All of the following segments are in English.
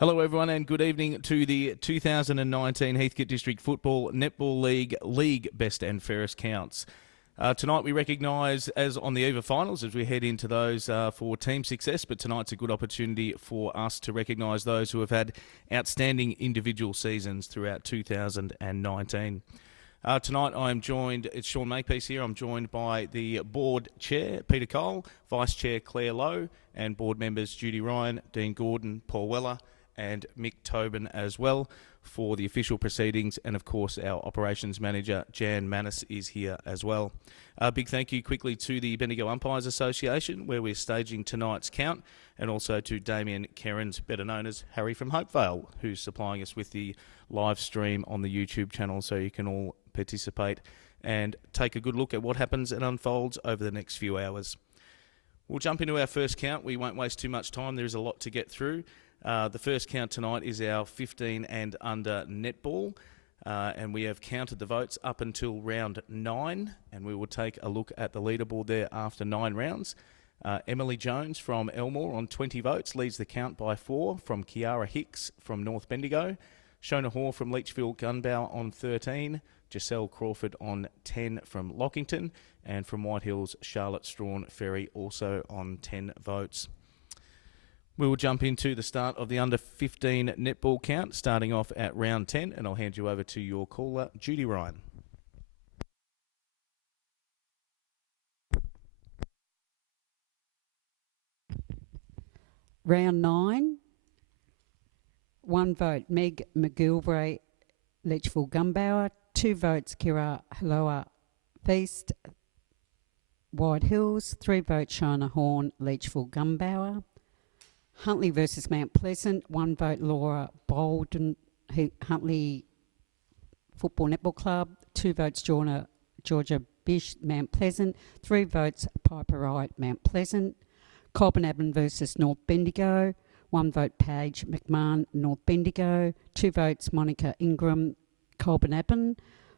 Hello everyone and good evening to the 2019 Heathcote District Football Netball League Best and Fairest Counts. Tonight we recognise, as on the eve of finals, as we head into those for team success, but tonight's a good opportunity for us to recognise those who have had outstanding individual seasons throughout 2019. Tonight I'm joined, it's Sean Makepeace here, I'm joined by the Board Chair, Peter Cole, Vice Chair, Claire Lowe, and Board members Judy Ryan, Dean Gordon, Paul Weller, and Mick Tobin as well for the official proceedings. And of course our operations manager Jan Mannis is here as well. A big thank you quickly to the Bendigo Umpires Association where we're staging tonight's count, and also to Damien Kerrins, better known as Harry from Hopevale, who's supplying us with the live stream on the YouTube channel so you can all participate and take a good look at what happens and unfolds over the next few hours. We'll jump into our first count. We won't waste too much time. There's a lot to get through. The first count tonight is our 15 and under netball, and we have counted the votes up until round 9, and we will take a look at the leaderboard there after 9 rounds. Emily Jones from Elmore on 20 votes leads the count by 4 from Kiara Hicks from North Bendigo, Shona Hoare from Leachfield Gunbow on 13, Giselle Crawford on 10 from Lockington, and from White Hills, Charlotte Strawn Ferry also on 10 votes. We will jump into the start of the under 15 netball count, starting off at round 10, and I'll hand you over to your caller, Judy Ryan. Round 9, 1 vote Meg McGilvray, Leachfield Gunbower, 2 votes Kira Haloa Feast, White Hills, 3 votes Shona Horn, Leachfield Gunbower. Huntley versus Mount Pleasant, 1 vote Laura Bolden, Huntley Football Netball Club, 2 votes Georgia Bish, Mount Pleasant, 3 votes Piper Wright, Mount Pleasant. Colbinaban versus North Bendigo, 1 vote Paige McMahon, North Bendigo, 2 votes Monica Ingram, Colbinaban,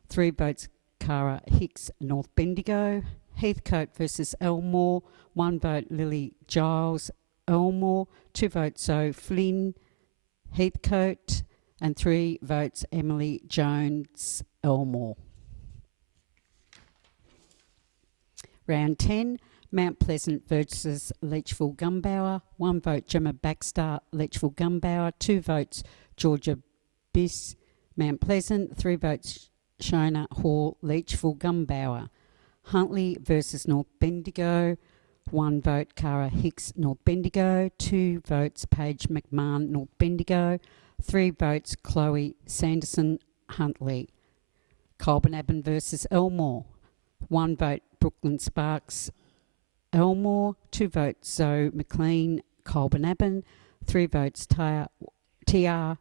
3 votes Cara Hicks, North Bendigo. Heathcote versus Elmore, 1 vote Lily Giles, Elmore, 2 votes Zoe Flynn, Heathcote, and 3 votes Emily Jones, Elmore. Round 10, Mount Pleasant versus Leachfield Gunbower, 1 vote Gemma Baxter, Leachfield Gunbower, 2 votes Georgia Biss, Mount Pleasant, 3 votes Shona Hall, Leachfield Gunbower. Huntley versus North Bendigo, 1 vote Cara Hicks, North Bendigo, 2 votes Paige McMahon, North Bendigo, 3 votes Chloe Sanderson, Huntley. Colbinaban versus Elmore, 1 vote Brooklyn Sparks, Elmore, 2 votes Zoe McLean, Colbinaban, 3 votes T.R.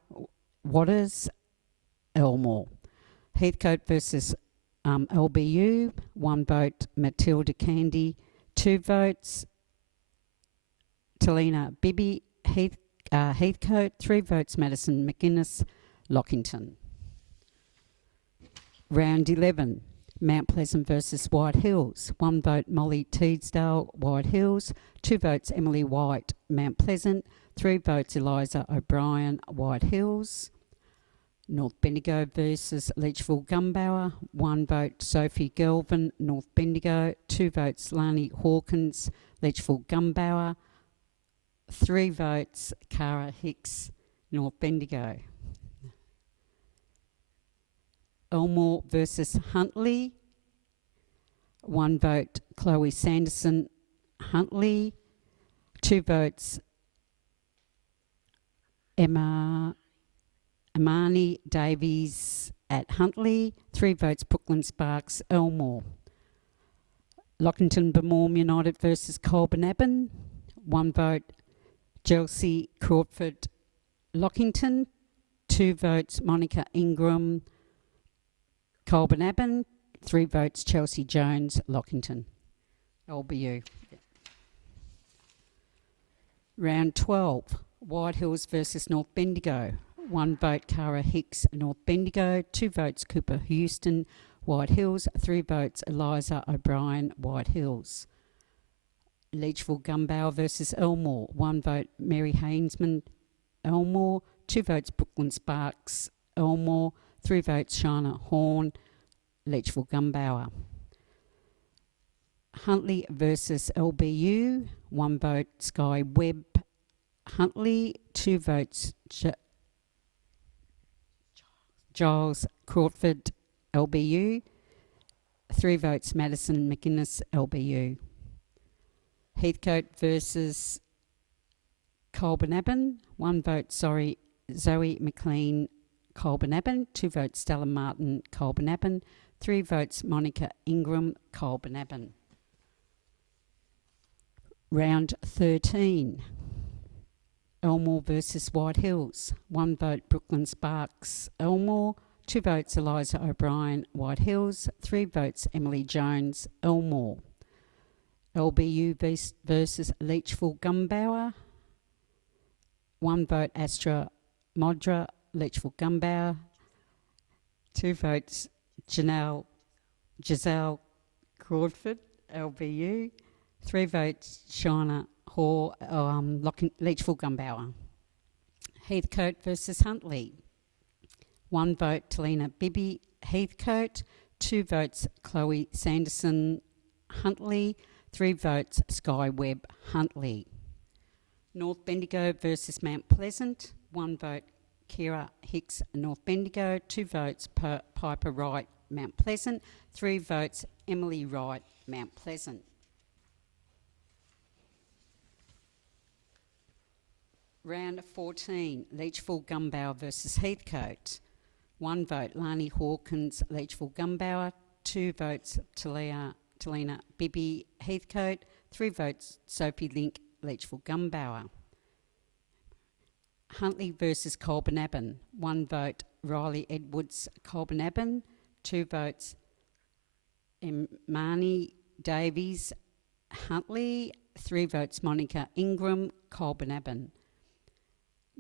Waters, Elmore. Heathcote versus LBU, 1 vote Matilda Candy, 2 votes Talina Bibby, Heathcote, 3 votes Madison McGuinness, Lockington. Round 11, Mount Pleasant versus White Hills, 1 vote Molly Teasdale, White Hills, 2 votes Emily White, Mount Pleasant, 3 votes Eliza O'Brien, White Hills. North Bendigo versus Leachfield Gunbower, 1 vote Sophie Gelvin, North Bendigo, 2 votes Lani Hawkins, Leachfield Gunbower, 3 votes Cara Hicks, North Bendigo. Elmore versus Huntley, 1 vote Chloe Sanderson, Huntley, 2 votes Amani Davies at Huntley, 3 votes Brooklyn Sparks, Elmore. Lockington Bermorm United versus Colbinaban, 1 vote Chelsea Crawford, Lockington, 2 votes Monica Ingram, Colbinaban, 3 votes Chelsea Jones, Lockington. LBU. Round 12, White Hills versus North Bendigo, 1 vote Cara Hicks, North Bendigo, 2 votes Cooper Houston, White Hills, 3 votes Eliza O'Brien, White Hills. Leachfield Gunbow versus Elmore, 1 vote Mary Hainsman, Elmore. 2 votes Brooklyn Sparks, Elmore. 3 votes Shana Horn, Leachville Gumbauer. Huntley versus LBU. 1 vote Sky Webb, Huntley. 2 votes Giles Crawford, LBU. 3 votes Madison McInnes, LBU. Heathcote versus Colbinaban. 1 vote Zoe McLean, Colbinaban. 2 votes Stella Martin, Colbinaban. 3 votes Monica Ingram, Colbinaban. Round 13. Elmore versus White Hills. 1 vote Brooklyn Sparks, Elmore. 2 votes Eliza O'Brien, White Hills. 3 votes Emily Jones, Elmore. LBU versus Leachville Gumbauer. 1 vote Astra Modra, Leachville Gumbauer. 2 votes Giselle Crawford, LBU. 3 votes Shauna Hall, Leachville Gumbauer. Heathcote versus Huntley. 1 vote Talina Bibby, Heathcote. 2 votes Chloe Sanderson, Huntley. 3 votes Sky Webb, Huntley. North Bendigo versus Mount Pleasant. 1 vote Kira Hicks, North Bendigo. 2 votes Piper Wright, Mount Pleasant. 3 votes Emily Wright, Mount Pleasant. Round 14, Leachville Gumbauer versus Heathcote. 1 vote Lani Hawkins, Leachville Gumbauer. 2 votes Talina Bibby, Heathcote. 3 votes Sophie Link, Leachville Gumbauer. Huntley versus Colbinaban. 1 vote Riley Edwards, Colbinaban. 2 votes Imani Davies, Huntley. 3 votes Monica Ingram, Colbinaban.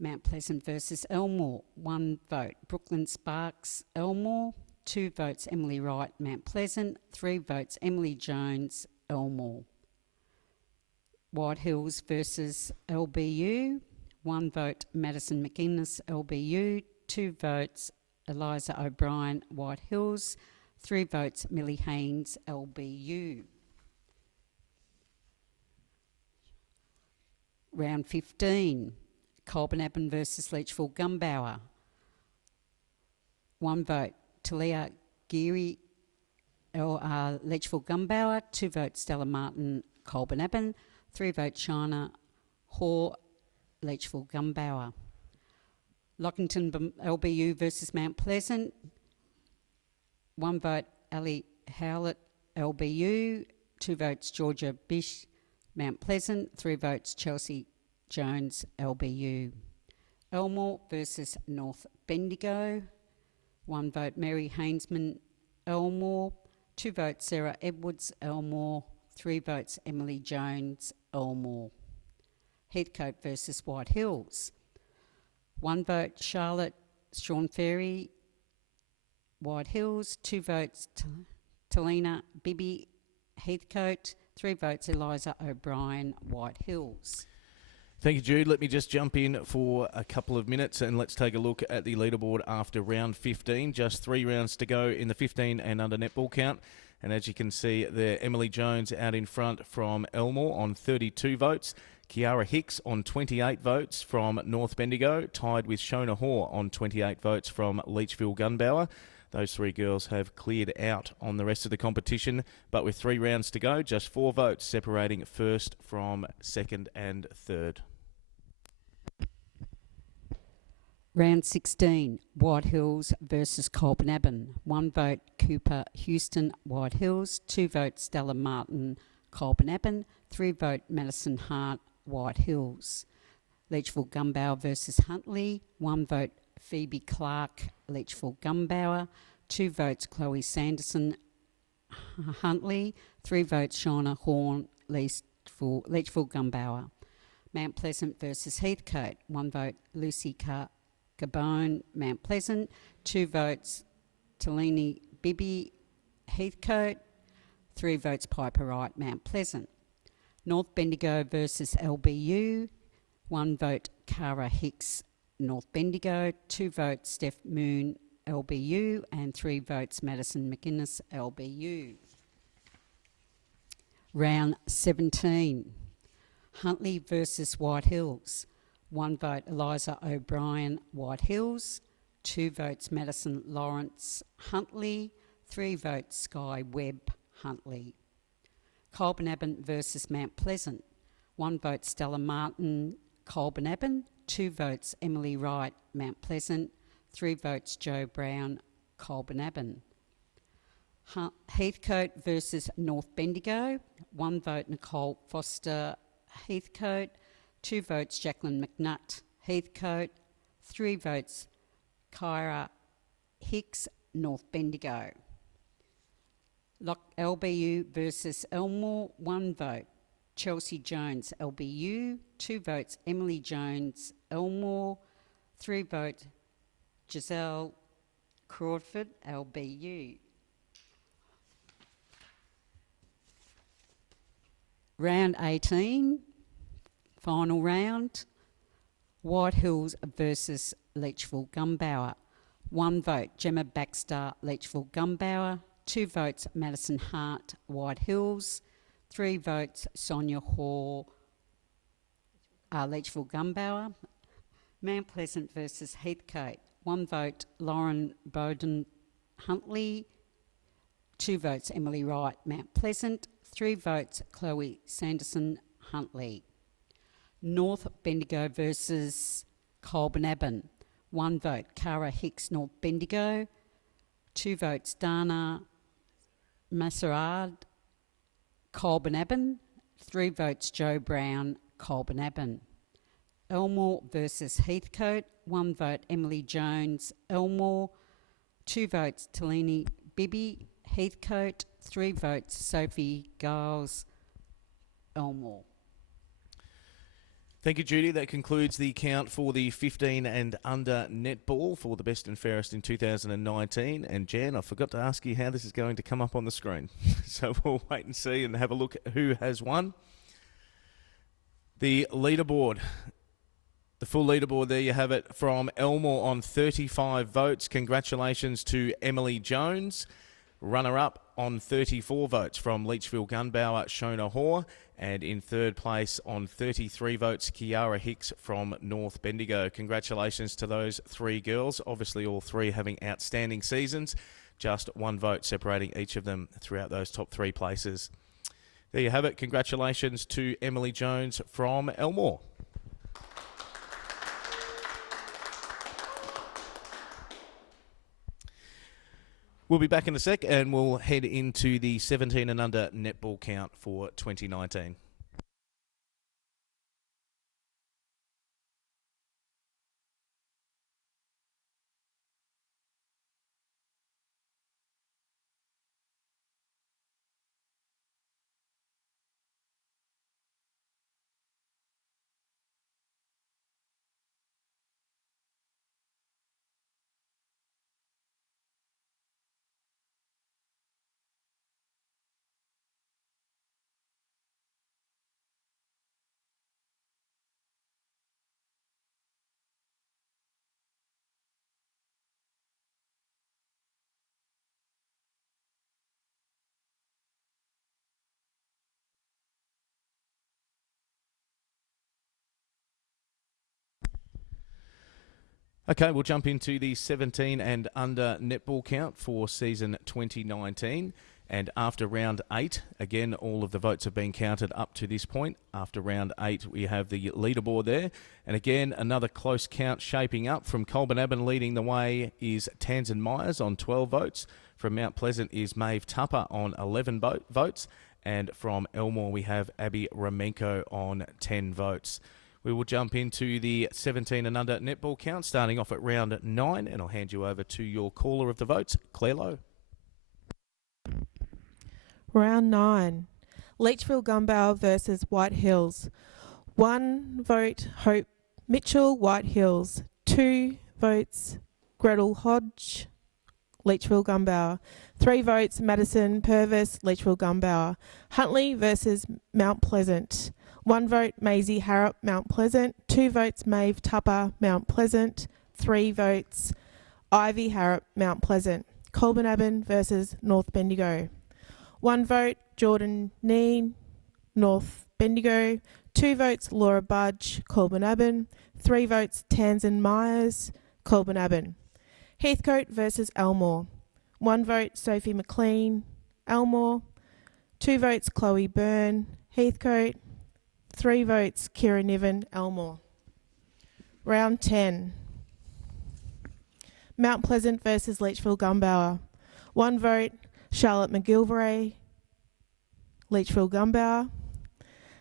Mount Pleasant versus Elmore. 1 vote Brooklyn Sparks, Elmore. 2 votes Emily Wright, Mount Pleasant. 3 votes Emily Jones, Elmore. White Hills versus LBU. 1 vote Madison McInnes, LBU. 2 votes Eliza O'Brien, White Hills. 3 votes Millie Haynes, LBU. Round 15. Colbinaban versus Leachville Gumbauer. 1 vote Talia Geary, Leachville Gumbauer. 2 votes Stella Martin, Colbinaban. 3 votes Shana Hoare, Leachville Gumbauer. Lockington LBU versus Mount Pleasant. 1 vote Ali Howlett, LBU. 2 votes Georgia Bish, Mount Pleasant. 3 votes Chelsea Jones, LBU. Elmore versus North Bendigo. 1 vote Mary Hainsman, Elmore. 2 votes Sarah Edwards, Elmore. 3 votes Emily Jones, Elmore. Heathcote versus White Hills. 1 vote Charlotte Sean Ferry, White Hills. 2 votes Talina Bibby, Heathcote. 3 votes Eliza O'Brien, White Hills. Thank you, Jude. Let me just jump in for a couple of minutes and let's take a look at the leaderboard after round 15. Just 3 rounds to go in the 15 and under netball count. And as you can see there, Emily Jones out in front from Elmore on 32 votes. Kiara Hicks on 28 votes from North Bendigo, tied with Shona Hoare on 28 votes from Leachville Gumbauer. Those 3 girls have cleared out on the rest of the competition, but with 3 rounds to go, just 4 votes separating first from second and third. Round 16, White Hills versus Colbinaban. 1 vote Cooper Houston, White Hills. 2 votes Stella Martin, Colbinaban. 3 vote Madison Hart, White Hills. Leachville Gumbauer versus Huntley. 1 vote Phoebe Clark, Leachville Gumbauer. 2 votes Chloe Sanderson, Huntley. 3 votes Shauna Horn, Leachville Gumbauer. Mount Pleasant versus Heathcote. 1 vote Lucy Carbone, Mount Pleasant. 2 votes Talini Bibby, Heathcote. 3 votes Piper Wright, Mount Pleasant. North Bendigo versus LBU. 1 vote Cara Hicks, North Bendigo, 2 votes Steph Moon LBU, and 3 votes Madison McInnes LBU. Round 17, Huntley versus White Hills. 1 vote Eliza O'Brien White Hills, 2 votes Madison Lawrence Huntley, 3 votes Sky Webb Huntley. Colbinaban versus Mount Pleasant. 1 vote Stella Martin Colbinaban, 2 votes Emily Wright Mount Pleasant, 3 votes Joe Brown Colbinaban. Heathcote versus North Bendigo. 1 vote Nicole Foster Heathcote, 2 votes Jacqueline McNutt Heathcote, 3 votes Kyra Hicks North Bendigo. LBU versus Elmore. 1 vote Chelsea Jones LBU, 2 votes Emily Jones Elmore, 3 votes Giselle Crawford LBU. Round 18, final round, White Hills versus Leachville Gumbauer. 1 vote Gemma Baxter Leachville Gumbauer, 2 votes Madison Hart White Hills, 3 votes Sonia Hall Leachville Gumbauer. Mount Pleasant versus Heathcote. 1 vote Lauren Bowden Huntley, 2 votes Emily Wright Mount Pleasant, 3 votes Chloe Sanderson Huntley. North Bendigo versus Colbinaban. 1 vote Cara Hicks North Bendigo, 2 votes Dana Masserard Colbinaban, 3 votes Joe Brown Colbinaban. Elmore versus Heathcote. 1 vote Emily Jones Elmore, 2 votes Talini Bibby Heathcote, 3 votes Sophie Giles Elmore. Thank you, Judy. That concludes the count for the 15 and under netball for the best and fairest in 2019. And Jan, I forgot to ask you how this is going to come up on the screen. So we'll wait and see and have a look at who has won. The leaderboard. The full leaderboard, there you have it, from Elmore on 35 votes. Congratulations to Emily Jones. Runner-up on 34 votes from Leachville Gunbower, Shona Hoare. And in 3rd place on 33 votes, Kiara Hicks from North Bendigo. Congratulations to those 3 girls. Obviously all 3 having outstanding seasons. Just 1 vote separating each of them throughout those top 3 places. There you have it. Congratulations to Emily Jones from Elmore. We'll be back in a sec and we'll head into the 17 and under netball count for 2019. Okay, we'll jump into the 17 and under netball count for season 2019. And after round 8, again, all of the votes have been counted up to this point. After round 8, we have the leaderboard there. And again, another close count shaping up. From Colbinaban leading the way is Tansin Myers on 12 votes. From Mount Pleasant is Maeve Tupper on 11 votes. And from Elmore, we have Abby Ramenko on 10 votes. We will jump into the 17 and under netball count, starting off at round 9, and I'll hand you over to your caller of the votes, Claire Lowe. Round 9, Leachville Gumbauer versus White Hills. 1 vote Hope Mitchell, White Hills. 2 votes Gretel Hodge, Leachville Gumbauer. 3 votes Madison Purvis, Leachville Gumbauer. Huntley versus Mount Pleasant. 1 vote Maisie Harrop, Mount Pleasant. 2 votes Maeve Tupper, Mount Pleasant. 3 votes Ivy Harrop, Mount Pleasant. Colbinabbin versus North Bendigo. 1 vote Jordan Neen, North Bendigo. 2 votes Laura Budge, Colbinabbin. 3 votes Tansin Myers, Colbinabbin. Heathcote versus Elmore. 1 vote Sophie McLean, Elmore. 2 votes Chloe Byrne, Heathcote. 3 votes Kira Niven, Elmore. Round 10. Mount Pleasant versus Leachville Gumbauer. 1 vote Charlotte McGilvray, Leachville Gumbauer.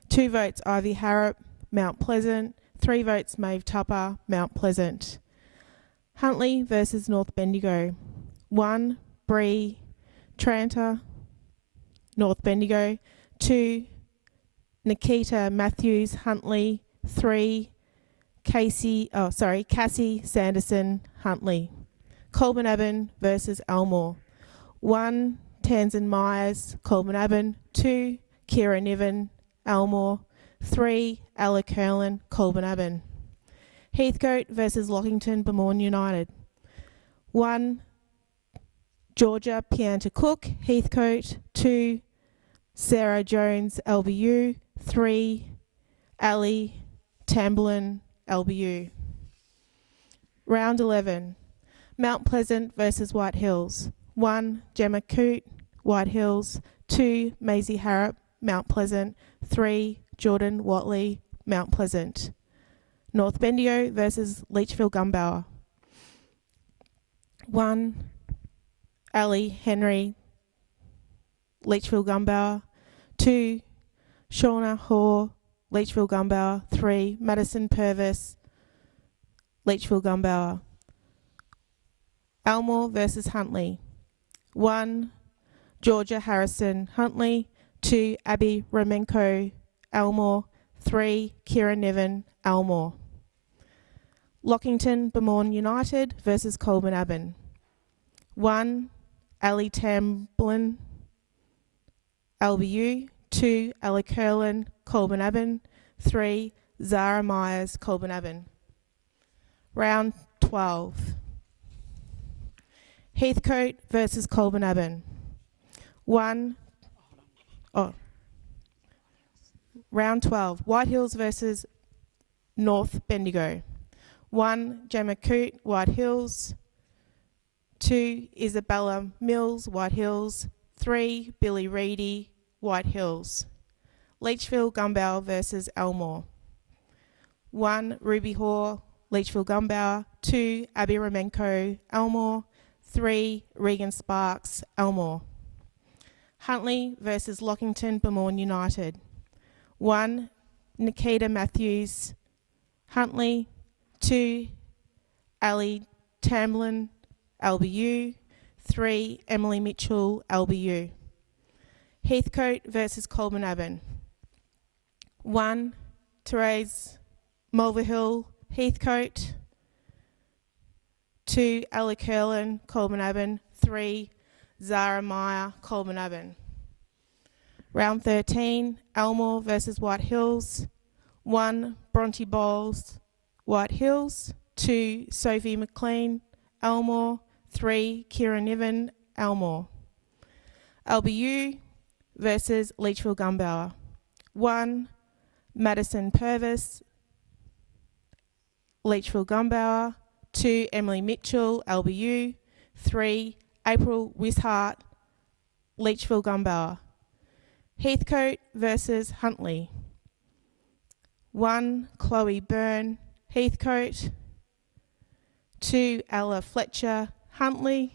2 votes Ivy Harrop, Mount Pleasant. 3 votes Maeve Tupper, Mount Pleasant. Huntley versus North Bendigo. 1 Bree Tranter, North Bendigo. 2 Nikita Matthews, Huntley. 3 Cassie Sanderson, Huntley. Colbinabbin versus Elmore. 1 Tansin Myers, Colbinabbin. 2 Kira Niven, Elmore. 3 Ella Curlin, Colbinabbin. Heathcote versus Lockington, Beaumont United. 1 Georgia Pianta Cook, Heathcote. 2 Sarah Jones, LBU. 3 Ali Tamblin, LBU. Round 11. Mount Pleasant versus White Hills. 1 Gemma Coote, White Hills. 2 Maisie Harrop, Mount Pleasant. 3 Jordan Watley, Mount Pleasant. North Bendigo versus Leachville Gumbauer. 1 Ali Henry, Leachville Gumbauer. 2 Shauna Hoare, Leachville Gumbauer. 3 Madison Purvis, Leachville Gumbauer. Elmore versus Huntley. 1 Georgia Harrison, Huntley. 2 Abby Romenko, Elmore. 3 Kira Niven, Elmore. Lockington Beaumont United versus Colbinabbin. 1 Ali Tamblin, LBU. 2 Ella Curlin, Colbinabbin. 3 Zara Myers, Colbinabbin. Round 12. Heathcote versus Colbinabbin. 1 Round 12. White Hills versus North Bendigo. 1 Gemma Coote, White Hills. 2 Isabella Mills, White Hills. 3 Billy Reedy, White Hills. Leachville Gumbauer versus Elmore. 1 Ruby Hoare, Leachville Gumbauer. 2 Abby Romenko, Elmore. 3 Regan Sparks, Elmore. Huntley versus Lockington Beaumont United. 1 Nikita Matthews, Huntley. 2 Ali Tamlin, LBU. 3 Emily Mitchell, LBU. Heathcote versus Colbinabbin. 1 Therese Mulvihill, Heathcote. 2 Ella Curlin, Colbinabbin. 3 Zara Meyer, Colbinabbin. Round 13, Elmore versus White Hills. 1 Bronte Bowles, White Hills. 2 Sophie McLean, Elmore. 3 Kira Niven, Elmore. LBU versus Leachville Gumbauer. 1 Madison Purvis, Leachville Gumbauer. 2 Emily Mitchell, LBU. 3 April Wishart, Leachville Gumbauer. Heathcote versus Huntley. 1 Chloe Byrne, Heathcote. 2 Ella Fletcher, Huntley.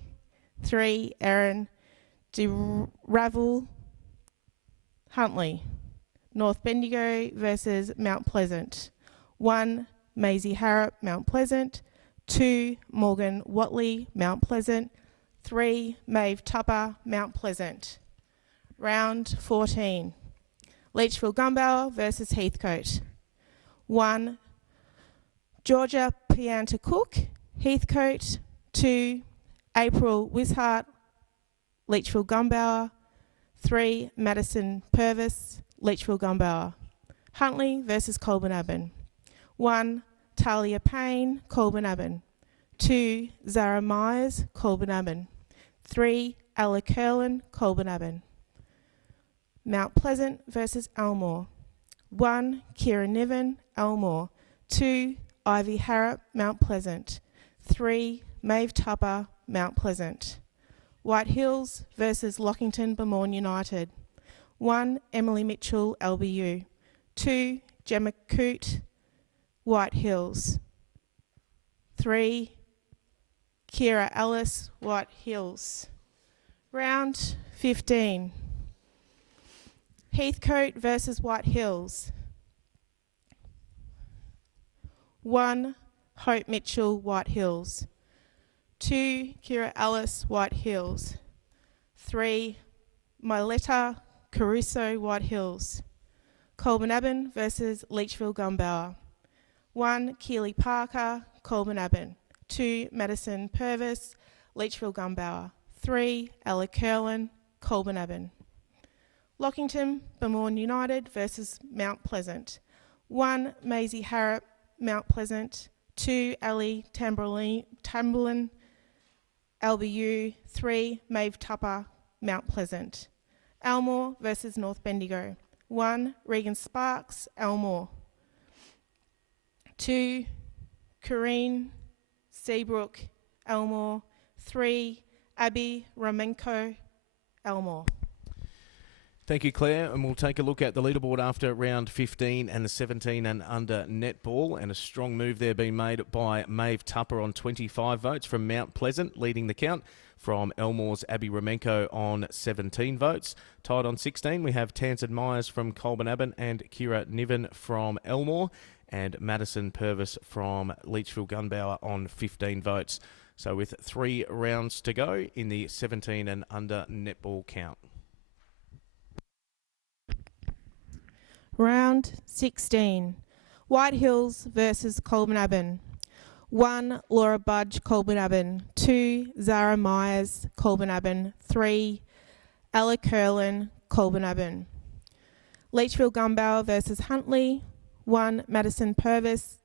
3 Erin DeRavel, Huntley. North Bendigo versus Mount Pleasant. 1 Maisie Harrop, Mount Pleasant. 2 Morgan Watley, Mount Pleasant. 3 Maeve Tupper, Mount Pleasant. Round 14. Leachville Gumbauer versus Heathcote. 1 Georgia Pianta Cook, Heathcote. 2 April Wishart, Leachville Gumbauer. 3 Madison Purvis, Leachville Gumbauer. Huntley versus Colburn-Abbon. 1. Talia Payne, Colburn-Abbon. 2. Zara Myers, Colburn-Abbon. 3. Ella Curlin, Colburn-Abbon. Mount Pleasant versus Elmore. 1. Kira Niven, Elmore. 2. Ivy Harrop, Mount Pleasant. 3. Maeve Tupper, Mount Pleasant. White Hills versus Lockington Bamorn United. 1. Emily Mitchell, LBU. 2. Gemma Coote, White Hills. 3. Kira Ellis, White Hills. Round 15. Heathcote versus White Hills. 1. Hope Mitchell, White Hills. 2. Kira Ellis, White Hills. 3. Myletta Caruso, White Hills. Colburn-Abbon versus Leachville Gumbauer. 1. Keely Parker, Colburn-Abbon. 2. Madison Purvis, Leachville Gumbauer. 3. Ella Curlin, Colburn-Abbon. Lockington Bamorn United versus Mount Pleasant. 1. Maisie Harrop, Mount Pleasant. 2. Ellie Tamberlin, LBU. 3. Maeve Tupper, Mount Pleasant. Elmore versus North Bendigo. 1. Regan Sparks, Elmore. 2. Corrine Seabrook, Elmore. 3. Abby Romenko, Elmore. Thank you, Claire. And we'll take a look at the leaderboard after round 15 and the 17 and under netball. And a strong move there being made by Maeve Tupper on 25 votes from Mount Pleasant, leading the count. From Elmore's Abby Romenko on 17 votes. Tied on 16, we have Tansin Myers from Colburn-Abbon and Kira Niven from Elmore. And Madison Purvis from Leachville Gunbower on 15 votes. So with 3 rounds to go in the 17 and under netball count. Round 16. White Hills versus Colburn-Abbon. 1. Laura Budge, Colburn-Abbon. 2. Zara Myers, Colburn-Abbon. 3. Ella Curlin, Colburn-Abbon. Leachville Gumbauer versus Huntley. 1. Madison Purvis,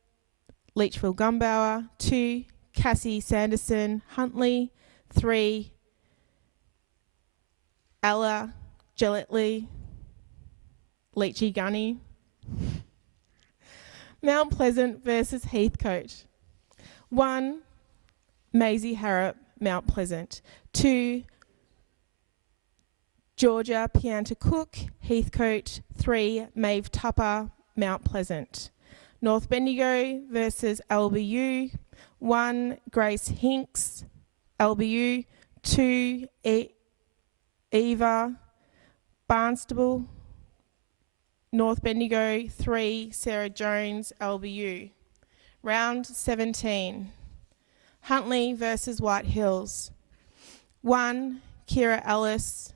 Leachville Gumbauer. 2. Cassie Sanderson, Huntley. 3. Ella Gilletley, Leachy Gunny. Mount Pleasant versus Heathcote. 1. Maisie Harrop, Mount Pleasant. 2. Georgia Pianta Cook, Heathcote. 3. Maeve Tupper, Mount Pleasant. North Bendigo versus LBU. 1. Grace Hinks, LBU. 2. Eva Barnstable, North Bendigo. 3. Sarah Jones, LBU. Round 17. Huntley versus White Hills. 1. Kira Ellis,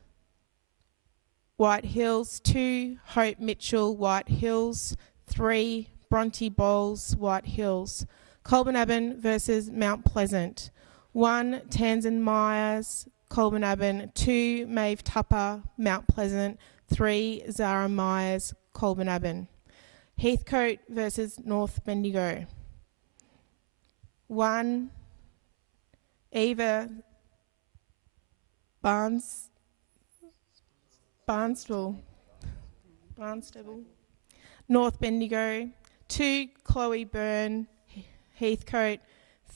White Hills. 2. Hope Mitchell, White Hills. 3. Bronte Bowles, White Hills. Colburn-Abbon versus Mount Pleasant. 1. Tansin Myers, Colburn-Abbon. 2. Maeve Tupper, Mount Pleasant. 3. Zara Myers, Colburn-Abbon. Heathcote versus North Bendigo. 1. Eva Barnstable, North Bendigo. 2. Chloe Byrne, Heathcote.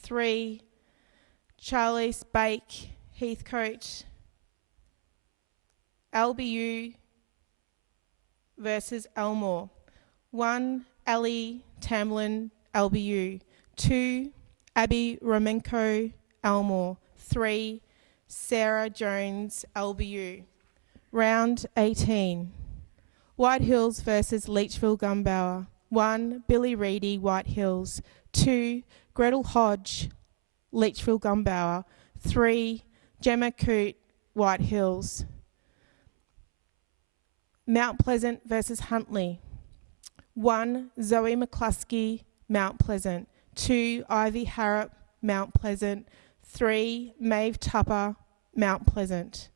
3. Charlize Bake, Heathcote. LBU versus Elmore. 1. Ellie Tamlin, LBU. 2. Abby Romenko, Elmore. 3. Sarah Jones, LBU. Round 18. White Hills versus Leachville Gumbauer. 1. Billy Reedy, White Hills. 2. Gretel Hodge, Leachville Gumbauer. 3. Gemma Coote, White Hills. Mount Pleasant versus Huntley. 1. Zoe McCluskey, Mount Pleasant. 2. Ivy Harrop, Mount Pleasant. 3. Maeve Tupper, Mount Pleasant.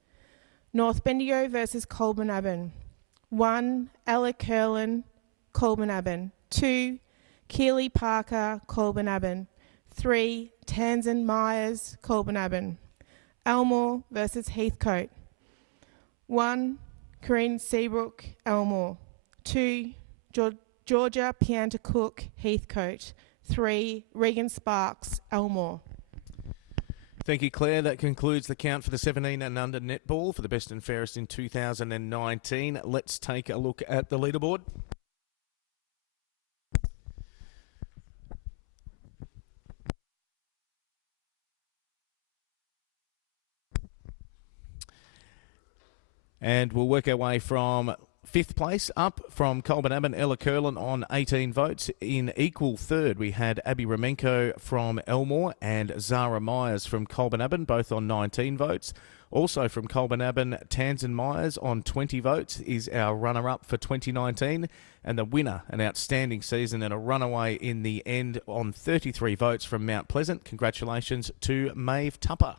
North Bendigo versus Colburn-Abbon. 1. Ella Curlin, Colburn-Abbon. 2, Keely Parker, Colburn-Abbon. 3, Tansen Myers, Colburn-Abbon. Elmore versus Heathcote. 1, Corinne Seabrook, Elmore. 2, Georgia Pianta-Cook, Heathcote. 3, Regan Sparks, Elmore. Thank you, Claire. That concludes the count for the 17 and under netball for the best and fairest in 2019. Let's take a look at the leaderboard. And we'll work our way from 5th place up from Colburn-Abbon, Ella Curlin on 18 votes. In equal third, we had Abby Romenko from Elmore and Zara Myers from Colburn-Abbon, both on 19 votes. Also from Colburn-Abbon, Tansen Myers on 20 votes is our runner-up for 2019. And the winner, an outstanding season and a runaway in the end on 33 votes from Mount Pleasant. Congratulations to Maeve Tupper.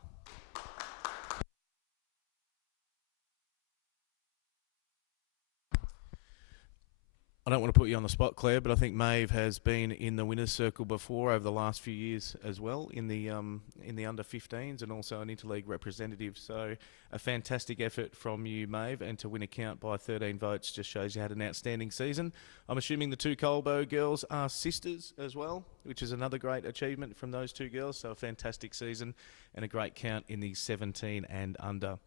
I don't want to put you on the spot, Claire, but I think Maeve has been in the winners' circle before over the last few years as well in the under 15s and also an interleague representative. So a fantastic effort from you, Maeve, and to win a count by 13 votes just shows you had an outstanding season. I'm assuming the two Colbo girls are sisters as well, which is another great achievement from those two girls. So a fantastic season and a great count in the 17 and under.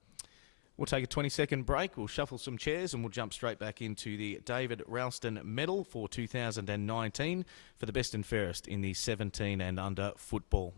We'll take a 20-second break, we'll shuffle some chairs and we'll jump straight back into the David Ralston Medal for 2019 for the best and fairest in the 17 and under football.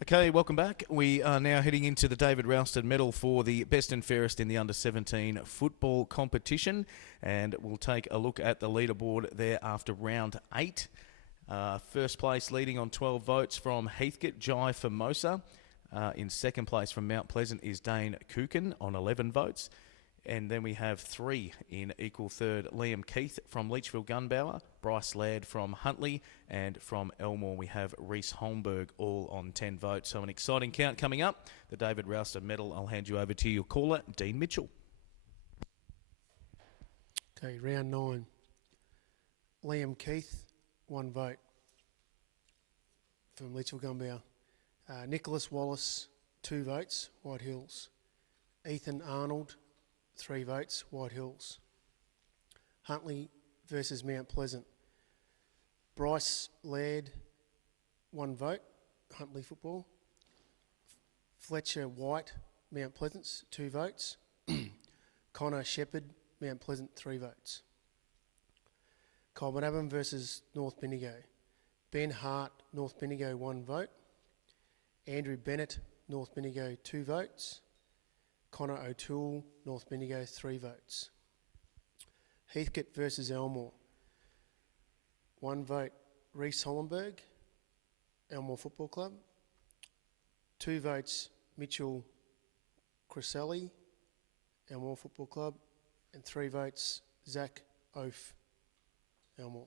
Okay, welcome back. We are now heading into the David Ralston Medal for the best and fairest in the under-17 football competition, and we'll take a look at the leaderboard there after round 8. First place leading on 12 votes from Heathcote, Jai Formosa. In second place from Mount Pleasant is Dane Kuchen on 11 votes. And then we have 3 in equal third, Liam Keith from Leachville Gunbower, Bryce Laird from Huntley, and from Elmore we have Reese Holmberg, all on 10 votes. So an exciting count coming up. The David Ralston Medal, I'll hand you over to your caller, Dean Mitchell. Okay, round 9. Liam Keith, 1 vote from Leachville Gunbower. Nicholas Wallace, 2 votes, White Hills. Ethan Arnold, 3 votes, White Hills. Huntley versus Mount Pleasant. Bryce Laird, 1 vote, Huntley Football. Fletcher White, Mount Pleasant's 2 votes. Connor Shepherd, Mount Pleasant, 3 votes. Colburn-Abbon versus North Bendigo. Ben Hart, North Bendigo, 1 vote. Andrew Bennett, North Bendigo, 2 votes. Connor O'Toole, North Bendigo, 3 votes. Heathcote versus Elmore. 1 vote, Reese Hollenberg, Elmore Football Club. 2 votes, Mitchell Criselli, Elmore Football Club. And 3 votes, Zach Oaf, Elmore.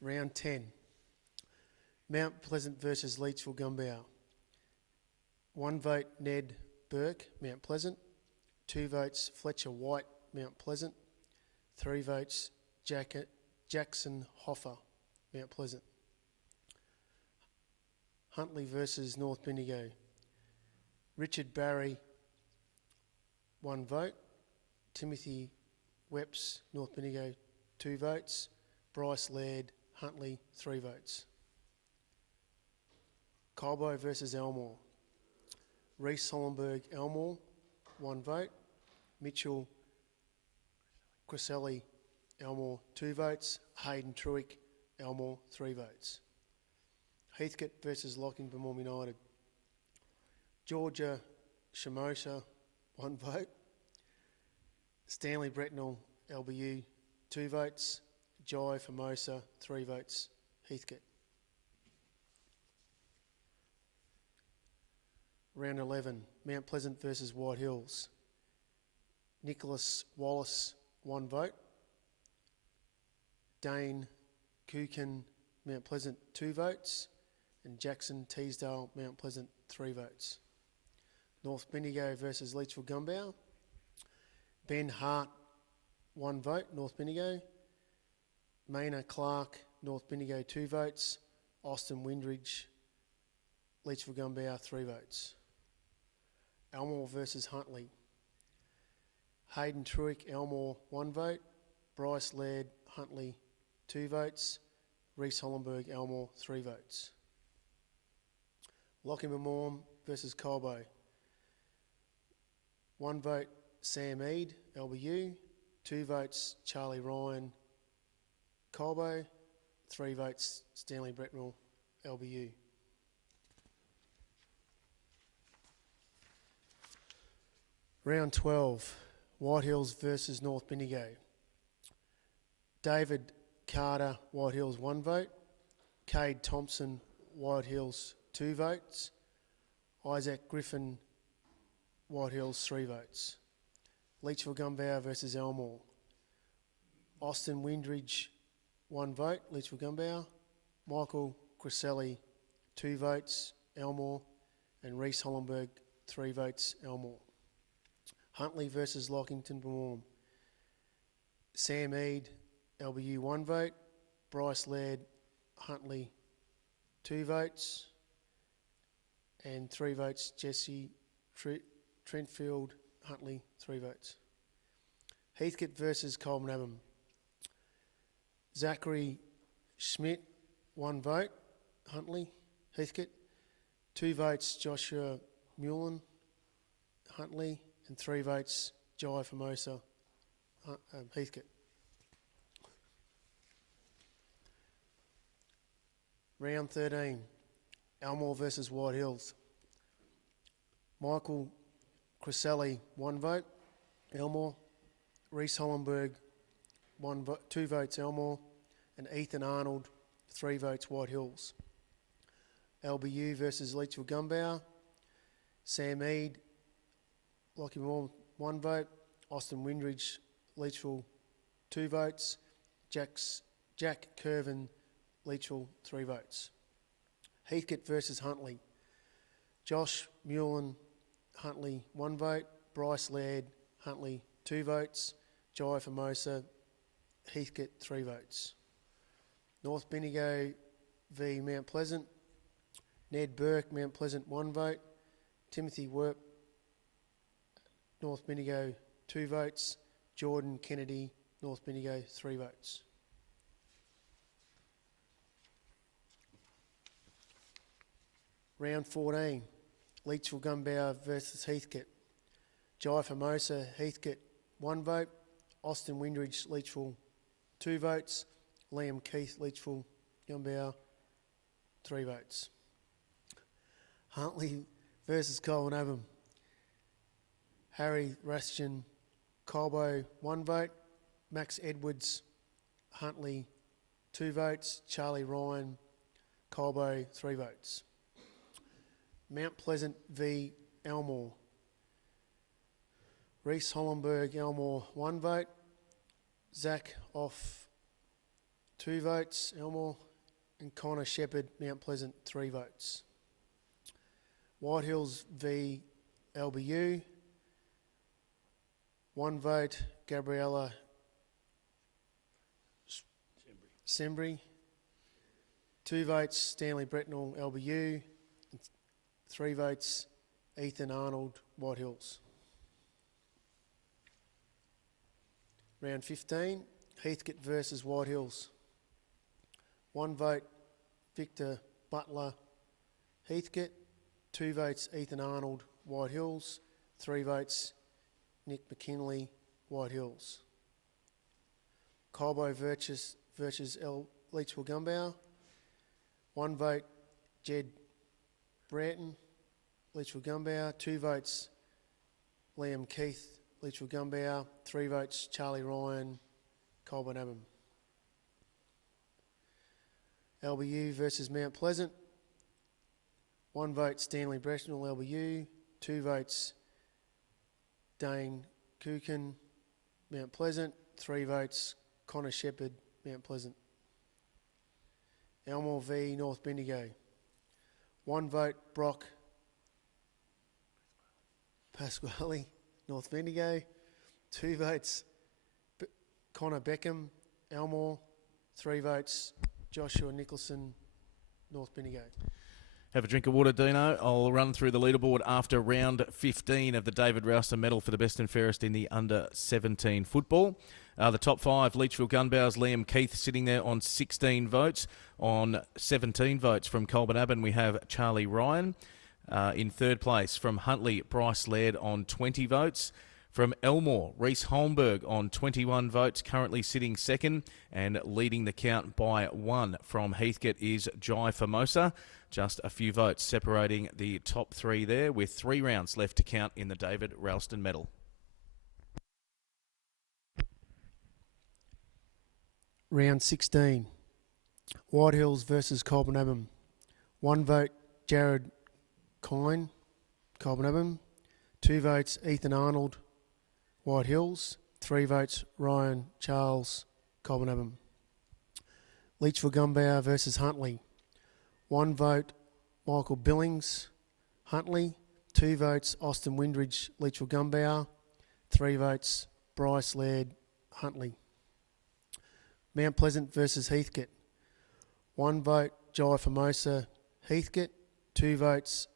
Round 10. Mount Pleasant versus Leachville Gunbower. 1 vote Ned Burke, Mount Pleasant. 2 votes Fletcher White, Mount Pleasant. 3 votes Jackson Hoffer, Mount Pleasant. Huntley versus North Bendigo. Richard Barry, 1 vote. Timothy Weps, North Bendigo, 2 votes. Bryce Laird, Huntley, 3 votes. Colbo versus Elmore. Reece Hollenberg, Elmore, 1 vote. Mitchell Criselli, Elmore, 2 votes. Hayden Truick, Elmore, 3 votes. Heathcote versus Locking Bemorm United. Georgia Shamosa, 1 vote. Stanley Bretnell, LBU, 2 votes. Jai Formosa, 3 votes. Heathcote. Round 11, Mount Pleasant versus White Hills. Nicholas Wallace, 1 vote. Dane Kukin, Mount Pleasant, 2 votes. And Jackson Teasdale, Mount Pleasant, 3 votes. North Bendigo versus Leachville Gumbau. Ben Hart, 1 vote, North Bendigo. Maynard Clark, North Bendigo, 2 votes. Austin Windridge, Leachville Gumbau, 3 votes. Elmore versus Huntley. Hayden Truick, Elmore, 1 vote. Bryce Laird, Huntley, 2 votes. Reece Hollenberg, Elmore, 3 votes. Locking Bemorm versus Colbo. 1 vote, Sam Eade, LBU. 2 votes, Charlie Ryan, Colbo. 3 votes, Stanley Bretnell, LBU. Round 12, White Hills versus North Bendigo. David Carter, White Hills, 1 vote. Cade Thompson, White Hills, 2 votes. Isaac Griffin, White Hills, 3 votes. Leachville Gumbau versus Elmore. Austin Windridge, 1 vote, Leachville Gumbau. Michael Criselli, 2 votes, Elmore. And Reece Hollenberg, 3 votes, Elmore. Huntley versus Lockington Bemorm. Sam Eade, LBU, 1 vote. Bryce Laird, Huntley, 2 votes. And 3 votes, Jesse Trentfield, Huntley, 3 votes. Heathcote versus Coleman Abham. Zachary Schmidt, 1 vote, Huntley, Heathcote. 2 votes, Joshua Mullen, Huntley. And 3 votes, Jai Formosa, Heathcote. Round 13, Elmore versus White Hills. Michael Criselli, 1 vote, Elmore. Reece Hollenberg, 2 votes, Elmore. And Ethan Arnold, 3 votes, White Hills. LBU versus Leachville Gumbau. Sam Eade, Lockie Moore, 1 vote. Austin Windridge, Leachville, 2 votes. Jack Curvin, Leachville, 3 votes. Heathcote versus Huntley. Josh Mullen, Huntley, 1 vote. Bryce Laird, Huntley, 2 votes. Jai Formosa, Heathcote, 3 votes. North Bendigo v Mount Pleasant. Ned Burke, Mount Pleasant, 1 vote. Timothy Werp, North Bendigo, 2 votes. Jordan Kennedy, North Bendigo, 3 votes. Round 14, Leachville Gumbau versus Heathcote. Jai Formosa, Heathcote, 1 vote. Austin Windridge, Leachville, 2 votes. Liam Keith, Leachville Gumbau, 3 votes. Huntley versus Colin Abham. Harry Rastian, Colbo, 1 vote. Max Edwards, Huntley, 2 votes. Charlie Ryan, Colbo, 3 votes. Mount Pleasant v Elmore. Reece Hollenberg, Elmore, 1 vote. Zach Off, 2 votes, Elmore. And Connor Shepherd, Mount Pleasant, 3 votes. White Hills v LBU. 1 vote, Gabriella Sembry. 2 votes, Stanley Bretnell, LBU. 3 votes, Ethan Arnold, White Hills. Round 15, Heathcote versus White Hills. 1 vote, Victor Butler, Heathcote. 2 votes, Ethan Arnold, White Hills. 3 votes, Nick McKinley, White Hills. Colbo versus Leachville Gumbauer. 1 vote, Jed Bratton, Leachville Gumbauer. 2 votes, Liam Keith, Leachville Gumbauer. 3 votes, Charlie Ryan, Colburn Abham. LBU versus Mount Pleasant. 1 vote, Stanley Bretnell, LBU. 2 votes, Dane Kukin, Mount Pleasant. 3 votes, Connor Shepherd, Mount Pleasant. Elmore v North Bendigo. 1 vote, Brock Pasquale, North Bendigo. 2 votes, Connor Beckham, Elmore. 3 votes, Joshua Nicholson, North Bendigo. Have a drink of water, Dino. I'll run through the leaderboard after round 15 of the David Ralston Medal for the best and fairest in the under-17 football. The top 5, Leachville Gunbower's Liam Keith sitting there on 16 votes. On 17 votes from Colburn Abben, we have Charlie Ryan. In third place from Huntley, Bryce Laird on 20 votes. From Elmore, Reece Holmberg on 21 votes, currently sitting second and leading the count by 1. From Heathcote is Jai Formosa. Just a few votes separating the top 3 there, with 3 rounds left to count in the David Ralston Medal. Round 16, White Hills versus Colburn Abham. 1 vote, Jared Kine, Colburn Abham. 2 votes, Ethan Arnold, White Hills. 3 votes, Ryan Charles, Colburn Abham. Leachville Gumbauer versus Huntley. 1 vote, Michael Billings, Huntley. 2 votes, Austin Windridge, Leachville Gumbauer. 3 votes, Bryce Laird, Huntley. Mount Pleasant versus Heathcote. 1 vote, Jai Formosa, Heathcote. 2 votes,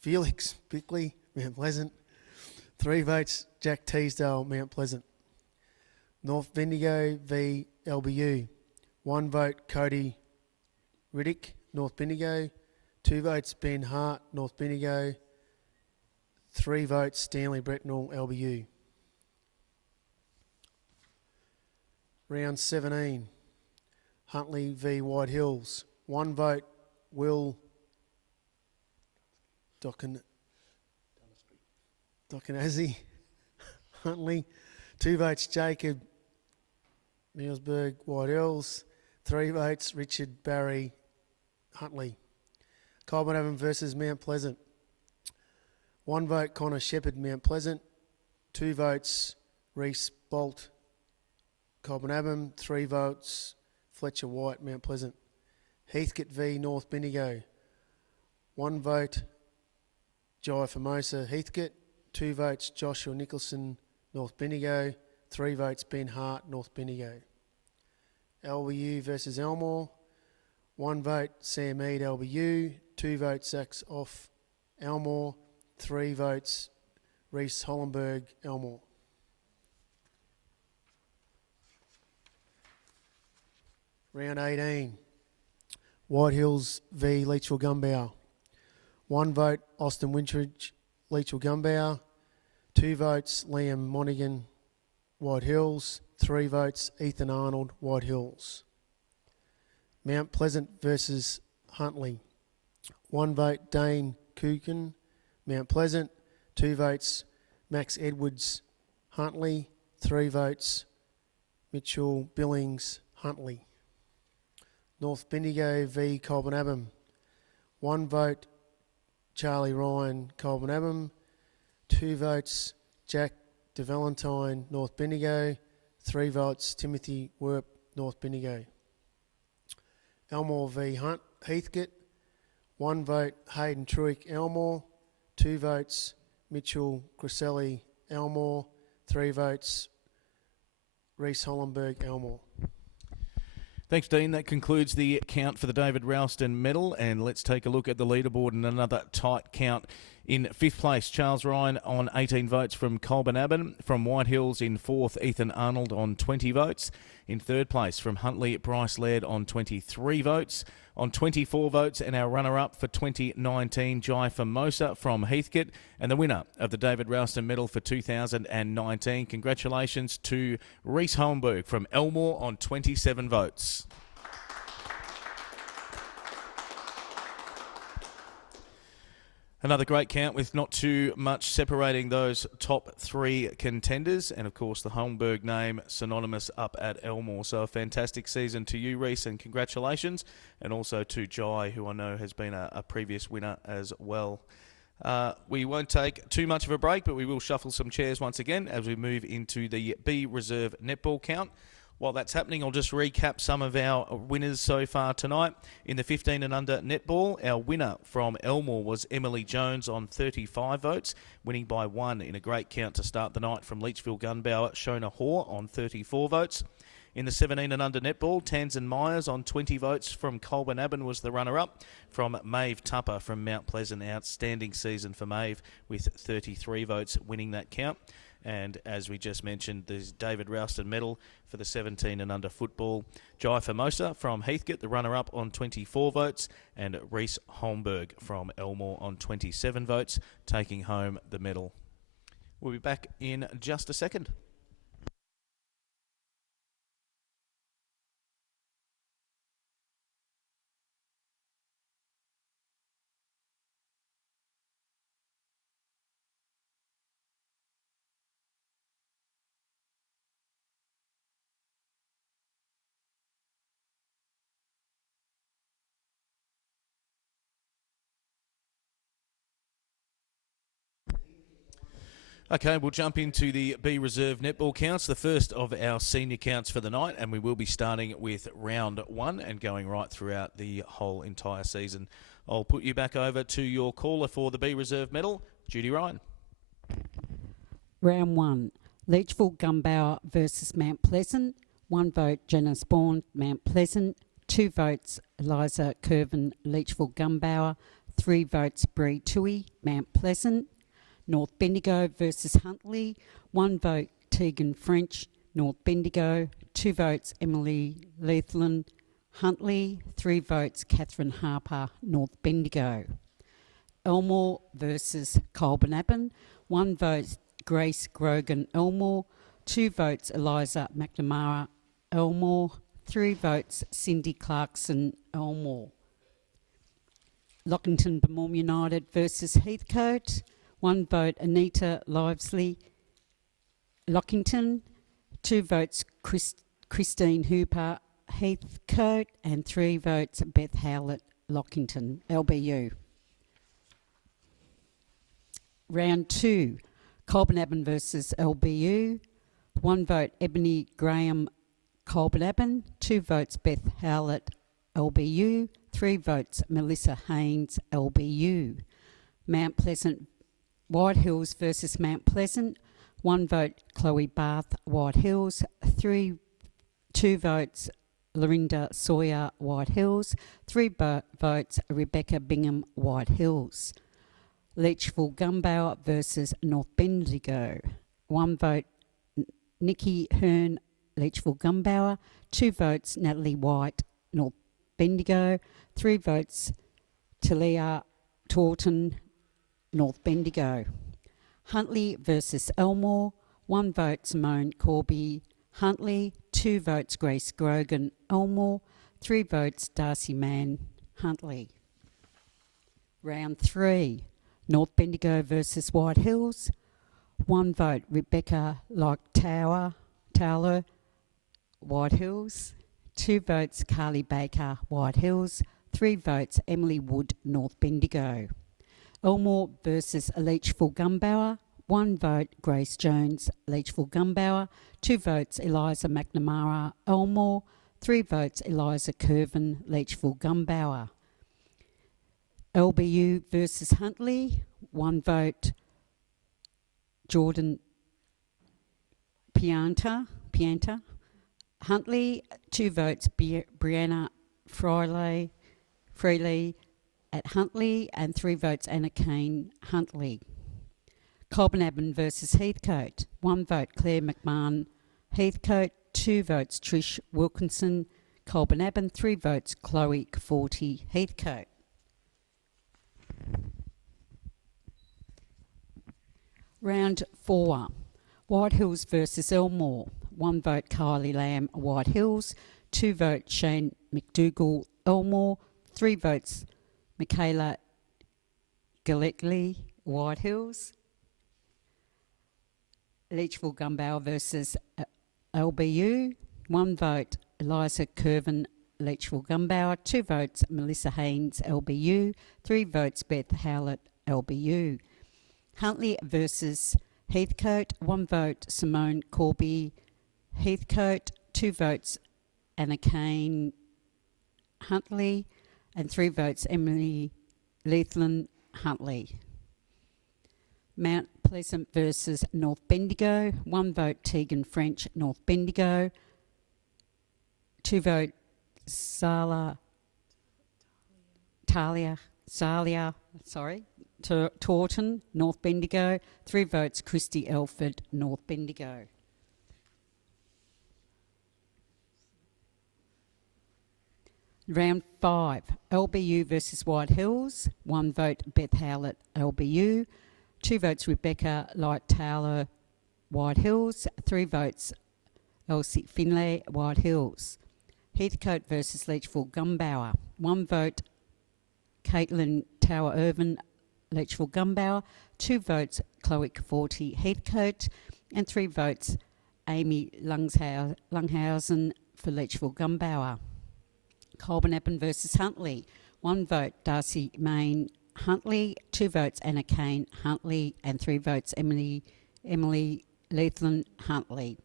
Felix Bickley, Mount Pleasant. 3 votes, Jack Teasdale, Mount Pleasant. North Bendigo v LBU. 1 vote, Cody Riddick, North Bendigo. 2 votes, Ben Hart, North Bendigo. 3 votes, Stanley Bretnell, LBU. Round 17, Huntley v White Hills. 1 vote, Will Dokanazzi, Huntley. 2 votes, Jacob Millsberg, White Hills. 3 votes, Richard Barry, Huntley. Colburn Avon versus Mount Pleasant. 1 vote, Connor Shepherd, Mount Pleasant. 2 votes, Reese Bolt, Colburn Abham. 3 votes, Fletcher White, Mount Pleasant. Heathcote v North Bendigo. 1 vote, Jai Formosa, Heathcote. 2 votes, Joshua Nicholson, North Bendigo. 3 votes, Ben Hart, North Bendigo. LBU versus Elmore. 1 vote, Sam Mead, LBU. 2 votes, Zach's off, Elmore. 3 votes, Reese Hollenberg, Elmore. Round 18, White Hills v Leachville Gumbauer. 1 vote, Austin Wintridge, Leachville Gumbauer. 2 votes, Liam Monaghan, White Hills. 3 votes, Ethan Arnold, White Hills. Mount Pleasant versus Huntley. 1 vote, Dane Kukin, Mount Pleasant. 2 votes, Max Edwards, Huntley. 3 votes, Mitchell Billings, Huntley. North Bendigo v Colburn Abham. 1 vote, Charlie Ryan, Colburn Abham. 2 votes, Jack De Valentine, North Bendigo. 3 votes, Timothy Werp, North Bendigo. Elmore v Heathcote. 1 vote Hayden Truick Elmore, 2 votes Mitchell Griselli Elmore, 3 votes Reese Hollenberg Elmore. Thanks, Dean. That concludes the count for the David Ralston medal, and let's take a look at the leaderboard and another tight count. In 5th place, Charles Ryan on 18 votes from Colburn Abbon. From White Hills in 4th, Ethan Arnold on 20 votes. In 3rd place, from Huntley, Bryce Laird on 23 votes. On 24 votes, and our runner-up for 2019, Jai Formosa from Heathcote, and the winner of the David Ralston Medal for 2019. Congratulations to Reese Holmberg from Elmore on 27 votes. Another great count with not too much separating those top 3 contenders. And, of course, the Holmberg name synonymous up at Elmore. So a fantastic season to you, Reese, and congratulations. And also to Jai, who I know has been a previous winner as well. We won't take too much of a break, but we will shuffle some chairs once again as we move into the B Reserve netball count. While that's happening, I'll just recap some of our winners so far tonight. In the 15 and under netball, our winner from Elmore was Emily Jones on 35 votes, winning by 1 in a great count to start the night from Leachville Gunbower, Shona Hoare on 34 votes. In the 17 and under netball, Tansen Myers on 20 votes from Colburn Abbon was the runner-up. From Maeve Tupper from Mount Pleasant, outstanding season for Maeve with 33 votes winning that count. And as we just mentioned, there's David Ralston medal for the 17 and under football. Jai Formosa from Heathcote, the runner-up on 24 votes. And Reese Holmberg from Elmore on 27 votes, taking home the medal. We'll be back in just a second. Okay, we'll jump into the B Reserve netball counts, the first of our senior counts for the night, and we will be starting with round 1 and going right throughout the whole entire season. I'll put you back over to your caller for the B Reserve medal, Judy Ryan. Round 1, Leachville Gunbower versus Mount Pleasant. 1 vote, Jenna Spawn, Mount Pleasant. 2 votes, Eliza Curvin, Leachville Gunbower. 3 votes, Bree Tui, Mount Pleasant. North Bendigo versus Huntley. 1 vote, Tegan French, North Bendigo. 2 votes, Emily Leithland, Huntley. 3 votes, Catherine Harper, North Bendigo. Elmore versus Colburn Abbon. 1 vote, Grace Grogan, Elmore. 2 votes, Eliza McNamara, Elmore. 3 votes, Cindy Clarkson, Elmore. Lockington Bemorm United versus Heathcote. 1 vote, Anita Livesley, Lockington. 2 votes, Christine Hooper, Heathcote. And 3 votes, Beth Howlett, Lockington, LBU. Round 2, Colburn Abbon versus LBU. 1 vote, Ebony Graham, Colburn Abbon. 2 votes, Beth Howlett, LBU. 3 votes, Melissa Haynes, LBU. Mount Pleasant White Hills versus Mount Pleasant. 1 vote, Chloe Bath, White Hills. 2 votes, Lorinda Sawyer, White Hills. 3 votes, Rebecca Bingham, White Hills. Leachville Gunbower versus North Bendigo. 1 vote, Nikki Hearn, Leachville Gunbower. 2 votes, Natalie White, North Bendigo. 3 votes, Talia Taunton, North Bendigo. Huntley versus Elmore. 1 vote, Simone Corby, Huntley. 2 votes, Grace Grogan, Elmore. 3 votes, Darcy Mann, Huntley. Round 3, North Bendigo versus White Hills. 1 vote, Rebecca Towler, White Hills. 2 votes, Carly Baker, White Hills. 3 votes, Emily Wood, North Bendigo. Elmore versus Leachville Gunbower. 1 vote, Grace Jones, Leachville Gunbower. 2 votes, Eliza McNamara, Elmore. 3 votes, Eliza Curvin, Leachville Gunbower. LBU versus Huntley, 1 vote Jordan Pianta. Huntley, 2 votes Brianna Freely at Huntley, and 3 votes Anna Kane Huntley. Colbinaban versus Heathcote, 1 vote Claire McMahon Heathcote, 2 votes Trish Wilkinson Colbinaban, 3 votes Chloe Caforti Heathcote. Round 4, White Hills versus Elmore, 1 vote Kylie Lamb White Hills, 2 votes Shane McDougall Elmore, 3 votes Michaela Galetley White Hills. Leachville Gumbauer versus LBU, 1 vote Eliza Curvin Leachville Gumbauer, 2 votes Melissa Haynes LBU, 3 votes Beth Howlett LBU. Huntley versus Heathcote, 1 vote Simone Corby Heathcote, 2 votes Anna Kane Huntley, and 3 votes Emily Leithland Huntley. Mount Pleasant versus North Bendigo, 1 vote Tegan French North Bendigo, 2 vote Taunton North Bendigo, 3 votes Christy Elford North Bendigo. Round 5, LBU versus White Hills, 1 vote Beth Howlett LBU, 2 votes Rebecca Light Taylor White Hills, 3 votes Elsie Finlay White Hills. Heathcote versus Leachville Gumbauer, 1 vote Caitlin Tower Irvin Leachville Gumbauer, 2 votes Chloe Caforti Heathcote, and 3 votes Amy Lunghausen for Leachville Gumbauer. Colbinaban versus Huntley, 1 vote Darcy Main Huntley, 2 votes Anna Kane Huntley, and 3 votes Emily Leithland Huntley.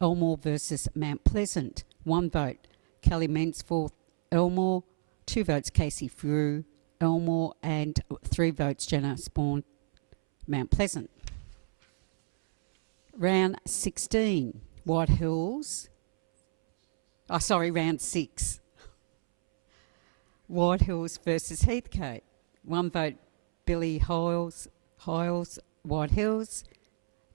Elmore versus Mount Pleasant, 1 vote Kelly Mansforth Elmore, 2 votes Casey Frew Elmore, and 3 votes Jenna Spawn Mount Pleasant. Round 16, White Hills. Round 6. White Hills versus Heathcote. 1 vote Billy Hiles White Hills,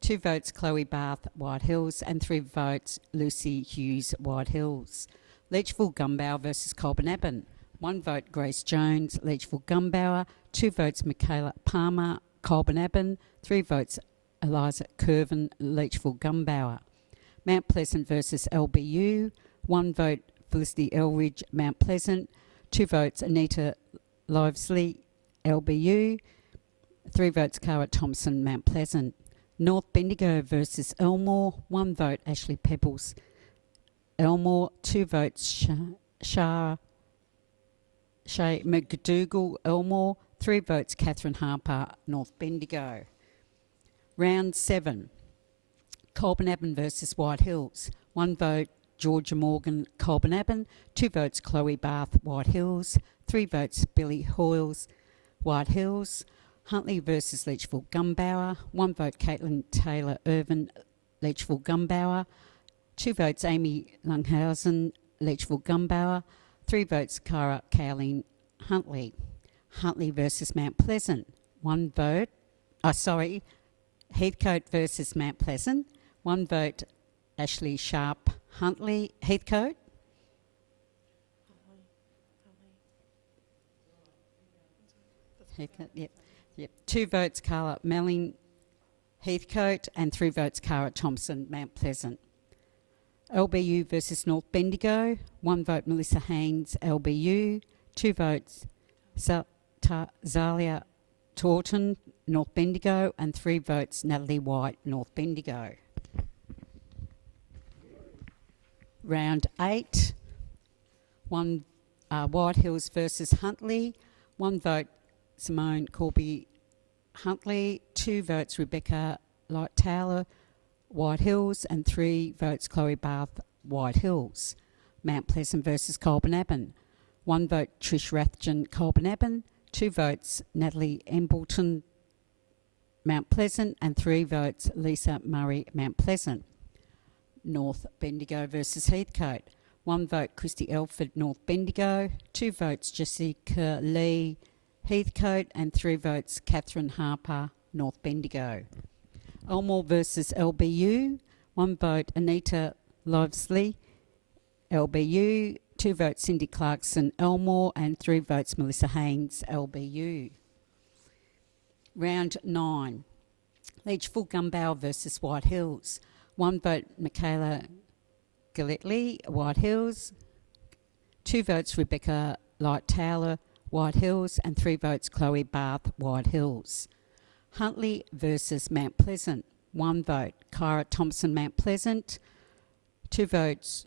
2 votes Chloe Bath White Hills, and 3 votes Lucy Hughes White Hills. Leachville Gumbauer versus Colbinaban. 1 vote Grace Jones Leachville Gumbauer, 2 votes Michaela Palmer Colbinaban, 3 votes Eliza Curvin Leachville Gumbauer. Mount Pleasant versus LBU. 1 vote Felicity Elridge Mount Pleasant, 2 votes Anita Livesley LBU, 3 votes Cara Thompson Mount Pleasant. North Bendigo versus Elmore, 1 vote Ashley Pebbles Elmore, 2 votes Shay McDougall Elmore, 3 votes Catherine Harper North Bendigo. Round 7, Colbinaban versus White Hills, 1 vote Georgia Morgan Colbinaban, 2 votes Chloe Bath White Hills, 3 votes Billy Hoyles White Hills. Huntley versus Leachville Gumbauer, 1 vote Caitlin Taylor Irvin Leachville Gumbauer, 2 votes Amy Lunghausen Leachville Gumbauer, 3 votes Cara Cowling Huntley. Huntley versus Mount Pleasant, 1 vote. Heathcote versus Mount Pleasant, 1 vote Ashley Sharp Huntley Heathcote. Heathcote, yep. 2 votes Carla Melling Heathcote, and 3 votes Cara Thompson Mount Pleasant. LBU versus North Bendigo, 1 vote Melissa Haynes LBU, 2 votes Zalia Taunton North Bendigo, and 3 votes Natalie White North Bendigo. Round 8, 1 White Hills versus Huntley, 1 vote Simone Corby Huntley, 2 votes Rebecca Light Taylor White Hills, and 3 votes Chloe Bath White Hills. Mount Pleasant versus Colbinaban, 1 vote Trish Rathjen Colbinaban, 2 votes Natalie Embleton, Mount Pleasant, and 3 votes Lisa Murray, Mount Pleasant. North Bendigo versus Heathcote. 1 vote Christy Elford, North Bendigo. 2 votes Jessica Lee, Heathcote, and 3 votes Catherine Harper, North Bendigo. Elmore versus LBU. 1 vote Anita Livesley, LBU. 2 votes Cindy Clarkson, Elmore, and 3 votes Melissa Haynes, LBU. Round 9. Leachville Gumbow versus White Hills. 1 vote Michaela Gilletley, White Hills. 2 votes Rebecca Light-Towler, White Hills, and 3 votes Chloe Barth, White Hills. Huntley versus Mount Pleasant. 1 vote Kyra Thompson, Mount Pleasant. 2 votes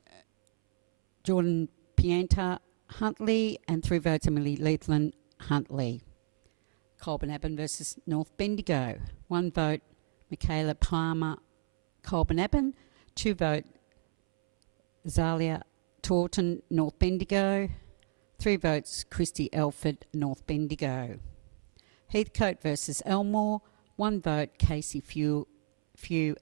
Jordan Pianta, Huntley, and 3 votes Emily Leithland, Huntley. Colbinaban versus North Bendigo. 1 vote Michaela Palmer, Colbinaban. 2 vote Zalia Taunton, North Bendigo. 3 votes Christy Elford, North Bendigo. Heathcote versus Elmore. 1 vote Casey Few,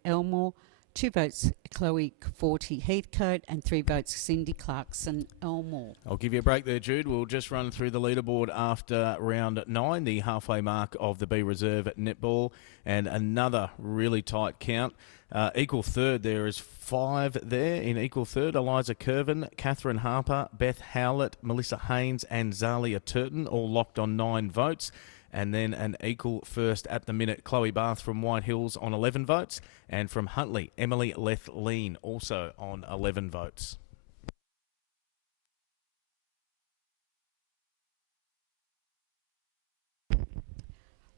Elmore. 2 votes Chloe Forty, Heathcote, and 3 votes Cindy Clarkson, Elmore. I'll give you a break there, Jude. We'll just run through the leaderboard after round 9, the halfway mark of the B Reserve netball, and another really tight count. Equal third, there is 5 there. In equal third, Eliza Curvin, Catherine Harper, Beth Howlett, Melissa Haynes, and Zalia Turton, all locked on 9 votes. And then an equal first at the minute, Chloe Barth from White Hills on 11 votes. And from Huntley, Emily Lethleen also on 11 votes.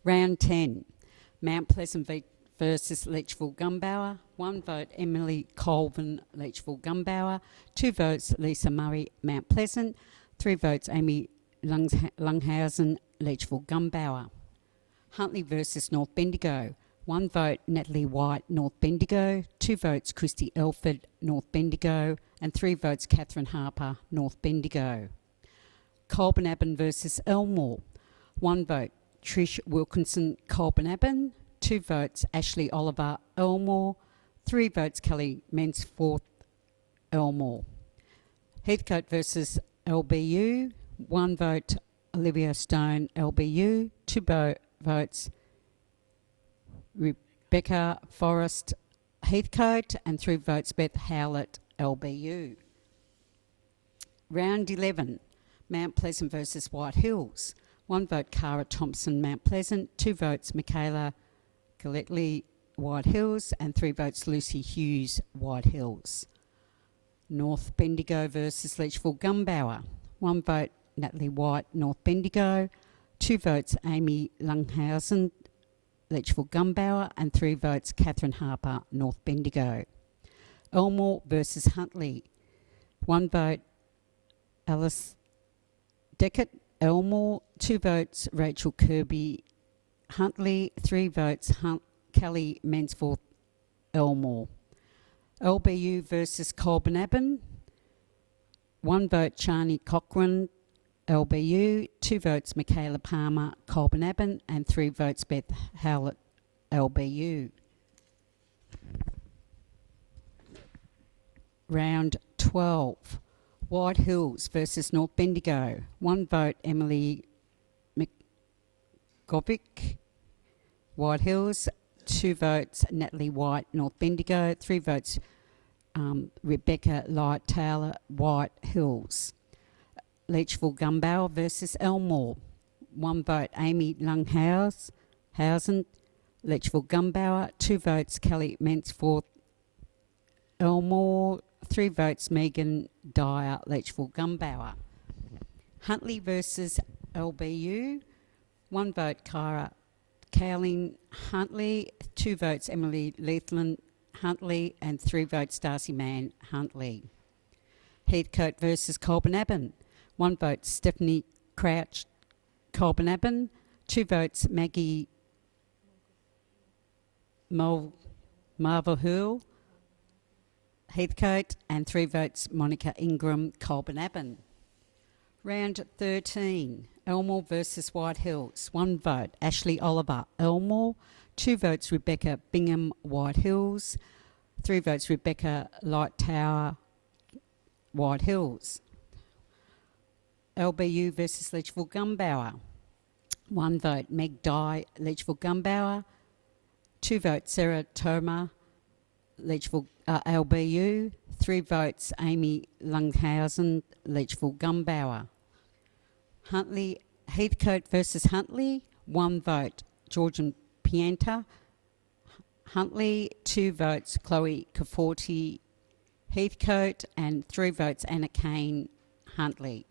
Round 10. Mount Pleasant versus Leachville Gumbower. 1 vote Emily Colvin, Leachville Gumbower. 2 votes Lisa Murray, Mount Pleasant. 3 votes Amy Lunghausen, Leachville Gumbower. Huntley versus North Bendigo. 1 vote Natalie White, North Bendigo. 2 votes Christy Elford, North Bendigo, and 3 votes Catherine Harper, North Bendigo. Colbinaban versus Elmore. 1 vote Trish Wilkinson, Colbinaban. 2 votes Ashley Oliver, Elmore. 3 votes Kelly Mensforth, Elmore. Heathcote versus LBU. 1 vote Olivia Stone, LBU. 2 votes Rebecca Forrest, Heathcote, and 3 votes Beth Howlett, LBU. Round 11, Mount Pleasant versus White Hills. 1 vote Cara Thompson, Mount Pleasant. 2 votes Michaela Gilletley, White Hills, and 3 votes Lucy Hughes, White Hills. North Bendigo versus Leachville Gumbower. 1 vote Natalie White, North Bendigo. 2 votes Amy Lunghausen, Leachville Gumbower, and 3 votes Catherine Harper, North Bendigo. Elmore versus Huntley. 1 vote Alice Deckett, Elmore. 2 votes Rachel Kirby, Huntley. 3 votes Kelly Mensforth, Elmore. LBU versus Colbinaban. 1 vote Chani Cochran, LBU. 2 votes Michaela Palmer, Colbinaban, and 3 votes Beth Howlett, LBU. Round 12. White Hills versus North Bendigo. 1 vote Emily McGovick, White Hills. 2 votes Natalie White, North Bendigo. 3 votes Rebecca Light-Towler, White Hills. Leachville Gumbower versus Elmore. 1 vote Amy Lunghausen, Leachville Gumbower. 2 votes Kelly Mensforth, Elmore. 3 votes Megan Dyer, Leachville Gumbower. Huntley versus LBU. 1 vote Kyra Cowling, Huntley. 2 votes Emily Leithland, Huntley, and 3 votes Darcy Mann, Huntley. Heathcote versus Colbinaban. 1 vote Stephanie Crouch, Colbinaban. 2 votes Maggie Marvel-Hurl, Heathcote, and 3 votes Monica Ingram, Colbinaban. Round 13, Elmore versus White Hills. 1 vote, Ashley Oliver, Elmore. 2 votes, Rebecca Bingham, White Hills. 3 votes, Rebecca Light Tower, White Hills. LBU versus Leachville Gumbauer. 1 vote, Meg Dye, Leachville Gumbauer. 2 votes, Sarah Toma, Leachville LBU. 3 votes, Amy Lunghausen, Leachville Gumbauer. Huntley Heathcote versus Huntley. 1 vote, Georgian Pianta, Huntley. 2 votes, Chloe Caforti, Heathcote, and 3 votes, Anna Kane, Huntley.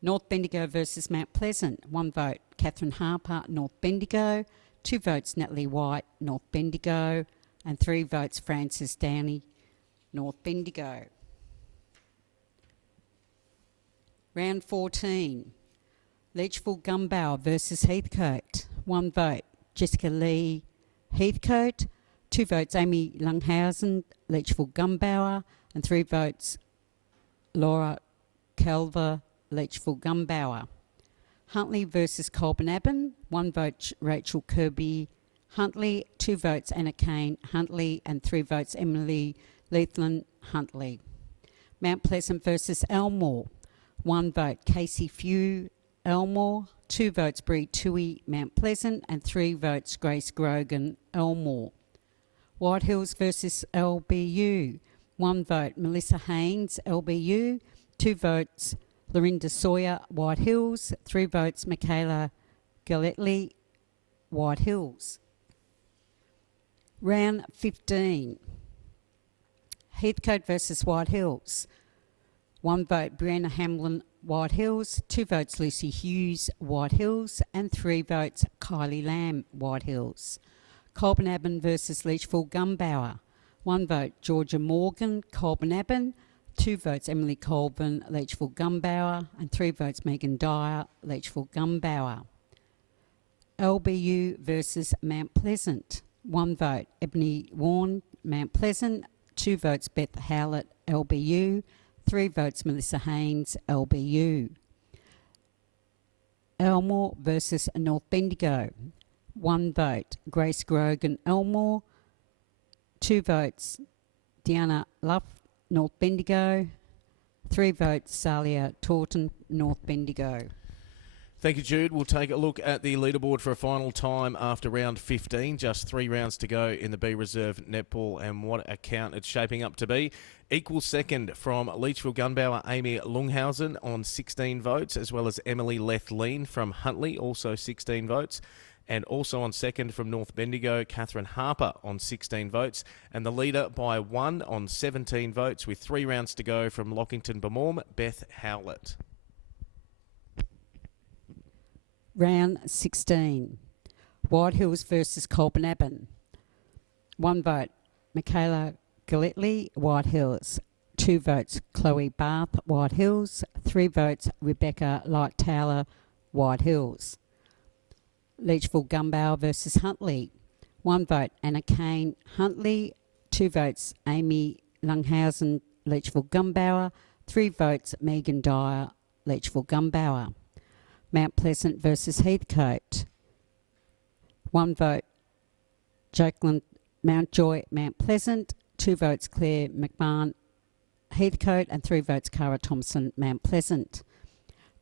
North Bendigo versus Mount Pleasant. 1 vote, Catherine Harper, North Bendigo. 2 votes, Natalie White, North Bendigo, and 3 votes, Frances Downey, North Bendigo. Round 14, Leachville Gumbauer versus Heathcote. 1 vote, Jessica Lee, Heathcote. 2 votes, Amy Lunghausen, Leachville Gumbauer, and 3 votes, Laura Calver, Leachville Gumbauer. Huntley versus Colbinaban. 1 vote, Rachel Kirby, Huntley. 2 votes, Anna Kane, Huntley, and 3 votes, Emily Leithland, Huntley. Mount Pleasant versus Elmore. 1 vote, Casey Few, Elmore. 2 votes, Bree Tui, Mount Pleasant, and 3 votes, Grace Grogan, Elmore. White Hills versus LBU. 1 vote, Melissa Haynes, LBU. 2 votes, Lorinda Sawyer, White Hills. 3 votes, Michaela Galletley, White Hills. Round 15, Heathcote versus White Hills. 1 vote, Brianna Hamlin, White Hills. 2 votes, Lucy Hughes, White Hills, and 3 votes, Kylie Lamb, White Hills. Colbinaban versus Leachville Gumbauer. 1 vote, Georgia Morgan, Colbinaban. 2 votes, Emily Colburn, Leachville Gumbauer, and 3 votes, Megan Dyer, Leachville Gumbauer. LBU versus Mount Pleasant. 1 vote, Ebony Warren, Mount Pleasant. 2 votes, Beth Howlett, LBU. 3 votes, Melissa Haynes, LBU. Elmore versus North Bendigo. 1 vote, Grace Grogan, Elmore. 2 votes, Deanna Luff, North Bendigo. 3 votes, Salia Taunton, North Bendigo. Thank you, Jude. We'll take a look at the leaderboard for a final time after round 15. Just 3 rounds to go in the B Reserve netball, and what a count it's shaping up to be. Equal second from Leachville Gumbauer, Amy Lunghausen on 16 votes, as well as Emily Lethleen from Huntley, also 16 votes. And also on second from North Bendigo, Catherine Harper on 16 votes. And the leader by 1 on 17 votes with 3 rounds to go from Lockington Bemorm, Beth Howlett. Round 16, White Hills versus Colbinaban. 1 vote, Michaela Galletley, White Hills. 2 votes, Chloe Barth, White Hills. 3 votes, Rebecca Light-Towler, White Hills. Leachville Gumbauer versus Huntley. 1 vote, Anna Kane, Huntley. 2 votes, Amy Lunghausen, Leachville Gumbauer. 3 votes, Megan Dyer, Leachville Gumbauer. Mount Pleasant versus Heathcote. 1 vote, Jacqueline Mountjoy, Mount Pleasant. 2 votes, Claire McMahon, Heathcote, and 3 votes, Cara Thompson, Mount Pleasant.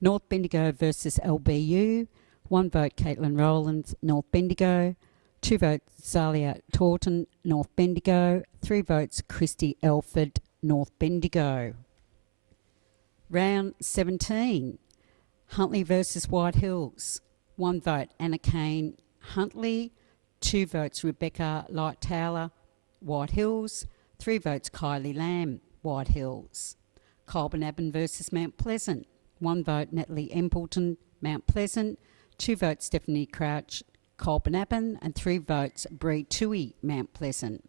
North Bendigo versus LBU. 1 vote, Caitlin Rowlands, North Bendigo. 2 votes, Zalia Taunton, North Bendigo. 3 votes, Christy Elford, North Bendigo. Round 17, Huntley versus White Hills. 1 vote, Anna Kane, Huntley. 2 votes, Rebecca Light-Towler, White Hills. 3 votes, Kylie Lamb, White Hills. Colbinaban versus Mount Pleasant. 1 vote, Natalie Empleton, Mount Pleasant. 2 votes, Stephanie Crouch, Colbinaban, and 3 votes, Bree Tui, Mount Pleasant.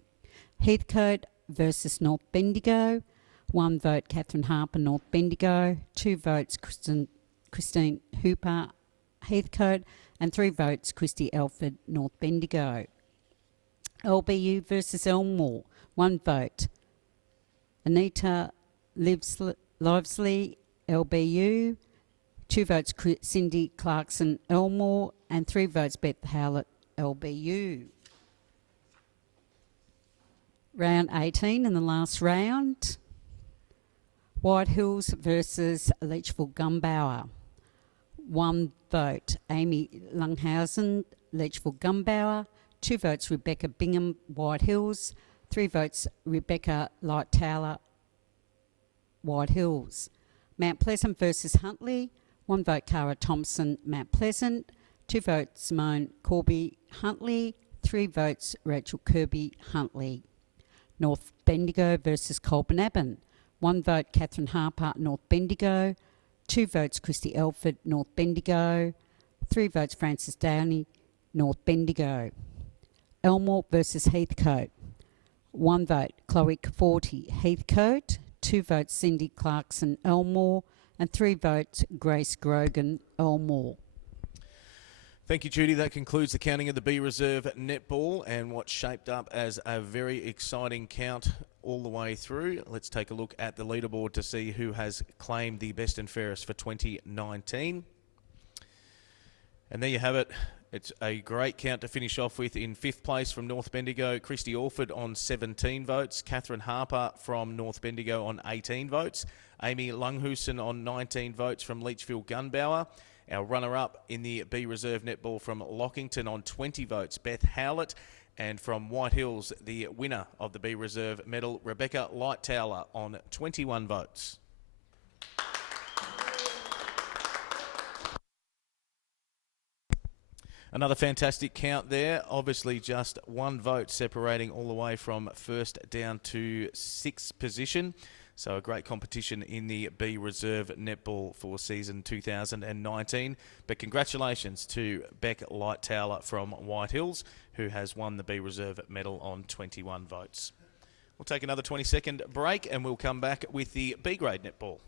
Heathcote versus North Bendigo. 1 vote, Catherine Harper, North Bendigo. 2 votes, Christine Hooper, Heathcote, and 3 votes, Christy Elford, North Bendigo. LBU versus Elmore. 1 vote, Anita Livesley, LBU. 2 votes Cindy Clarkson Elmore, and 3 votes Beth Howlett LBU. Round 18 in the last round. White Hills versus Leachville Gumbauer. 1 vote Amy Lunghausen, Leachville Gumbauer. 2 votes Rebecca Bingham, White Hills. 3 votes Rebecca Lightower, White Hills. Mount Pleasant versus Huntley. 1 vote Cara Thompson, Mount Pleasant. 2 votes Simone Corby, Huntley. 3 votes Rachel Kirby, Huntley. North Bendigo versus Colburn-Abbon. 1 vote Catherine Harper, North Bendigo. 2 votes Christy Elford, North Bendigo. 3 votes Frances Downey, North Bendigo. Elmore versus Heathcote. 1 vote Chloe Caforti, Heathcote. 2 votes Cindy Clarkson, Elmore. And 3 votes Grace Grogan, Elmore. Thank you, Judy. That concludes the counting of the B Reserve netball and what's shaped up as a very exciting count all the way through. Let's take a look at the leaderboard to see who has claimed the best and fairest for 2019. And there you have it. It's a great count to finish off with. In 5th place from North Bendigo, Christy Orford on 17 votes. Catherine Harper from North Bendigo on 18 votes. Amy Lunghusen on 19 votes from Leachville Gunbower. Our runner-up in the B Reserve netball from Lockington on 20 votes, Beth Howlett. And from White Hills, the winner of the B Reserve medal, Rebecca Lightower on 21 votes. Another fantastic count there. Obviously just 1 vote separating all the way from 1st down to 6th position. So a great competition in the B Reserve netball for season 2019. But congratulations to Beck Lightower from White Hills, who has won the B Reserve medal on 21 votes. We'll take another 20-second break and we'll come back with the B grade netball.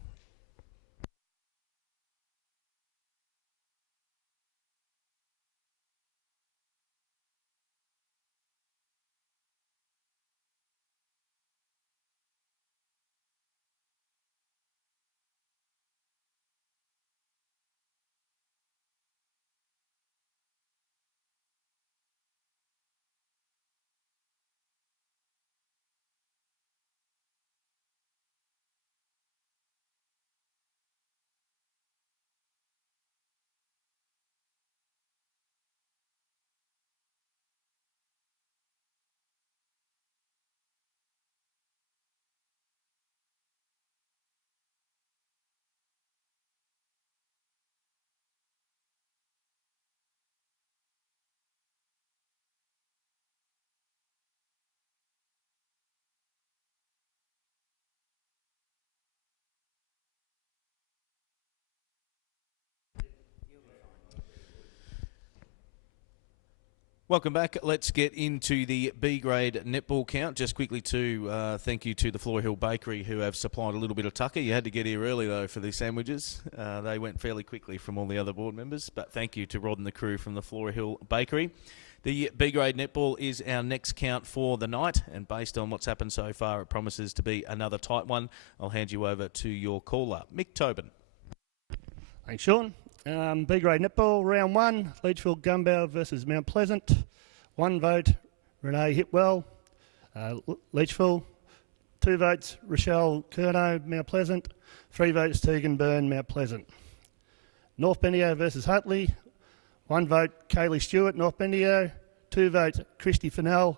Welcome back. Let's get into the B grade netball count. Just quickly to thank you to the Floor Hill Bakery who have supplied a little bit of tucker. You had to get here early though for these sandwiches. They went fairly quickly from all the other board members, but thank you to Rod and the crew from the Floor Hill Bakery. The B grade netball is our next count for the night, and based on what's happened so far, it promises to be another tight one. I'll hand you over to your caller, Mick Tobin. Thanks, Sean. B grade netball, round 1, Leachville Gumbauer versus Mount Pleasant. 1 vote, Renee Hitwell, Leachville. 2 votes, Rochelle Curnow, Mount Pleasant. 3 votes, Tegan Byrne, Mount Pleasant. North Bendigo versus Huntley. 1 vote, Kaylee Stewart, North Bendigo. 2 votes, Christy Fennell,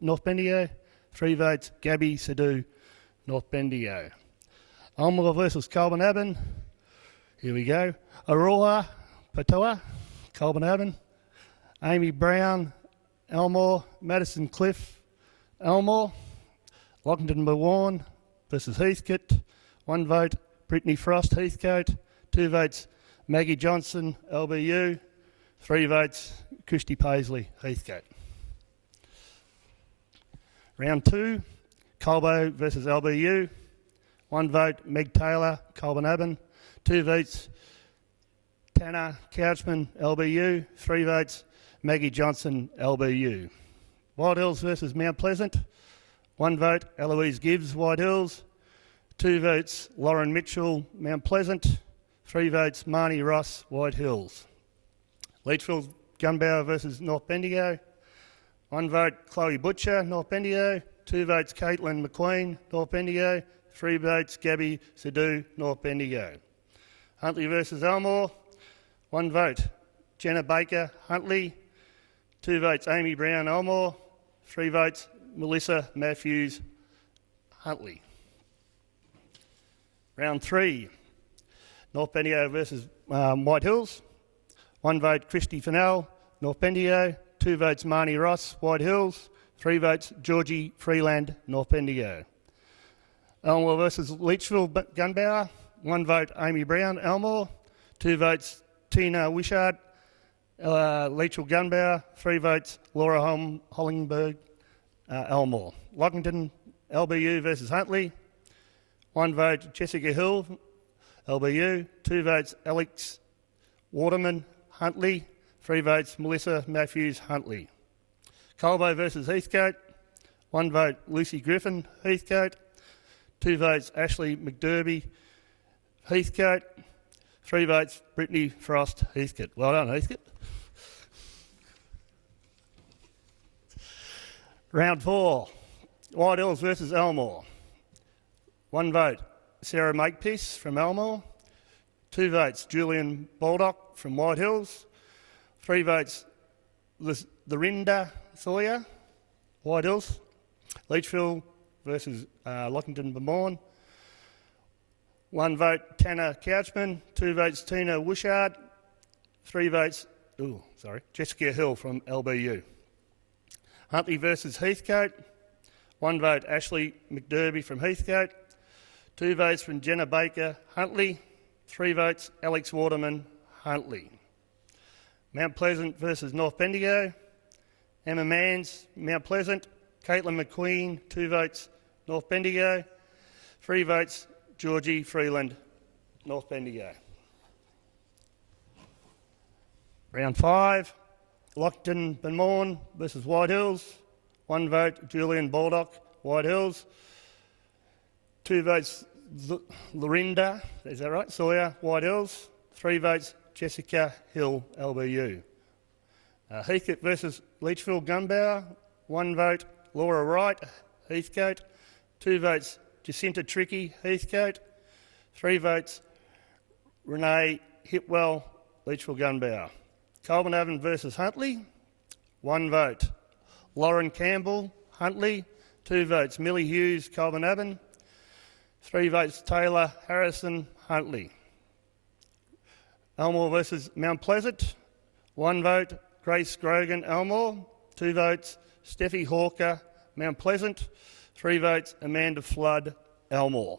North Bendigo. 3 votes, Gabby Sadhu, North Bendigo. Elmore versus Colburn-Abbon. Here we go. Aurora Patoa, Colburn-Abbon. Amy Brown, Elmore. Madison Cliff, Elmore. Lockington Bawarn versus Heathcote. 1 vote, Brittany Frost, Heathcote. 2 votes, Maggie Johnson, LBU. 3 votes, Christy Paisley, Heathcote. Round 2, Colbo versus LBU. 1 vote, Meg Taylor, Colburn-Abbon. 2 votes, Tanner Couchman, LBU. 3 votes, Maggie Johnson, LBU. White Hills versus Mount Pleasant. 1 vote, Eloise Gibbs, White Hills. 2 votes, Lauren Mitchell, Mount Pleasant. 3 votes Marnie Ross, White Hills. Leachfield Gunbower versus North Bendigo. 1 vote Chloe Butcher, North Bendigo. 2 votes Caitlin McQueen, North Bendigo. 3 votes Gabby Sidhu, North Bendigo. Huntley versus Elmore. 1 vote Jenna Baker, Huntley. 2 votes Amy Brown, Elmore. 3 votes Melissa Matthews, Huntley. Round 3, North Bendigo versus White Hills. 1 vote Christy Fennell, North Bendigo. 2 votes Marnie Ross, White Hills. 3 votes Georgie Freeland, North Bendigo. Elmore versus Leachfield Gunbower. 1 vote Amy Brown, Elmore. 2 votes Tina Wishart, Leachfield Gunbower. 3 votes Laura Hollingberg, Elmore. Lockington LBU versus Huntley. 1 vote Jessica Hill, LBU. 2 votes Alex Waterman, Huntley. 3 votes Melissa Matthews, Huntley. Colbo versus Heathcote. 1 vote Lucy Griffin, Heathcote. 2 votes Ashley McDerby, Heathcote. 3 votes Brittany Frost, Heathcote. Well done, Heathcote. Round 4, White Hills versus Elmore. 1 vote Sarah Makepeace from Elmore. 2 votes Julian Baldock from White Hills. 3 votes Lorinda Sawyer, White Hills. Leachfield versus Lockington Beaumont. 1 vote Tanner Couchman. 2 votes Tina Wishart. 3 votes Jessica Hill from LBU. Huntley versus Heathcote. 1 vote Ashley McDerby from Heathcote. 2 votes from Jenna Baker, Huntley. 3 votes Alex Waterman, Huntley. Mount Pleasant versus North Bendigo. Emma Manns, Mount Pleasant. Caitlin McQueen, 2 votes North Bendigo. 3 votes Georgie Freeland, North Bendigo. Round 5, Lockton Benmorn versus White Hills. 1 vote Julian Baldock, White Hills. 2 votes Lorinda, is that right? Sawyer, White Hills. 3 votes Jessica Hill, LBU. Heathcote versus Leachfield Gunbower. 1 vote Laura Wright, Heathcote. 2 votes Jacinta Tricky, Heathcote. 3 votes Renee Hipwell, Leachfield Gunbower. Colbinavan versus Huntley. 1 vote Lauren Campbell, Huntley. 2 votes Millie Hughes, Colbinavan. 3 votes Taylor Harrison, Huntley. Elmore versus Mount Pleasant. 1 vote Grace Grogan, Elmore. 2 votes Steffi Hawker, Mount Pleasant. 3 votes Amanda Flood, Elmore.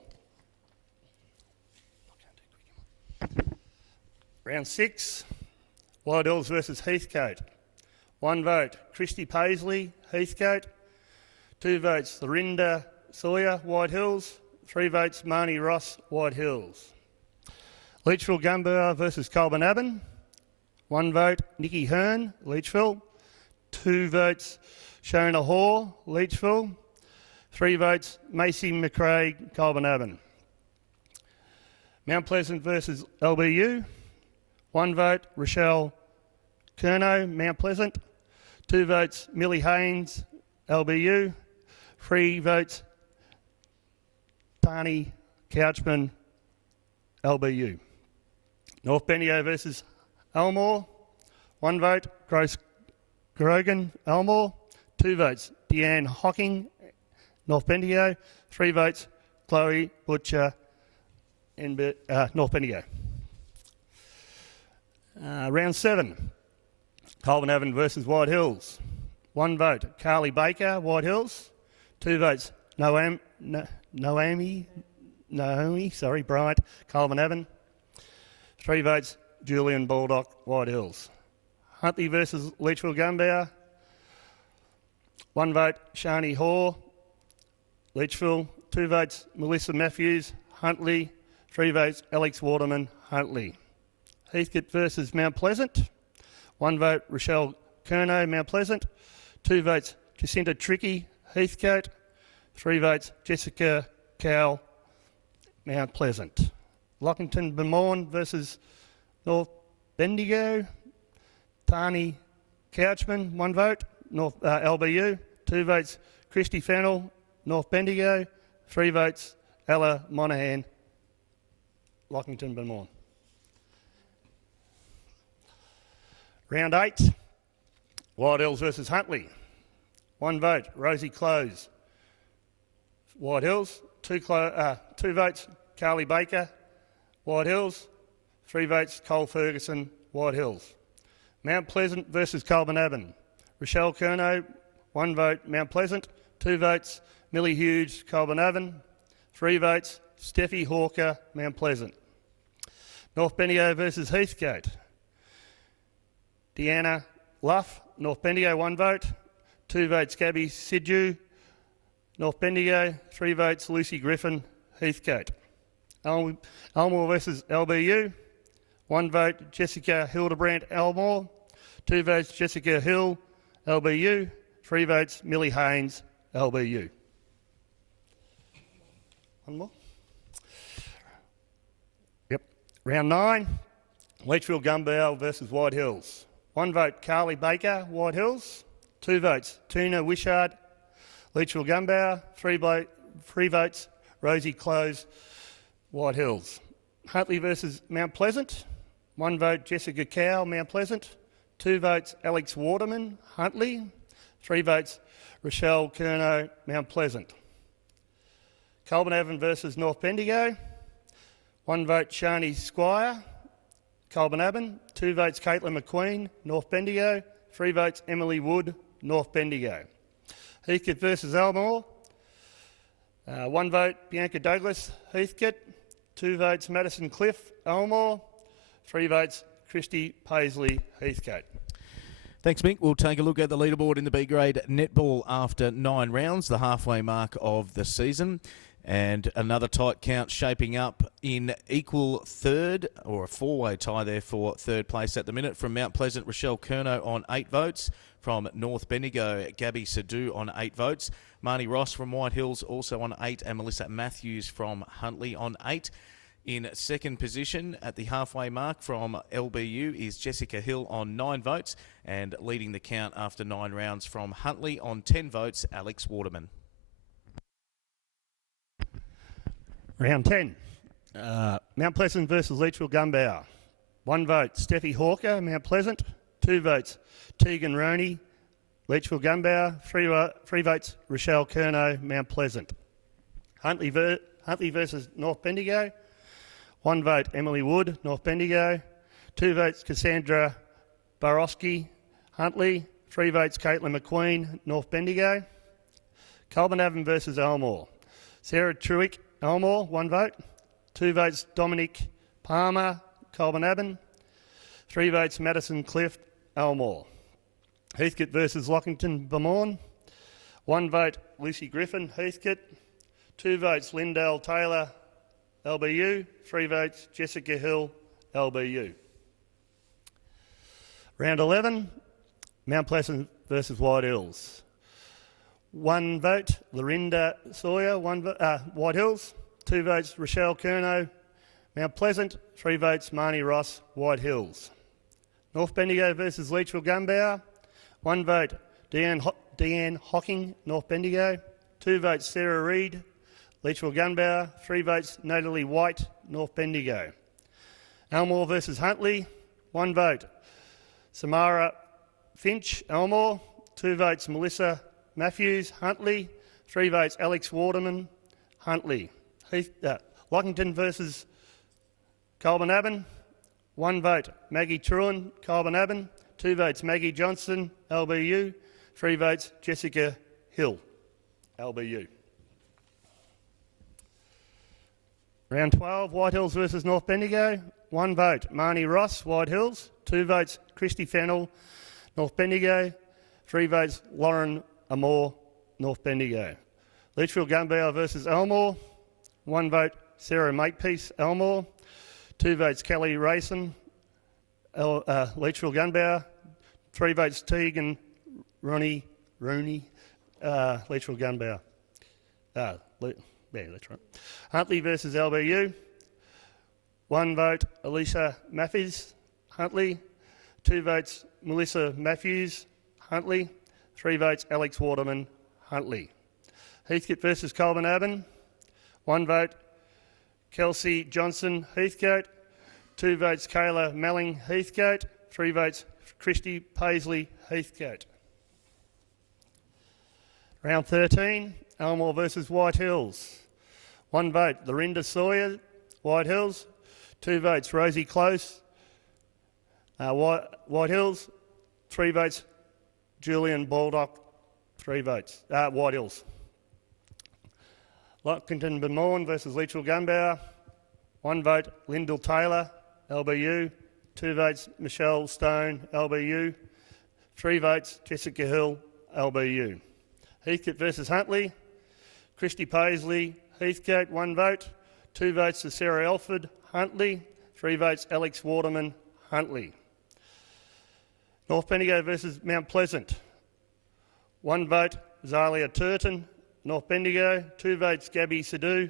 Round 6, White Hills versus Heathcote. 1 vote Christy Paisley, Heathcote. 2 votes Lorinda Sawyer, White Hills. 3 votes Marnie Ross, White Hills. Leachfield Gunbower versus Colbinavan. 1 vote Nikki Hearn, Leachfield. 2 votes Shona Hoare, Leachfield. 3 votes Macy McRae, Colbinavan. Mount Pleasant versus LBU. 1 vote Rochelle Kerno, Mount Pleasant. 2 votes Millie Haynes, LBU. 3 votes Tani Couchman, LBU. North Bendigo versus Elmore. 1 vote Grace Grogan, Elmore. 2 votes Deanne Hocking, North Bendigo. 3 votes Chloe Butcher, North Bendigo. Round 7, Colbinavan versus White Hills. 1 vote Carly Baker, White Hills. 2 votes Naomi Bryant, Colbinavan. 3 votes Julian Baldock, White Hills. Huntley versus Leachfield Gunbower. 1 vote Shani Hoare, Leachfield. 2 votes Melissa Matthews, Huntley. 3 votes Alex Waterman, Huntley. Heathcote versus Mount Pleasant. 1 vote Rochelle Kerno, Mount Pleasant. 2 votes Jacinta Tricky, Heathcote. 3 votes Jessica Cowell, Mount Pleasant. Lockington Beaumont versus North Bendigo. Tarney Couchman, 1 vote, North LBU. 2 votes, Christy Fennell, North Bendigo. 3 votes, Ella Monaghan, Lockington Beaumont. Round 8, Wild Hills versus Huntley. 1 vote, Rosie Close, White Hills. 2 votes, Carly Baker, White Hills. 3 votes, Cole Ferguson, White Hills. Mount Pleasant versus Colbinaban. Rochelle Curnow, 1 vote, Mount Pleasant. 2 votes, Millie Hughes, Colbinaban. 3 votes, Steffi Hawker, Mount Pleasant. North Bendigo versus Heathcote. Deanna Luff, North Bendigo, 1 vote. 2 votes, Gabby Sidju, North Bendigo. 3 votes, Lucy Griffin, Heathcote. Elmore versus LBU. 1 vote, Jessica Hildebrandt, Elmore. 2 votes, Jessica Hill, LBU. 3 votes, Millie Haynes, LBU. One more. Yep. Round 9, Leachfield Gumbel versus White Hills. 1 vote, Carly Baker, White Hills. 2 votes, Tina Wishart, Leachfield Gumbel. 3 votes, Rosie Close, White Hills. Huntley versus Mount Pleasant. 1 vote, Jessica Cow, Mount Pleasant. 2 votes, Alex Waterman, Huntley. 3 votes, Rochelle Curnow, Mount Pleasant. Colbinaban versus North Bendigo. 1 vote, Shani Squire, Colbinaban. 2 votes, Caitlin McQueen, North Bendigo. 3 votes, Emily Wood, North Bendigo. Heathcote versus Elmore. 1 vote, Bianca Douglas, Heathcote. 2 votes, Madison Cliff, Elmore. 3 votes, Christy Paisley, Heathcote. Thanks, Mick. We'll take a look at the leaderboard in the B grade netball after 9 rounds, the halfway mark of the season. And another tight count shaping up in equal third, or a 4-way tie there for third place at the minute. From Mount Pleasant, Rochelle Curnow on 8 votes. From North Bendigo, Gabby Sidhu on 8 votes. Marnie Ross from White Hills also on 8, and Melissa Matthews from Huntley on 8. In second position at the halfway mark from LBU is Jessica Hill on 9 votes, and leading the count after 9 rounds from Huntley on 10 votes, Alex Waterman. Round 10, Mount Pleasant versus Leachfield Gumbauer. 1 vote, Steffi Hawker, Mount Pleasant. 2 votes, Tegan Roney, Leachfield Gumbauer. 3 votes, Rochelle Curnow, Mount Pleasant. Huntley versus North Bendigo. 1 vote, Emily Wood, North Bendigo. 2 votes, Cassandra Barowski, Huntley. 3 votes, Caitlin McQueen, North Bendigo. Colbinaban versus Elmore. Sarah Truick, Elmore, 1 vote. 2 votes, Dominic Palmer, Colbinaban. 3 votes, Madison Cliff, Elmore. Heathcote versus Lockington Beaumont. 1 vote, Lucy Griffin, Heathcote. 2 votes, Lindell Taylor, LBU. 3 votes, Jessica Hill, LBU. Round 11, Mount Pleasant versus White Hills. 1 vote, Lorinda Sawyer, White Hills. 2 votes, Rochelle Curnow, Mount Pleasant. 3 votes, Marnie Ross, White Hills. North Bendigo versus Leachfield Gumbauer. 1 vote, Deanne Hocking, North Bendigo. 2 votes, Sarah Reid, Leachfield Gumbauer. 3 votes, Natalie White, North Bendigo. Elmore versus Huntley. 1 vote, Samara Finch, Elmore. 2 votes, Melissa Matthews, Huntley. 3 votes, Alex Waterman, Huntley. Lockington versus Colbinaban. 1 vote, Maggie Truan, Colbinaban. 2 votes, Maggie Johnson, LBU. 3 votes, Jessica Hill, LBU. Round 12, White Hills versus North Bendigo. 1 vote, Marnie Ross, White Hills. 2 votes, Christy Fennell, North Bendigo. 3 votes, Lauren Amore, North Bendigo. Leachfield Gumbauer versus Elmore. 1 vote, Sarah Makepeace, Elmore. 2 votes, Kelly Rayson, Leachfield Gumbauer. 3 votes, Tegan Rooney, Leachfield Gumbauer. Yeah, that's right. Huntley versus LBU. 1 vote, Melissa Matthews, Leachfield Gumbauer. 3 votes, Alex Waterman, Huntley. Heathcote versus Colbinaban. 1 vote, Deanne Hocking, Leachfield Gumbauer. 2 votes, Sarah Reid, Leachfield Gumbauer. 3 votes, Natalie White, North Bendigo. Elmore versus Huntley. 1 vote, Maggie Truan, Colbinaban. 2 votes, Christy Fennell, North Bendigo. 3 votes, Alex Waterman, Huntley. Leachfield Gumbauer versus Elmore. 1 vote, Sarah Makepeace, Elmore. 2 votes, Kelly Rayson, Leachfield Gumbauer. 3 votes, Tegan Rooney, Leachfield Gumbauor. 3 votes, Huntley versus LBU. 1 vote, Alicia Matthews, Huntley. 2 votes, Melissa Matthews, Huntley. 3 votes, Alex Waterman, Huntley. Heathcote versus Colburn Abbon. 1 vote, Kelsey Johnson, Heathcote. 2 votes, Kayla Melling, Heathcote. 3 votes, Christy Paisley, Heathcote. Round 13, Elmore versus White Hills. 1 vote, Lorinda Sawyer, White Hills. 2 votes, Rosie Close, White Hills. 3 votes, Julian Baldock, 3 votes, White Hills. Lockington Benmorn versus Leachville Gunbower. 1 vote, Lyndall Taylor, LBU. 2 votes, Michelle Stone, LBU. 3 votes, Jessica Hill, LBU. Heathcote versus Huntley. Christy Paisley, Heathcote, 1 vote. 2 votes to Sarah Elford, Huntley. 3 votes, Alex Waterman, Huntley. North Bendigo versus Mount Pleasant. 1 vote, Zalia Turton, North Bendigo. 2 votes, Gabby Sidhu,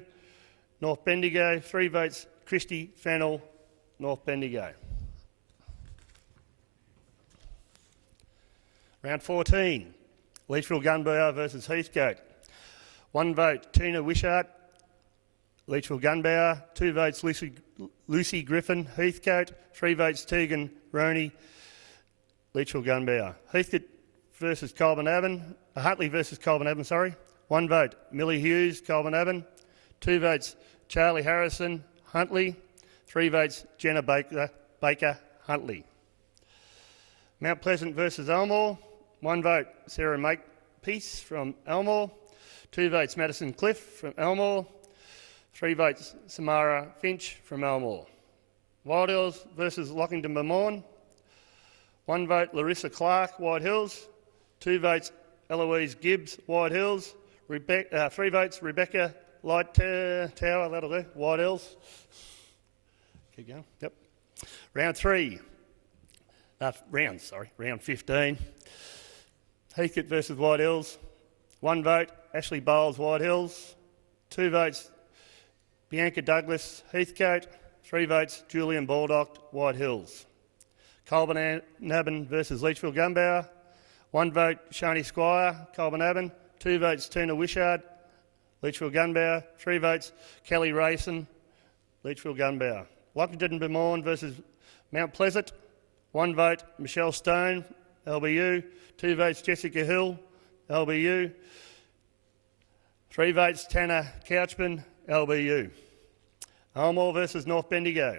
North Bendigo. 3 votes, Christy Fennell, North Bendigo. Round 14, Leachville Gunbower versus Heathcote. 1 vote, Tina Wishart, Leachville Gunbower. 2 votes, Lucy Griffin, Heathcote. 3 votes, Tegan Roney, Leachville Gunbower. Heathcote versus Colburn Abbon, Huntley versus Colburn Abbon, sorry. 1 vote, Millie Hughes, Colburn Abbon. 2 votes, Charlie Harrison, Huntley. 3 votes, Jenna Baker, Huntley. Mount Pleasant versus Elmore. 1 vote, Sarah Makepeace from Elmore. 2 votes, Madison Cliff from Elmore. 3 votes, Samara Finch from Elmore. Wild Hills versus Lockington Benmorn. 1 vote, Larissa Clark, White Hills. 2 votes, Eloise Gibbs, White Hills. 3 votes, Rebecca Light Tower, that'll do, White Hills. Keep going, yep. Round 15. Heathcote versus White Hills. 1 vote, Ashley Bowles, White Hills. 2 votes, Bianca Douglas, Heathcote. 3 votes, Julian Baldock, White Hills. Colburn Abbon versus Leachville Gunbower. 1 vote, Shani Squire, Colburn Abbon. 2 votes, Tina Wishart, Leachville Gunbower. 3 votes, Kelly Rayson, Leachville Gunbower. Lockington Benmorn versus Mount Pleasant. 1 vote, Michelle Stone, LBU. 2 votes, Jessica Hill, LBU. 3 votes, Tanner Couchman, LBU. Elmore versus North Bendigo.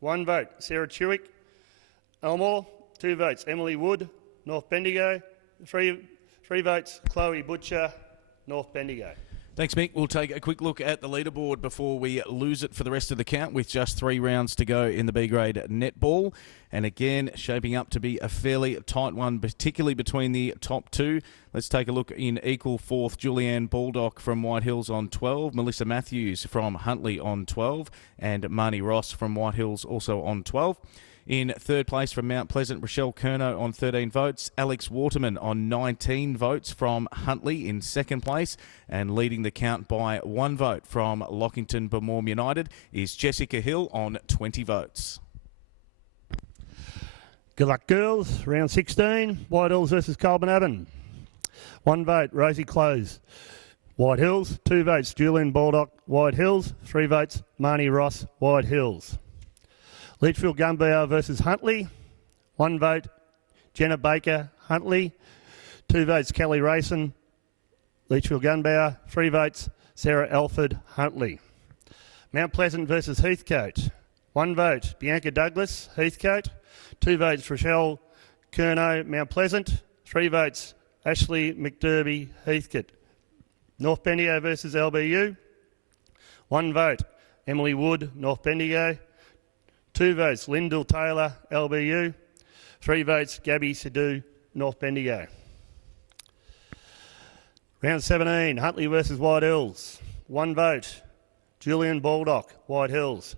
1 vote, Sarah Chewick, Elmore. 2 votes, Emily Wood, North Bendigo. 3 votes, Chloe Butcher, North Bendigo. Thanks, Mick. We'll take a quick look at the leaderboard before we lose it for the rest of the count with just 3 rounds to go in the B-grade netball. And again, shaping up to be a fairly tight one, particularly between the top 2. Let's take a look in equal 4th. Julianne Baldock from White Hills on 12. Melissa Matthews from Huntley on 12. And Marnie Ross from White Hills also on 12. In 3rd place from Mount Pleasant, Rochelle Curnow on 13 votes. Alex Waterman on 19 votes from Huntley in 2nd place. And leading the count by 1 vote from Lockington Benmorn United is Jessica Hill on 20 votes. Good luck, girls. Round 16, White Hills versus Colburn Abbon. 1 vote, Rosie Close, White Hills. 2 votes, Julian Baldock, White Hills. 3 votes, Marnie Ross, White Hills. Leachville Gunbower versus Huntley. 1 vote, Jenna Baker, Huntley. 2 votes, Kelly Rayson, Leachville Gunbower. 3 votes, Sarah Elford, Huntley. Mount Pleasant versus Heathcote. 1 vote, Bianca Douglas, Heathcote. 2 votes, Rochelle Curnow, Mount Pleasant. 3 votes, Ashley McDerby, Heathcote. North Bendigo versus LBU. 1 vote, Emily Wood, North Bendigo. 2 votes, Lyndall Taylor, LBU. 3 votes, Gabby Sidhu, North Bendigo. Round 17, Huntley versus White Hills. 1 vote, Julian Baldock, White Hills.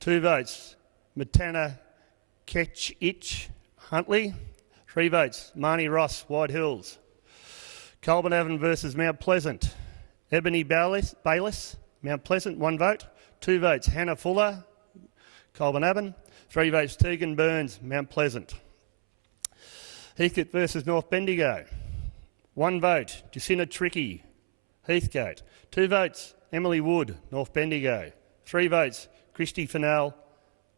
2 votes, Matana Ketch-Itch, Huntley. 3 votes, Marnie Ross, White Hills. Colburn Abbon versus Mount Pleasant. Ebony Bayliss, Mount Pleasant, 1 vote. 2 votes, Hannah Fuller, Colbinaban. 3 votes, Tegan Burns, Mount Pleasant. Heathcote versus North Bendigo. 1 vote, Jacinta Tricky, Heathcote. 2 votes, Emily Wood, North Bendigo. 3 votes, HDFNL,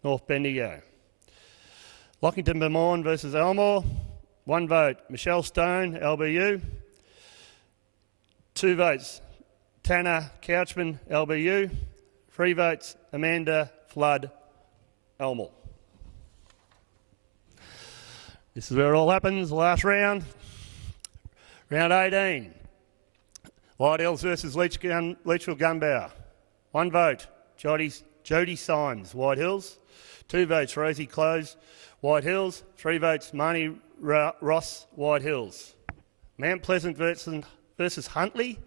North Bendigo. Lockington Beaumont versus Elmore. 1 vote, Michelle Stone, LBU. 2 votes, Tanner Couchman, LBU. 3 votes, Amanda Flood, Elmore. This is where it all happens, last round. Round 18. White Hills versus Leachfield Gunbower. 1 vote, Jodie Symes, White Hills. 2 votes, Rosie Close, White Hills. 3 votes, Marnie Ross, White Hills. Mount Pleasant versus Huntley.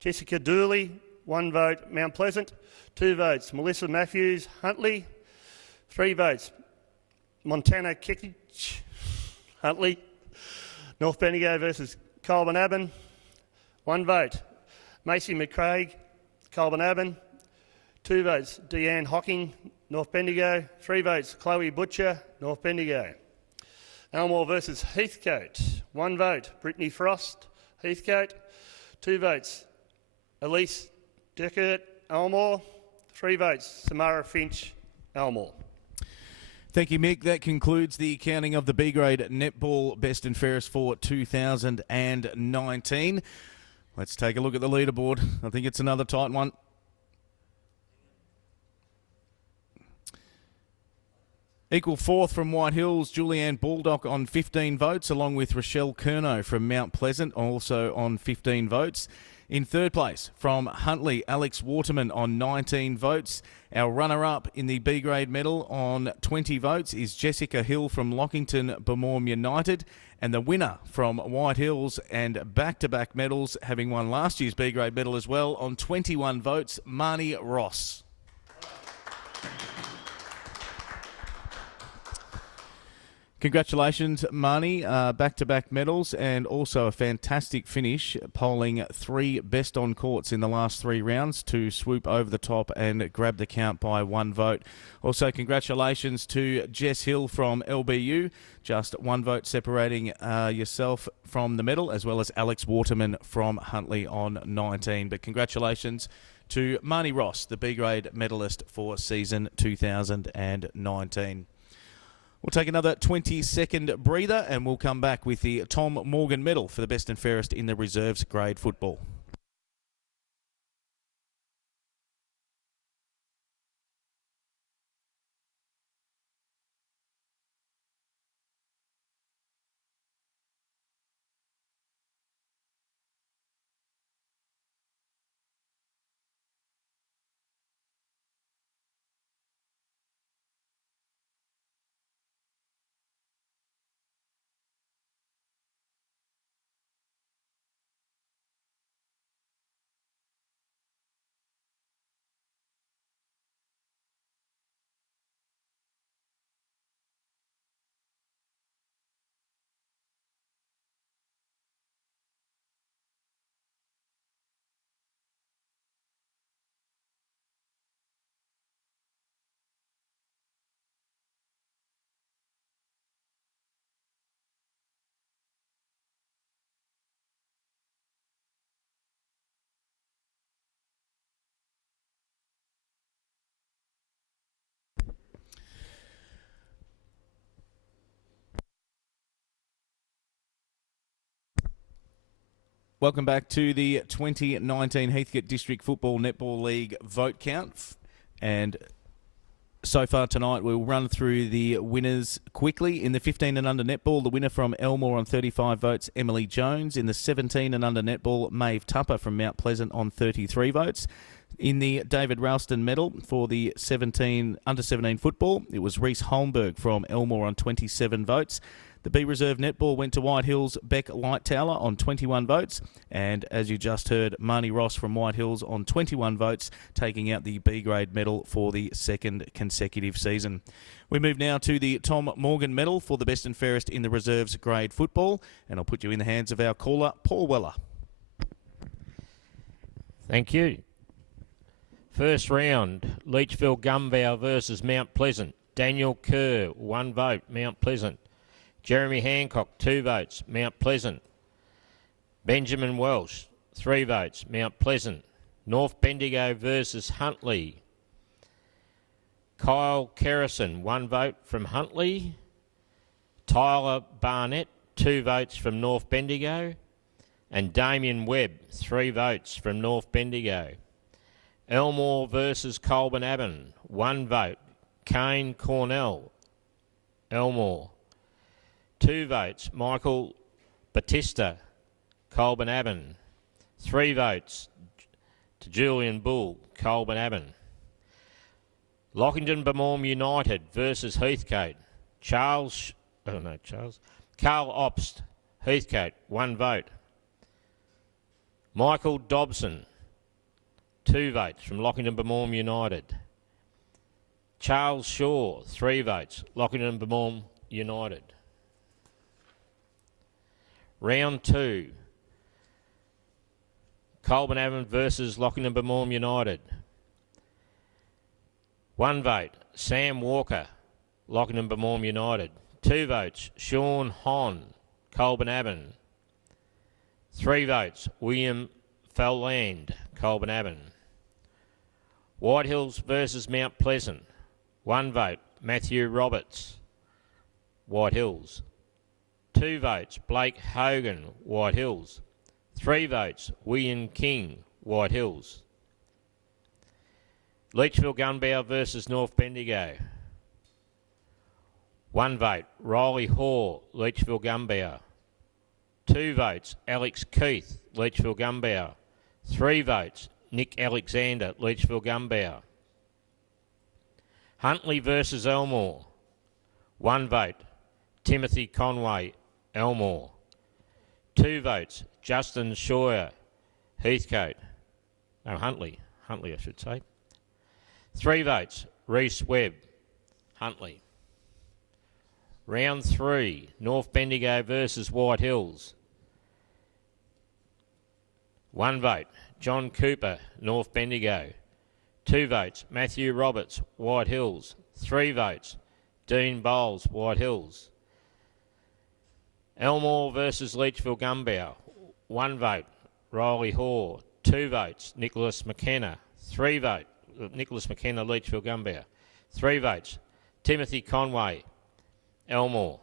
Jessica Dooley, 1 vote, Mount Pleasant. 2 votes, Melissa Matthews, Huntley. 3 votes, Montana Kikich, Huntley. North Bendigo versus Colbinaban. 1 vote, Macy McCraig, Colbinaban. 2 votes, Deanne Hocking, North Bendigo. 3 votes, Chloe Butcher, North Bendigo. Elmore versus Heathcote. 1 vote, Brittany Frost, Heathcote. 2 votes, Elise Deckert, Elmore. 3 votes, Samara Finch, Elmore. Thank you, Mick. That concludes the counting of the B-grade netball best and fairest for 2019. Let's take a look at the leaderboard. I think it's another tight one. Equal fourth from White Hills, Julianne Baldock on 15 votes, along with Rochelle Curnow from Mount Pleasant, also on 15 votes. In third place from Huntley, Alex Waterman on 19 votes. Our runner-up in the B-grade medal on 20 votes is Jessica Hill from Lockington Beaumont United. And the winner from White Hills and back-to-back medals, having won last year's B-grade medal as well, on 21 votes, Marnie Ross. Congratulations, Marnie. Back-to-back medals and also a fantastic finish, polling 3 best on courts in the last 3 rounds to swoop over the top and grab the count by 1 vote. Also, congratulations to Jess Hill from LBU, just 1 vote separating yourself from the medal, as well as Alex Waterman from Huntley on 19. But congratulations to Marnie Ross, the B-grade medalist for season 2019. We'll take another 20-second breather and we'll come back with the Tom Morgan Medal for the best and fairest in the reserves grade football. Welcome back to the 2019 Heathcote District Football Netball League vote count. And so far tonight, we'll run through the winners quickly. In the 15 and under netball, the winner from Elmore on 35 votes, Emily Jones. In the 17 and under netball, Maeve Tupper from Mount Pleasant on 33 votes. In the David Ralston medal for the under 17 football, it was Reese Holmberg from Elmore on 27 votes. The B Reserve netball went to White Hills' Beck Lightower on 21 votes. And as you just heard, Marnie Ross from White Hills on 21 votes, taking out the B-grade medal for the second consecutive season. We move now to the Tom Morgan medal for the best and fairest in the reserves grade football. And I'll put you in the hands of our caller, Paul Weller. Thank you. First round, Leachville Gumbau versus Mount Pleasant. Daniel Kerr, 1 vote, Mount Pleasant. Jeremy Hancock, 2 votes, Mount Pleasant. Benjamin Welsh, 3 votes, Mount Pleasant. North Bendigo versus Huntley. Kyle Kerrison, 1 vote from Huntley. Tyler Barnett, 2 votes from North Bendigo. And Damien Webb, 3 votes from North Bendigo. Elmore versus Colburn Abbon, 1 vote. Kane Cornell, Elmore. 2 votes, Michael Batista, Colburn Abbon. 3 votes to Julian Bull, Colburn Abbon. Lockington Bermorm United versus Heathcote. Carl Obst, Heathcote, 1 vote. Michael Dobson, 2 votes from Lockington Bermorm United. Charles Shaw, 3 votes, Lockington Bermorm United. Round 2, Colburn Abbon versus Lockington Bermorm United. 1 vote, Sam Walker, Lockington Bermorm United. 2 votes, Sean Hon, Colburn Abbon. 3 votes, William Felland, Colburn Abbon. White Hills versus Mount Pleasant. 1 vote, Matthew Roberts, White Hills. 2 votes, Blake Hogan, White Hills. 3 votes, William King, White Hills. Leachville Gunbow versus North Bendigo. 1 vote, Riley Hoare, Leachville Gunbow. 2 votes, Alex Keith, Leachville Gunbow. 3 votes, Nick Alexander, Leachville Gunbow. Huntley versus Elmore. 1 vote, Timothy Conway, Elmore. 2 votes, Justin Shawyer, Heathcote. No, Huntley I should say. 3 votes, Reece Webb, Huntley. Round 3, North Bendigo versus White Hills. 1 vote, John Cooper, North Bendigo. 2 votes, Matthew Roberts, White Hills. 3 votes, Dean Bowles, White Hills. Elmore versus Leachville Gunbow. 1 vote, Riley Hoare. 2 votes, Nicholas McKenna. 3 votes, Nicholas McKenna, Leachville Gunbow. 3 votes, Timothy Conway, Elmore.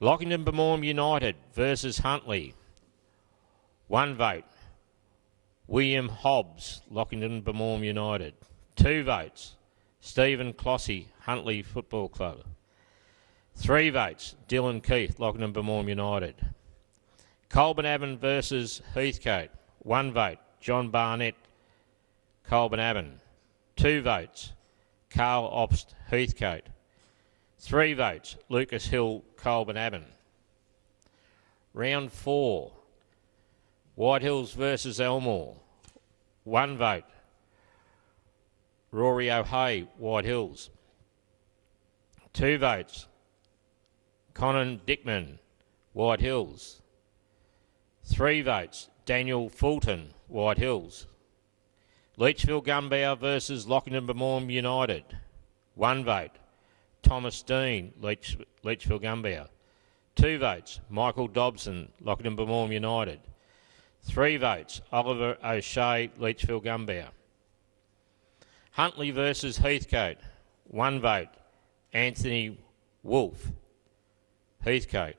Lockington Bermorm United versus Huntley. 1 vote, William Hobbs, Lockington Bermorm United. 2 votes, Stephen Clossy, Huntley Football Club. 3 votes, Dylan Keith, Lockington Bermorm United. Colburn Abbon versus Heathcote. 1 vote, John Barnett, Colburn Abbon. 2 votes, Carl Obst, Heathcote. 3 votes, Lucas Hill, Colburn Abbon. Round 4, White Hills versus Elmore. 1 vote, Rory O'Hay, White Hills. 2 votes, Conan Dickman, White Hills. 3 votes, Daniel Fulton, White Hills. Leachville Gunbow versus Lockington Bermorm United. 1 vote, Thomas Dean, Leachville Gunbow. 2 votes, Michael Dobson, Lockington Bermorm United. 3 votes, Oliver O'Shea, Leachville Gunbow. Huntley versus Heathcote. 1 vote, Anthony Wolfe, Heathcote.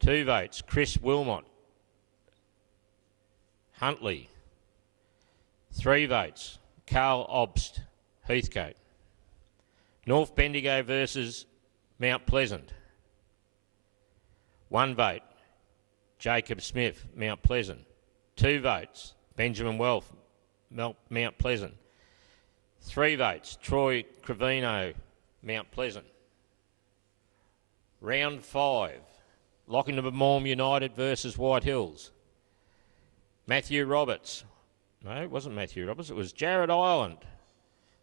2 votes, Chris Wilmot, Huntley. 3 votes, Carl Obst, Heathcote. North Bendigo versus Mount Pleasant. 1 vote, Jacob Smith, Mount Pleasant. 2 votes, Benjamin Welf, Mount Pleasant. 3 votes, Troy Cravino, Mount Pleasant. Round 5, Lockington Bermorm United versus White Hills. Matthew Roberts. No, it wasn't Matthew Roberts, it was Jared Ireland.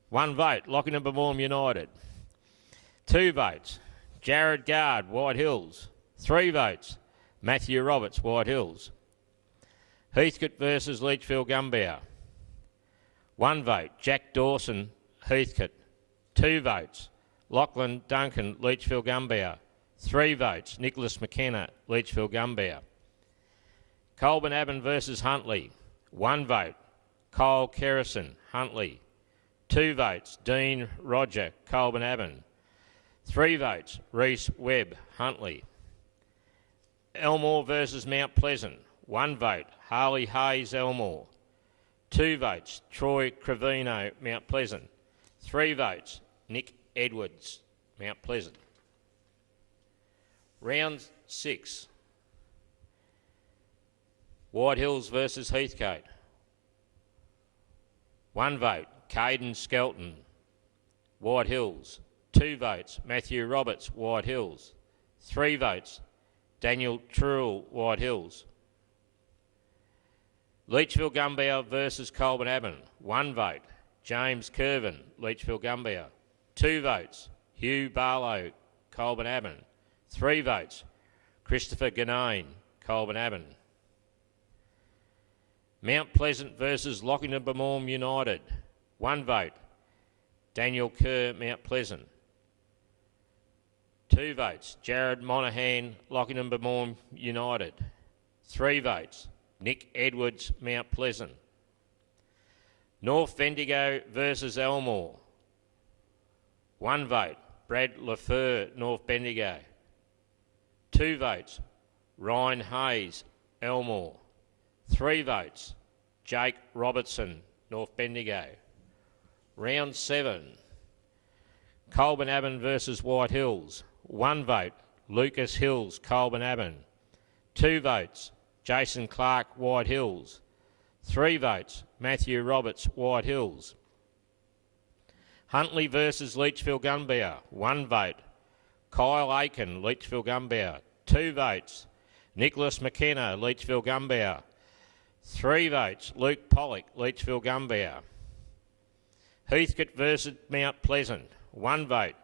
1 vote, Lockington Bermorm United. 2 votes, Jared Guard, White Hills. 3 votes, Matthew Roberts, White Hills. Heathcote versus Leachfield Gumbow. 1 vote, Jack Dawson, Heathcote. 2 votes, Lachlan Duncan, Leachfield Gumbow. 3 votes, Nicholas McKenna, Leachfield Gumbow. Colburn Abbon versus Huntley. 1 vote, Kyle Kerrison, Huntley. 2 votes, Dean Roger, Colburn Abbon. 3 votes, Reece Webb, Huntley. Elmore versus Mount Pleasant. 1 vote, Harley Hayes, Elmore. 2 votes, Troy Cravino, Mount Pleasant. 3 votes, Nick Edwards, Mount Pleasant. Round 6. White Hills versus Heathcote. 1 vote, Caden Skelton, White Hills. 2 votes, Matthew Roberts, White Hills. 3 votes, Daniel Truell, White Hills. Leachfield Gumbow versus Colburn Abbon. 1 vote, James Curvin, Leachfield Gumbow. 2 votes, Hugh Barlow, Colburn Abbon. 3 votes, Christopher Ganane, Colburn Abbon. Mount Pleasant versus Lockington-Bemorm United. 1 vote, Daniel Kerr, Mount Pleasant. 2 votes, Jared Monaghan, Lockington-Bemorm United. 3 votes, Nick Edwards, Mount Pleasant. North Bendigo versus Elmore. 1 vote, Brad Lafleur, North Bendigo. 2 votes, Ryan Hayes, Elmore. 3 votes, Jake Robertson, North Bendigo. Round 7, Colburn Abbon versus White Hills. 1 vote, Lucas Hills, Colburn Abbon. 2 votes, Jason Clark, White Hills. 3 votes, Matthew Roberts, White Hills. Huntley versus Leachfield Gumbow. 1 vote, Kyle Aiken, Leachfield Gumbow. 2 votes, Nicholas McKenna, Leachfield Gumbow. 3 votes, Luke Pollock, Leachfield Gumbow. Heathcote versus Mount Pleasant. 1 vote,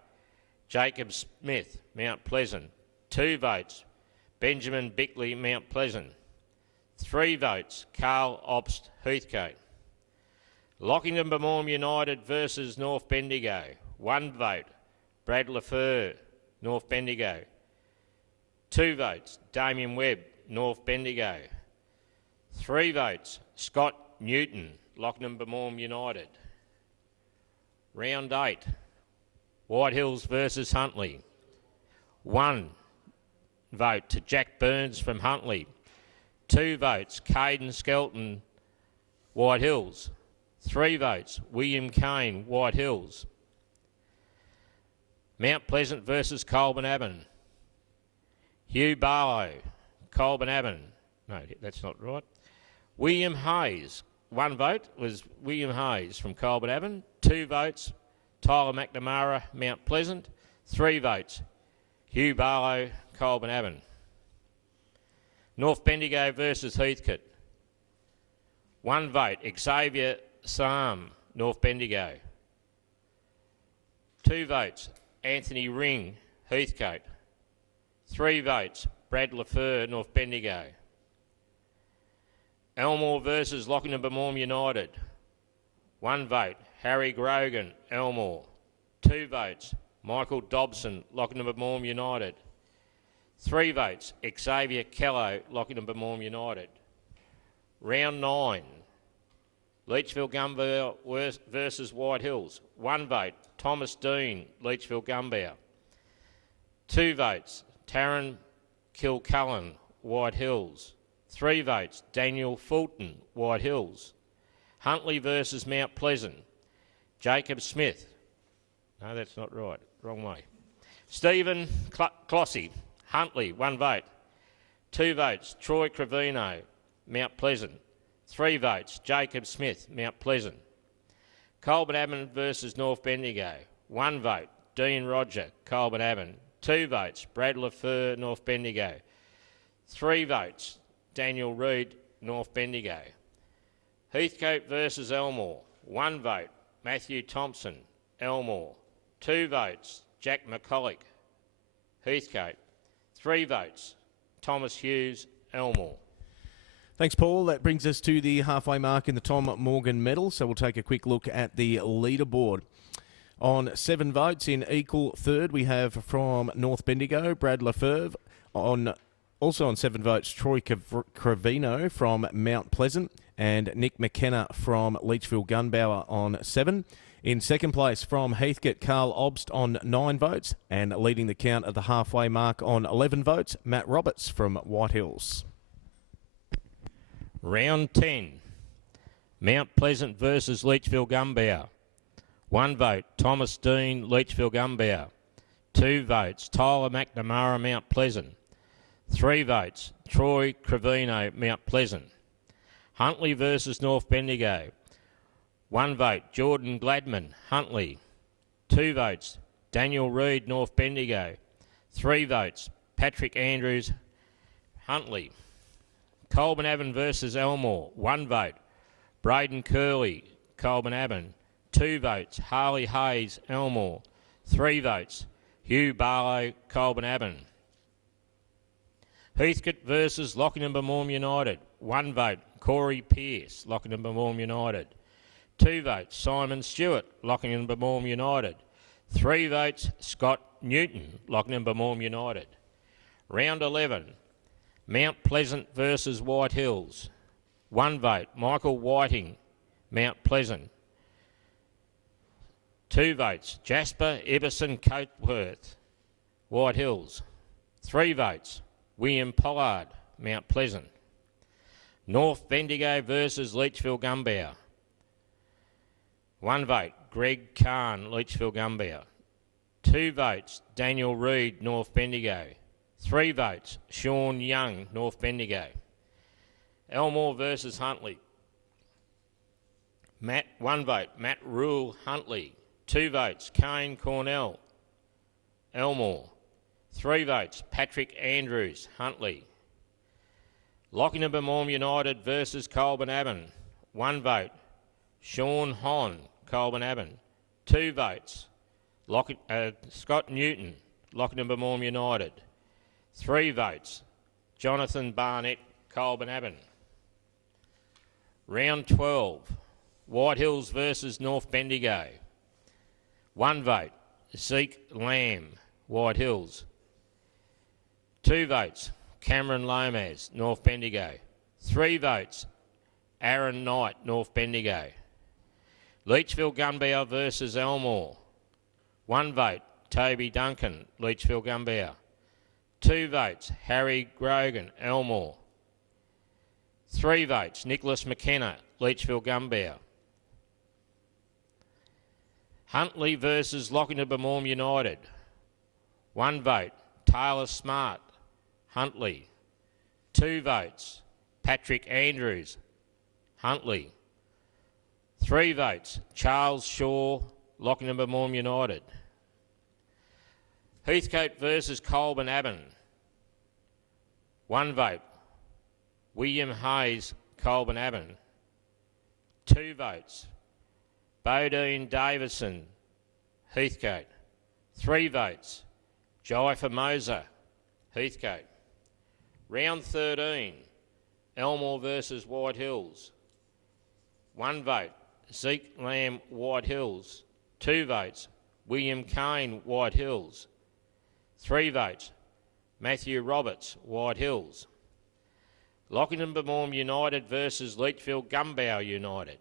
Jacob Smith, Mount Pleasant. 2 votes, Benjamin Bickley, Mount Pleasant. 3 votes, Carl Obst, Heathcote. Lockington-Bemorm United versus North Bendigo. 1 vote, Brad Lafleur, North Bendigo. 2 votes, Damien Webb, North Bendigo. 3 votes, Scott Newton, Lockington-Bemorm United. Round 8, White Hills versus Huntley. 1 vote to Jack Burns from Huntley. 2 votes, Caden Skelton, White Hills. 3 votes, William Kane, White Hills. Mount Pleasant versus Colburn Abbon. Hugh Barlow, Colburn Abbon. No, that's not right. William Hayes. 1 vote was William Hayes from Colburn Abbon. 2 votes, Tyler McNamara, Mount Pleasant. 3 votes, Hugh Barlow, Colburn Abbon. North Bendigo versus Heathcote. 1 vote, Xavier Sam, North Bendigo. 2 votes, Anthony Ring, Heathcote. 3 votes, Brad Lafleur, North Bendigo. Elmore versus Lockington-Bemorm United. 1 vote, Harry Grogan, Elmore. 2 votes, Michael Dobson, Lockington-Bemorm United. 3 votes, Xavier Kello, Lockington-Bemorm United. Round 9, Leachfield Gumbow versus White Hills. 1 vote, Thomas Dean, Leachfield Gumbow. 2 votes, Taryn Kilcullen, White Hills. 3 votes, Daniel Fulton, White Hills. Huntley versus Mount Pleasant. Jacob Smith. No, that's not right. Wrong way. Stephen Clossy, Huntley, 1 vote. 2 votes, Troy Cravino, Mount Pleasant. 3 votes, Jacob Smith, Mount Pleasant. Colburn Abbon versus North Bendigo. 1 vote, Dean Roger, Colburn Abbon. 2 votes, Brad Lafleur, North Bendigo. 3 votes, Daniel Reid, North Bendigo. Heathcote versus Elmore. 1 vote, Matthew Thompson, Elmore. 2 votes, Jack McCulloch, Heathcote. 3 votes, Thomas Hughes, Elmore. Thanks, Paul. That brings us to the halfway mark in the Tom Morgan medal, so we'll take a quick look at the leaderboard. On 7 votes in equal third, we have from North Bendigo, Brad Lefebvre. Also on 7 votes, Troy Cravino from Mount Pleasant and Nick McKenna from Leachville Gunbower on 7. In second place from Heathcote, Carl Obst on 9 votes, and leading the count at the halfway mark on 11 votes, Matt Roberts from White Hills. Round 10. Mount Pleasant versus Leachville Gunbower. 1 vote, Thomas Dean, Leachville Gunbower. 2 votes, Tyler McNamara, Mount Pleasant. 3 votes, Troy Cravino, Mount Pleasant. Huntley versus North Bendigo. 1 vote, Jordan Gladman, Huntley. 2 votes, Daniel Reid, North Bendigo. 3 votes, Patrick Andrews, Huntley. Colburn Avon versus Elmore. 1 vote, Braden Curley, Colburn Avon. 2 votes, Harley Hayes, Elmore. 3 votes, Hugh Barlow, Colburn Avon. Heathcote versus Lockingham-Bermorm United. 1 vote, Corey Pearce, Lockingham-Bermorm United. 2 votes, Simon Stewart, Lockingham-Bermorm United. 3 votes, Scott Newton, Lockingham-Bermorm United. Round 11, Mount Pleasant versus White Hills. 1 vote, Michael Whiting, Mount Pleasant. 2 votes, Jasper Ibbison Coatworth, White Hills. 3 votes, William Pollard, Mount Pleasant. North Bendigo versus Leachville Gunbower. 1 vote, Greg Kahn, Leachville Gunbower. 2 votes, Daniel Reid, North Bendigo. 3 votes, Sean Young, North Bendigo. Elmore versus Huntley. 1 vote, Matt Rule, Huntley. 2 votes, Kane Cornell, Elmore. 3 votes, Patrick Andrews, Huntley. Lockingham-Bermorm United versus Colburn Avon. 1 vote, Sean Hon, Colburn Avon. 2 votes, Scott Newton, Lockingham-Bermorm United. 3 votes, Jonathan Barnett, Colburn Avon. Round 12, White Hills versus North Bendigo. 1 vote, Zeke Lamb, White Hills. 2 votes, Cameron Lomas, North Bendigo. 3 votes, Aaron Knight, North Bendigo. Leachville Gunbower versus Elmore. 1 vote, Toby Duncan, Leachville Gunbower. 2 votes, Harry Grogan, Elmore. 3 votes, Nicholas McKenna, Leachville Gunbower. Huntley versus Lockingham-Bermorm United. 1 vote, Taylor Smart, Huntley. 2 votes, Patrick Andrews, Huntley. 3 votes, Charles Shaw, Lockingham-Bermorm United. Heathcote versus Colburn Avon. 1 vote, William Hayes, Colburn Avon. 2 votes, Bodine Davison, Heathcote. 3 votes, Jai Formosa, Heathcote. Round 13, Elmore versus White Hills. 1 vote, Zeke Lamb, White Hills. 2 votes, William Kane, White Hills. 3 votes, Matthew Roberts, White Hills. Lockingham-Bermorm United versus Leachville Gunbower United.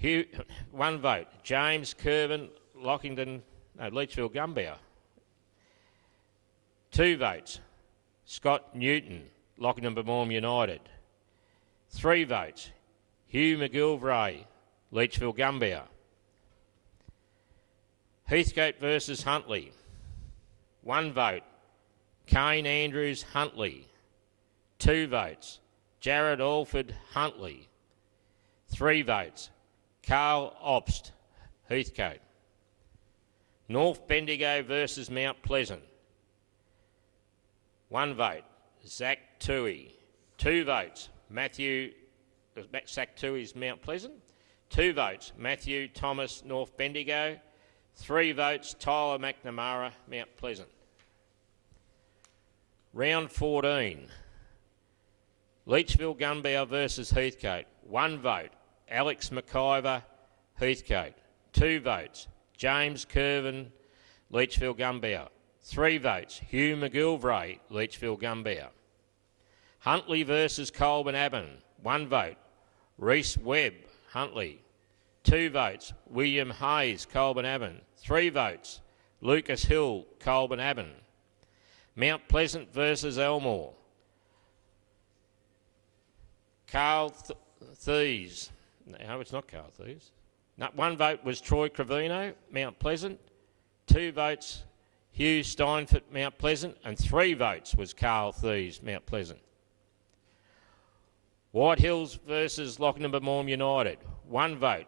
1 vote, James Curvin, Leachville Gunbower. 2 votes, Scott Newton, Lockingham-Bermorm United. 3 votes, Hugh McGilvray, Leachville Gunbower. Heathcote versus Huntley. 1 vote, Kane Andrews, Huntley. 2 votes, Jared Alford, Huntley. 3 votes, Carl Obst, Heathcote. North Bendigo versus Mount Pleasant. 1 vote, Zach Toohey. 2 votes, Zach Toohey's Mount Pleasant. 2 votes, Matthew Thomas, North Bendigo. 3 votes, Tyler McNamara, Mount Pleasant. Round 14, Leachville Gunbow versus Heathcote. 1 vote, Alex McIver, Heathcote. 2 votes, James Curvin, Leachville Gunbow. 3 votes, Hugh McGilvray, Leachville Gunbow. Huntley versus Colburn Abbon. 1 vote, Reese Webb, Huntley. 2 votes, William Hayes, Colburn Abbon. 3 votes, Lucas Hill, Colburn Abbon. Mount Pleasant versus Elmore. Carl Thies. No, it's not Carl Thies. No, 1 vote was Troy Cravino, Mount Pleasant. 2 votes, Hugh Steinfort, Mount Pleasant. And 3 votes was Carl Thies, Mount Pleasant. White Hills versus Lochinabamorm United. 1 vote,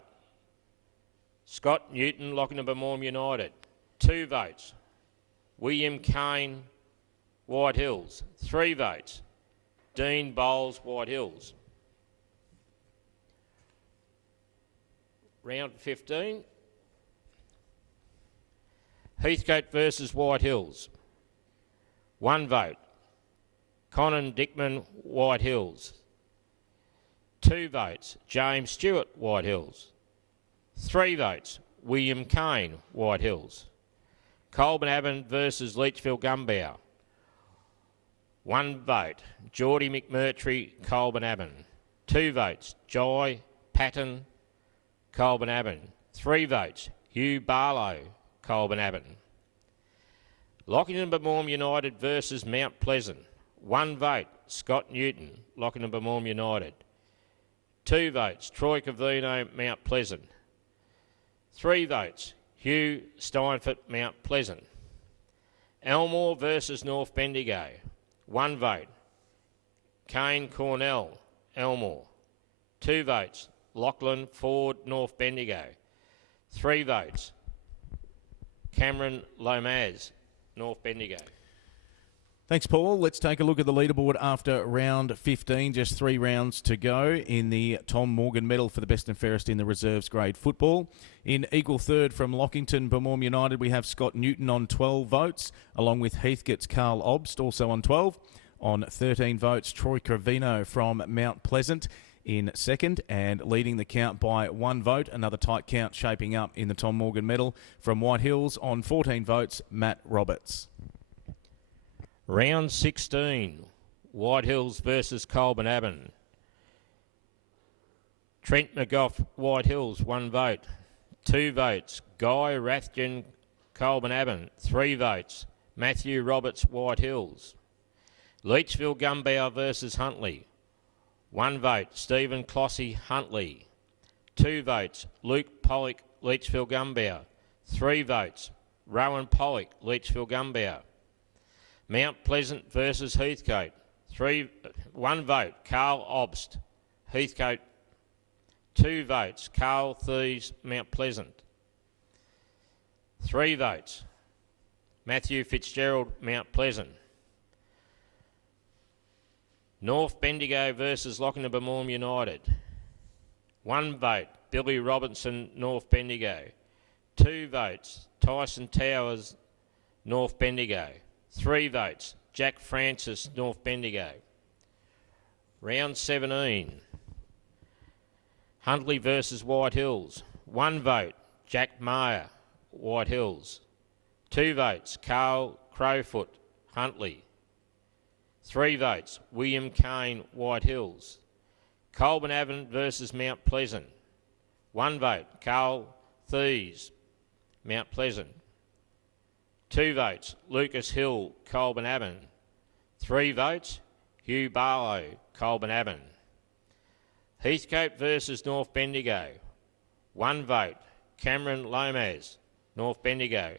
Scott Newton, Lochinabamorm United. 2 votes, William Kane, White Hills. 3 votes, Dean Bowles, White Hills. Round 15. Heathcote versus White Hills. 1 vote, Conan Dickman, White Hills. 2 votes, James Stewart, White Hills. 3 votes, William Kane, White Hills. Colburn Abbon versus Leachville Gunbow. 1 vote, Geordie McMurtry, Colburn Abbon. 2 votes, Joy Patton, Colburn Abbon. 3 votes, Hugh Barlow, Colburn Abbon. Lochinabamorm United versus Mount Pleasant. 1 vote, Scott Newton, Lochinabamorm United. 2 votes, Troy Cavino, Mount Pleasant. 3 votes, Hugh Steinfort, Mount Pleasant. Elmore versus North Bendigo. 1 vote, Kane Cornell, Elmore. 2 votes, Lachlan Ford, North Bendigo. 3 votes, Cameron Lomaz, North Bendigo. Thanks, Paul. Let's take a look at the leaderboard after round 15. Just 3 rounds to go in the Tom Morgan Medal for the best and fairest in the reserves grade football. In equal third from Lockington-Bamorm United, we have Scott Newton on 12 votes, along with Heathcote's Carl Obst, also on 12. On 13 votes, Troy Cravino from Mount Pleasant in second, and leading the count by 1 vote. Another tight count shaping up in the Tom Morgan Medal from White Hills on 14 votes, Matt Roberts. Round 16, White Hills versus Colburn Abbon. Trent McGough, White Hills, 1 vote. 2 votes, Guy Rathjen, Colburn Abbon. 3 votes, Matthew Roberts, White Hills. Leachville Gunbow versus Huntley. 1 vote, Stephen Clossy, Huntley. 2 votes, Luke Pollock, Leachville Gunbow. 3 votes, Rowan Pollock, Leachville Gunbow. Mount Pleasant versus Heathcote. 1 vote, Carl Obst, Heathcote. 2 votes, Carl Thies, Mount Pleasant. 3 votes, Matthew Fitzgerald, Mount Pleasant. North Bendigo versus Lochinabamorm United. 1 vote, Billy Robinson, North Bendigo. 2 votes, Tyson Towers, North Bendigo. 3 votes, Jack Francis, North Bendigo. Round 17, Huntley versus White Hills. 1 vote, Jack Meyer, White Hills. 2 votes, Carl Crowfoot, Huntley. 3 votes, William Kane, White Hills. Colburn Abbon versus Mount Pleasant. 1 vote, Carl Thies, Mount Pleasant. 2 votes, Lucas Hill, Colburn Abbon. 3 votes, Hugh Barlow, Colburn Abbon. Heathcote versus North Bendigo. 1 vote, Cameron Lomaz, North Bendigo.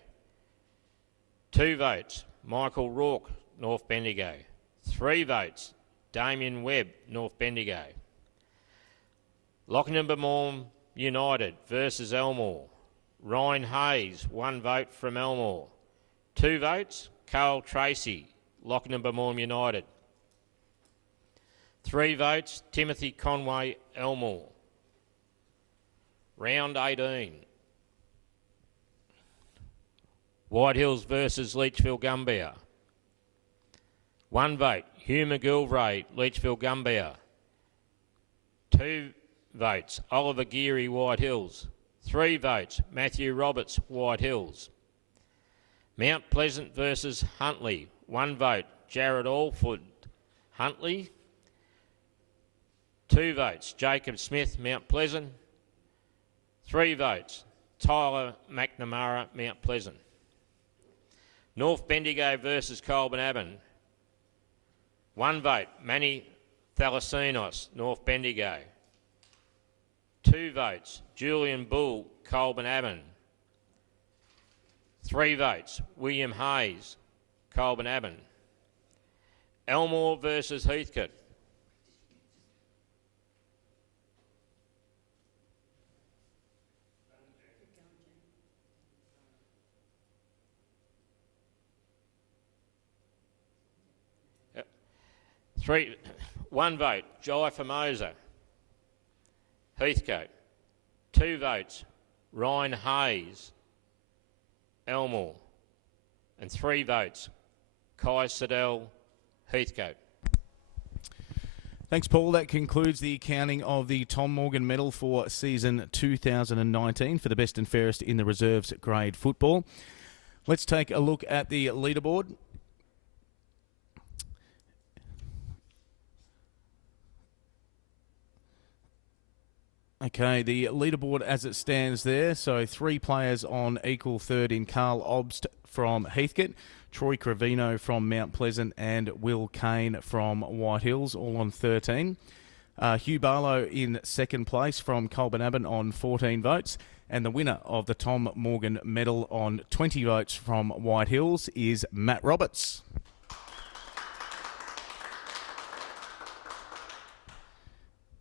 2 votes, Michael Rourke, North Bendigo. 3 votes, Damien Webb, North Bendigo. Lochinabamorm United versus Elmore. Ryan Hayes, 1 vote from Elmore. 2 votes, Carl Tracy, Lochinabamorm United. 3 votes, Timothy Conway, Elmore. Round 18. White Hills versus Leachville Gunbow. 1 vote, Hugh McGilvray, Leachville Gumbow. 2 votes, Oliver Geary, White Hills. 3 votes, Matthew Roberts, White Hills. Mount Pleasant versus Huntley. 1 vote, Jared Alford, Huntley. 2 votes, Jacob Smith, Mount Pleasant. 3 votes, Tyler McNamara, Mount Pleasant. North Bendigo versus Colburn Abbon. 1 vote, Manny Thalasinos, North Bendigo. 2 votes, Julian Bull, Colburn Abbon. 3 votes, William Hayes, Colburn Abbon. Elmore versus Heathcote. 1 vote, Jai Formosa, Heathcote. 2 votes, Ryan Hayes, Elmore. And 3 votes, Kai Siddell, Heathcote. Thanks, Paul. That concludes the counting of the Tom Morgan Medal for season 2019 for the best and fairest in the reserves grade football. Let's take a look at the leaderboard. Okay, the leaderboard as it stands there. So 3 players on equal third in Carl Obst from Heathcote, Troy Cravino from Mount Pleasant, and Will Kane from White Hills, all on 13. Hugh Barlow in second place from Colburn Abbon on 14 votes. And the winner of the Tom Morgan Medal on 20 votes from White Hills is Matt Roberts.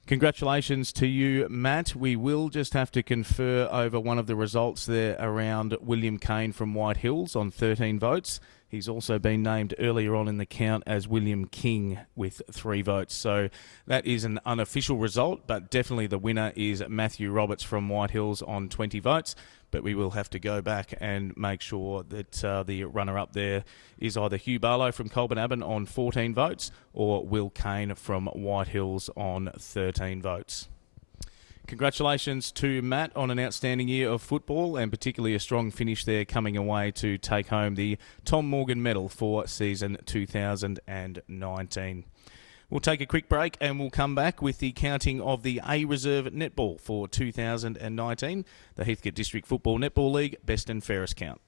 Congratulations to you, Matt. We will just have to confer over one of the results there around William Kane from White Hills on 13 votes. He's also been named earlier on in the count as William King with 3 votes. So that is an unofficial result, but definitely the winner is Matthew Roberts from White Hills on 20 votes. But we will have to go back and make sure that the runner-up there is either Hugh Barlow from Colburn Abbon on 14 votes or Will Kane from White Hills on 13 votes. Congratulations to Matt on an outstanding year of football and particularly a strong finish there coming away to take home the Tom Morgan Medal for season 2019. We'll take a quick break and we'll come back with the counting of the A Reserve Netball for 2019, the Heathcote District Football Netball League Best and Fairest Count.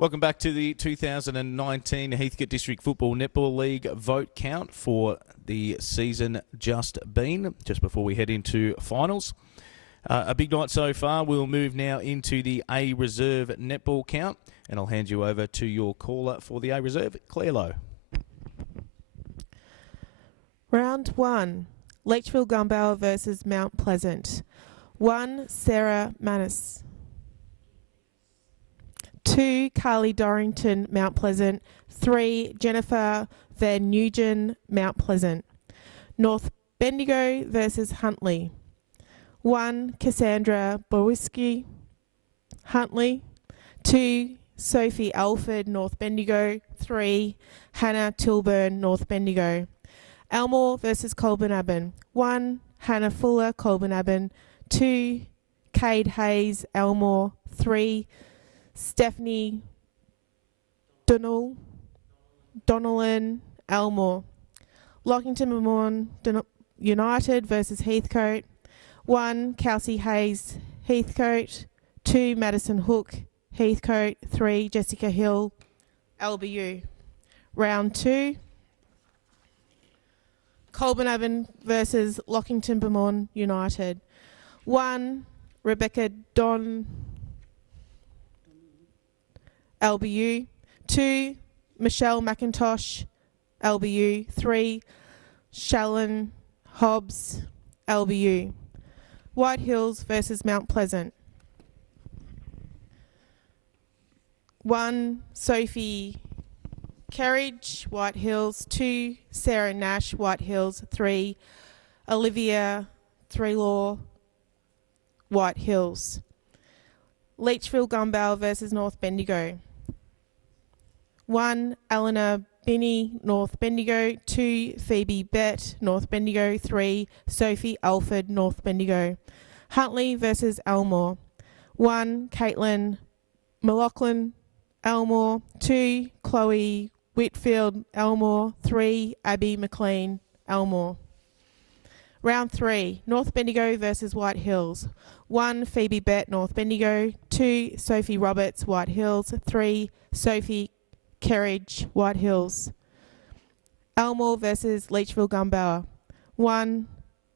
Welcome back to the 2019 Heathcote District Football Netball League vote count for the season just before we head into finals. A big night so far. We'll move now into the A Reserve netball count, and I'll hand you over to your caller for the A Reserve, Claire Lowe. Round 1, Leachville Gumbauer versus Mount Pleasant. 1, Sarah Manis. 2, Carly Dorrington, Mount Pleasant. 3, Jennifer Van Nugent, Mount Pleasant. North Bendigo versus Huntley. 1, Cassandra Bowiski, Huntley. 2, Sophie Alford, North Bendigo. 3, Hannah Tilburn, North Bendigo. Elmore versus Colburn-Abbon. 1, Hannah Fuller, Colburn-Abbon. 2, Cade Hayes, Elmore. 3, Stephanie Donnellan, Elmore. Lockington Mamorn United versus Heathcote. 1, Kelsey Hayes, Heathcote. 2, Madison Hook, Heathcote. 3, Jessica Hill, LBU. Round 2, Colburn-Abbon versus Lockington Mamorn United. 1, Rebecca Don, LBU. 2, Michelle McIntosh, LBU. 3, Shallon Hobbs, LBU. White Hills versus Mount Pleasant. 1, Sophie Kerridge, White Hills. 2, Sarah Nash, White Hills. 3, Olivia Threlaw, White Hills. Leachville Gumbauer versus North Bendigo. 1, Eleanor Binney, North Bendigo. 2, Phoebe Bett, North Bendigo. 3, Sophie Alford, North Bendigo. Huntley versus Elmore. 1, Caitlin McLaughlin, Elmore. 2, Chloe Whitfield, Elmore. 3, Abby McLean, Elmore. Round 3, North Bendigo versus White Hills. 1, Phoebe Bett, North Bendigo. 2, Sophie Roberts, White Hills. 3, Sophie Kerridge, White Hills. Elmore versus Leachville Gumbauer. 1,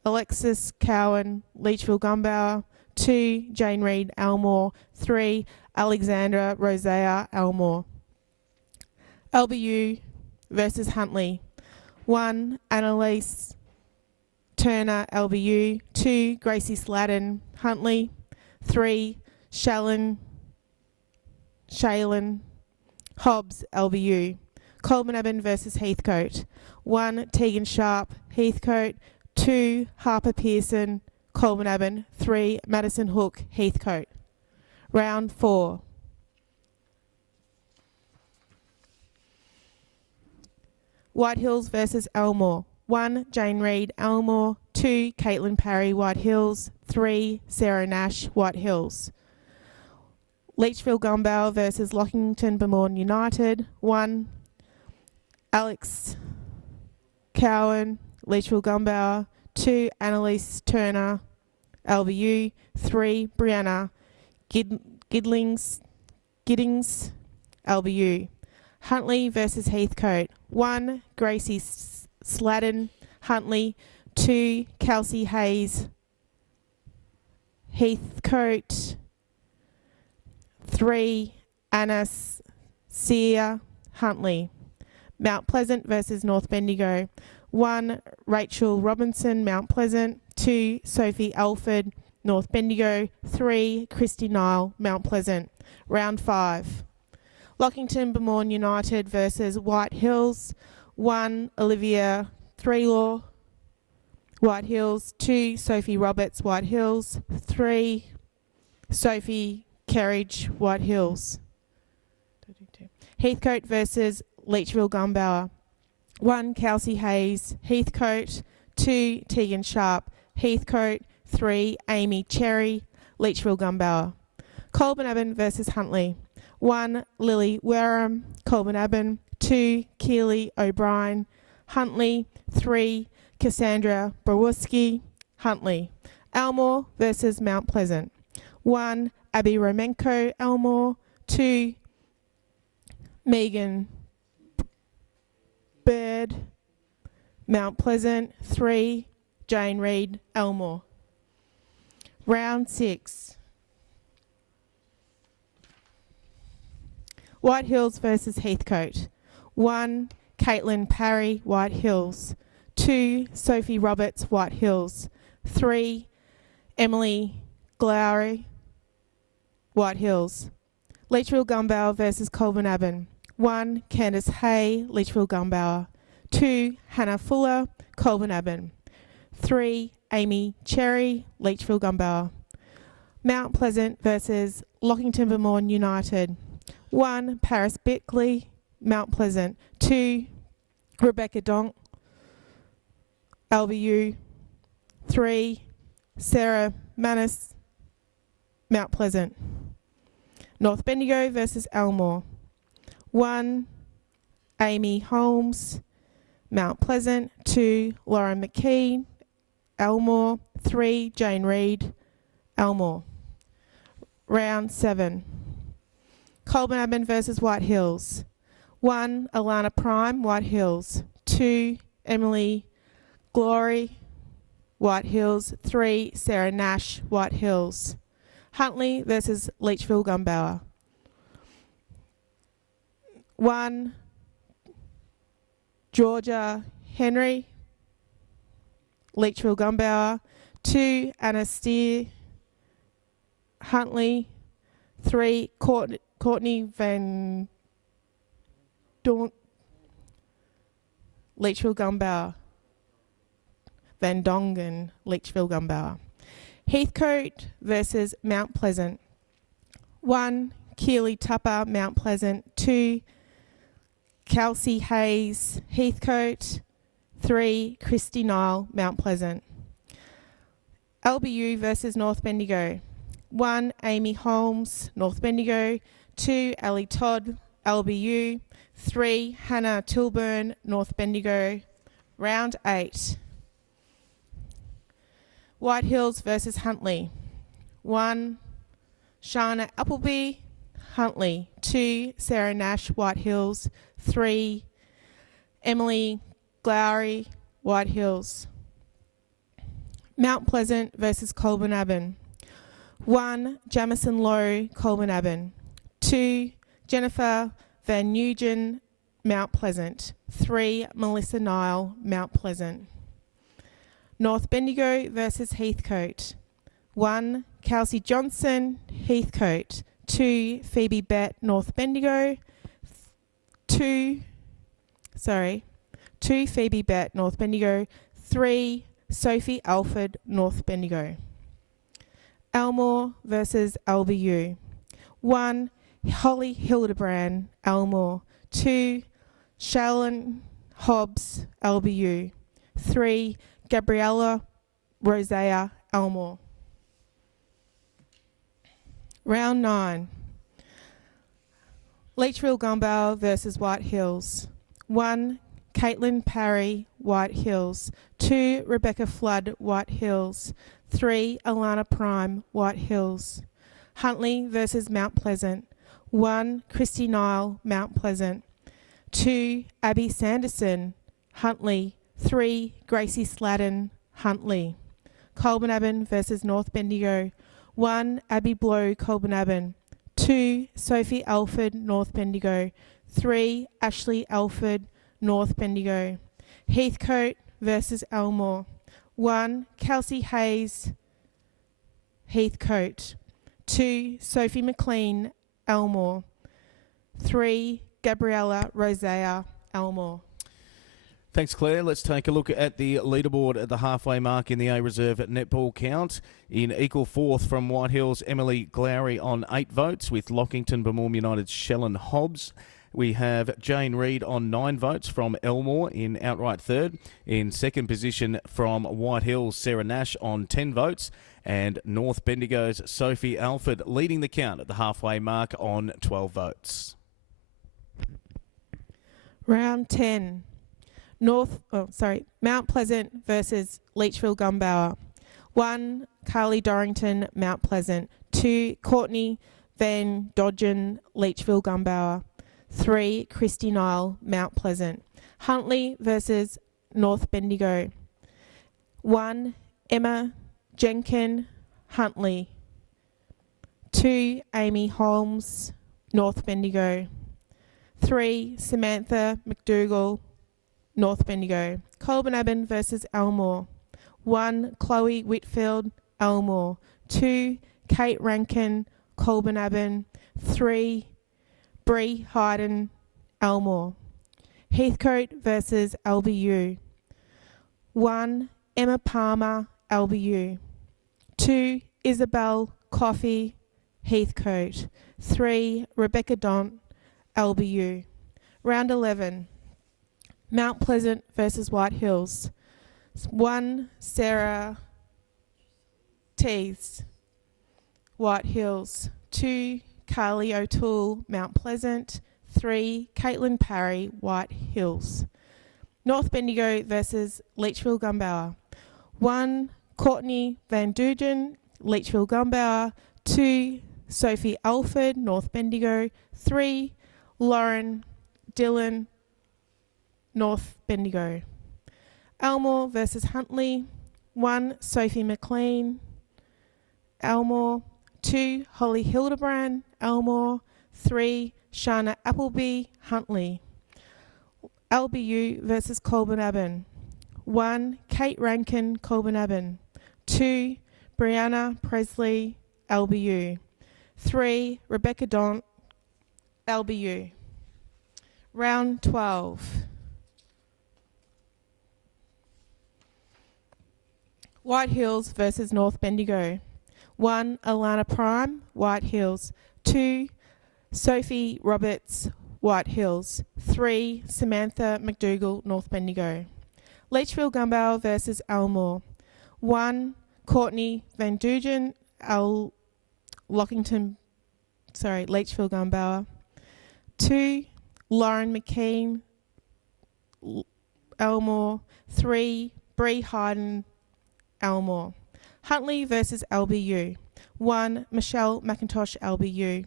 Alexis Cowan, Leachville Gumbauer. 2, Jane Reid, Elmore. 3, Alexandra Rosea, Elmore. LBU versus Huntley. 1, Annalise Turner, LBU. 2, Gracie Sladden, Huntley. 3, Shaylin Hobbs, LBU. Colburn-Abbon versus Heathcote. 1, Tegan Sharp, Heathcote. 2, Harper Pearson, Colburn-Abbon. 3, Madison Hook, Heathcote. Round 4. White Hills versus Elmore. 1, Jane Reid, Elmore. 2, Caitlin Parry, White Hills. 3, Sarah Nash, White Hills. Leachville Gumbauer versus Lockington Mamorn United. 1, Alex Cowan, Leachville Gumbauer. 2, Annalise Turner, LBU. 3, Brianna Giddings, LBU. Huntley versus Heathcote. 1, Gracie Sladden, Huntley. 2, Kelsey Hayes, Heathcote. 3, Anna Sear, Huntley. Mount Pleasant versus North Bendigo. 1, Rachel Robinson, Mount Pleasant. 2, Sophie Alford, North Bendigo. 3, Christy Nile, Mount Pleasant. Round 5. Lockington Mamorn United versus White Hills. 1, Olivia Threlaw, White Hills. 2, Sophie Roberts, White Hills. 3, Sophie Kerridge, White Hills. Heathcote versus Leachville Gumbauer. 1, Kelsey Hayes, Heathcote. 2, Tegan Sharp, Heathcote. 3, Amy Cherry, Leachville Gumbauer. Colburn-Abbon versus Huntley. 1, Lily Wareham, Colburn-Abbon. 2, Keely O'Brien, Huntley. 3, Cassandra Borowski, Huntley. Elmore versus Mount Pleasant. 1, Abby Romenko, Elmore. 2, Megan Bird, Mount Pleasant. 3, Jane Reid, Elmore. Round 6. White Hills versus Heathcote. 1. Caitlin Parry, White Hills. 2. Sophie Roberts, White Hills. 3. Emily Glowry, White Hills. Leachville Gumbauer versus Colburn Abbon. 1. Candice Hay, Leachville Gumbauer. 2. Hannah Fuller, Colburn Abbon. 3. Amy Cherry, Leachville Gumbauer. Mount Pleasant versus Lockington Vermorne United. 1. Paris Bickley, Mount Pleasant. 2. Rebecca Donk, LBU. 3. Sarah Manis, Mount Pleasant. North Bendigo versus Elmore. 1. Amy Holmes, Mount Pleasant. 2. Lauren McKee, Elmore. 3. Jane Reid, Elmore. Round 7. Colburn Abbon versus White Hills. 1. Alana Prime, White Hills. 2. Emily Glory, White Hills. 3. Sarah Nash, White Hills. Huntley versus Leachville Gumbauer. 1. Georgia Henry, Leachville Gumbauer. 2. Anna Steer, Huntley. 3. Courtney Van Daunt, Leachville Gumbauer. Van Dongen, Leachville Gumbauer. Heathcote versus Mount Pleasant. 1. Keely Tupper, Mount Pleasant. 2. Kelsey Hayes, Heathcote. 3. Christy Nile, Mount Pleasant. LBU versus North Bendigo. 1. Amy Holmes, North Bendigo. 2. Ellie Todd, LBU. 3. Hannah Tilburn, North Bendigo. Round 8. White Hills versus Huntley. 1. Shana Appleby, Huntley. 2. Sarah Nash, White Hills. 3. Emily Glowry, White Hills. Mount Pleasant versus Colburn Abbon. 1. Jamison Lowe, Colburn Abbon. 2. Jennifer Van Nugent, Mount Pleasant. 3. Melissa Nile, Mount Pleasant. North Bendigo versus Heathcote. 1. Kelsey Johnson, Heathcote. 2. Phoebe Bett, North Bendigo. 2. Phoebe Bett, North Bendigo. 3. Sophie Alford, North Bendigo. Elmore versus LBU. 1. Holly Hildebrand, Elmore. 2. Shallon Hobbs, LBU. 3. Gabriella Rosea, Elmore. Round 9. Leachville Gumbauer versus White Hills. 1. Caitlin Parry, White Hills. 2. Rebecca Flood, White Hills. 3. Alana Prime, White Hills. Huntley versus Mount Pleasant. 1. Christy Nile, Mount Pleasant. 2. Abby Sanderson, Huntley. 3. Gracie Sladden, Huntley. Colburn Abbon versus North Bendigo. 1. Abby Blow, Colburn Abbon. 2. Sophie Alford, North Bendigo. 3. Ashley Alford, North Bendigo. Heathcote versus Elmore. 1. Kelsey Hayes, Heathcote. 2. Sophie McLean, Elmore. 3. Gabriella Rosea, Elmore. Thanks, Claire. Let's take a look at the leaderboard at the halfway mark in the A Reserve netball count. In equal fourth from White Hills, Emily Glowry on 8 votes, with Lockington Vermorne United's Shellon Hobbs. We have Jane Reid on 9 votes from Elmore in outright third. In second position from White Hills, Sarah Nash on 10 votes. And North Bendigo's Sophie Alford leading the count at the halfway mark on 12 votes. Round 10. Mount Pleasant versus Leachville Gumbauer. 1. Carly Dorrington, Mount Pleasant. 2. Courtney Van Dodgen, Leachville Gumbauer. 3. Christy Nile, Mount Pleasant. Huntley versus North Bendigo. 1. Emma Jenkin, Huntley. 2, Amy Holmes, North Bendigo. 3, Samantha McDougall, North Bendigo. Colbinaban versus Elmore. 1, Chloe Whitfield, Elmore. 2, Kate Rankin, Colbinaban. 3, Bree Hayden, Elmore. Heathcote versus LBU. 1, Emma Palmer, LBU. 2, Isabel Coffey, Heathcote. 3, Rebecca Dont, LBU. Round 11. Mount Pleasant versus White Hills. 1, Sarah Tees, White Hills. 2, Carly O'Toole, Mount Pleasant. 3, Caitlin Parry, White Hills. North Bendigo versus Leachville Gumbauer. 1, Courtney Van Dugen, Leachville Gumbauer. 2, Sophie Alford, North Bendigo. 3, Lauren Dillon, North Bendigo. Elmore versus Huntley. 1, Sophie McLean, Elmore. 2, Holly Hildebrand, Elmore. 3, Shana Appleby, Huntley. LBU versus Colbinaban. 1, Kate Rankin, Colbinaban. 2, Brianna Presley, LBU. 3, Rebecca Dont, LBU. Round 12. White Hills versus North Bendigo. 1, Alana Prime, White Hills. 2, Sophie Roberts, White Hills. 3, Samantha McDougall, North Bendigo. Leachville Gumbauer versus Elmore. 1, Courtney Van Dugen, Leachville Gumbauer. 2, Lauren McKean, Elmore. 3, Bree Hayden, Elmore. Huntley versus LBU. 1, Michelle McIntosh, LBU.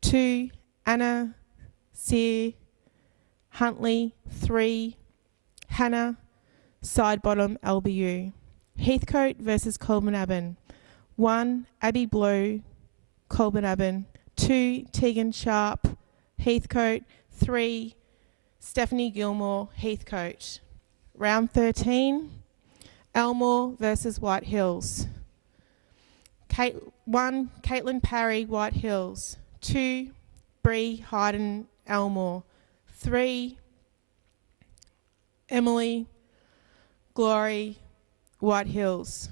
2, Anna Sear, Huntley. 3, Hannah Sidebottom, LBU. Heathcote versus Colbinaban. 1, Abby Blow, Colbinaban. 2, Tegan Sharp, Heathcote. 3, Stephanie Gilmore, Heathcote. Round 13. Elmore versus White Hills. 1, Caitlin Parry, White Hills. 2, Bree Hayden, Elmore. 3, Emily Glory, White Hills.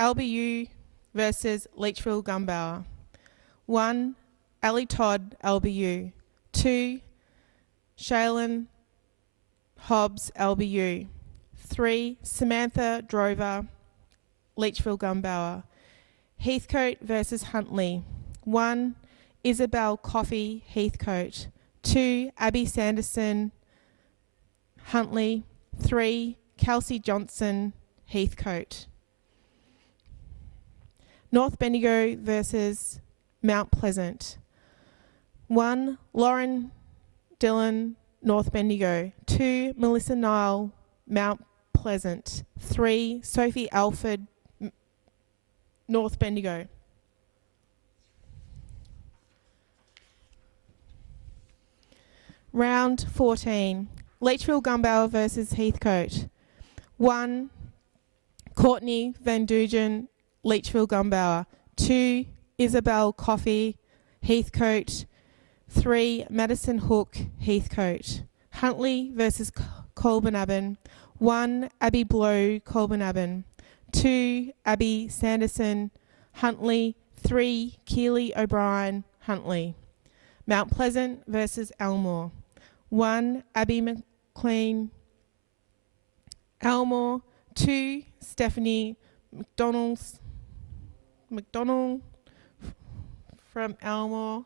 LBU versus Leachville Gumbauer. 1, Ali Todd, LBU. 2, Shaylin Hobbs, LBU. 3, Samantha Drover, Leachville Gumbauer. Heathcote versus Huntley. 1, Isabel Coffey, Heathcote. 2, Abby Sanderson, Huntley. 3, Kelsey Johnson, Heathcote. North Bendigo versus Mount Pleasant. 1, Lauren Dillon, North Bendigo. 2, Melissa Nile, Mount Pleasant. 3, Sophie Alford, North Bendigo. Round 14. Leachville Gumbauer versus Heathcote. 1, Courtney Van Dugen, Leachville Gumbauer. 2, Isabel Coffey, Heathcote. 3, Madison Hook, Heathcote. Huntley versus Colbinaban. 1, Abby Blow, Colbinaban. 2, Abby Sanderson, Huntley. 3, Keely O'Brien, Huntley. Mount Pleasant versus Elmore. 1, Abby McLean, Elmore. 2, Stephanie McDonald from Elmore.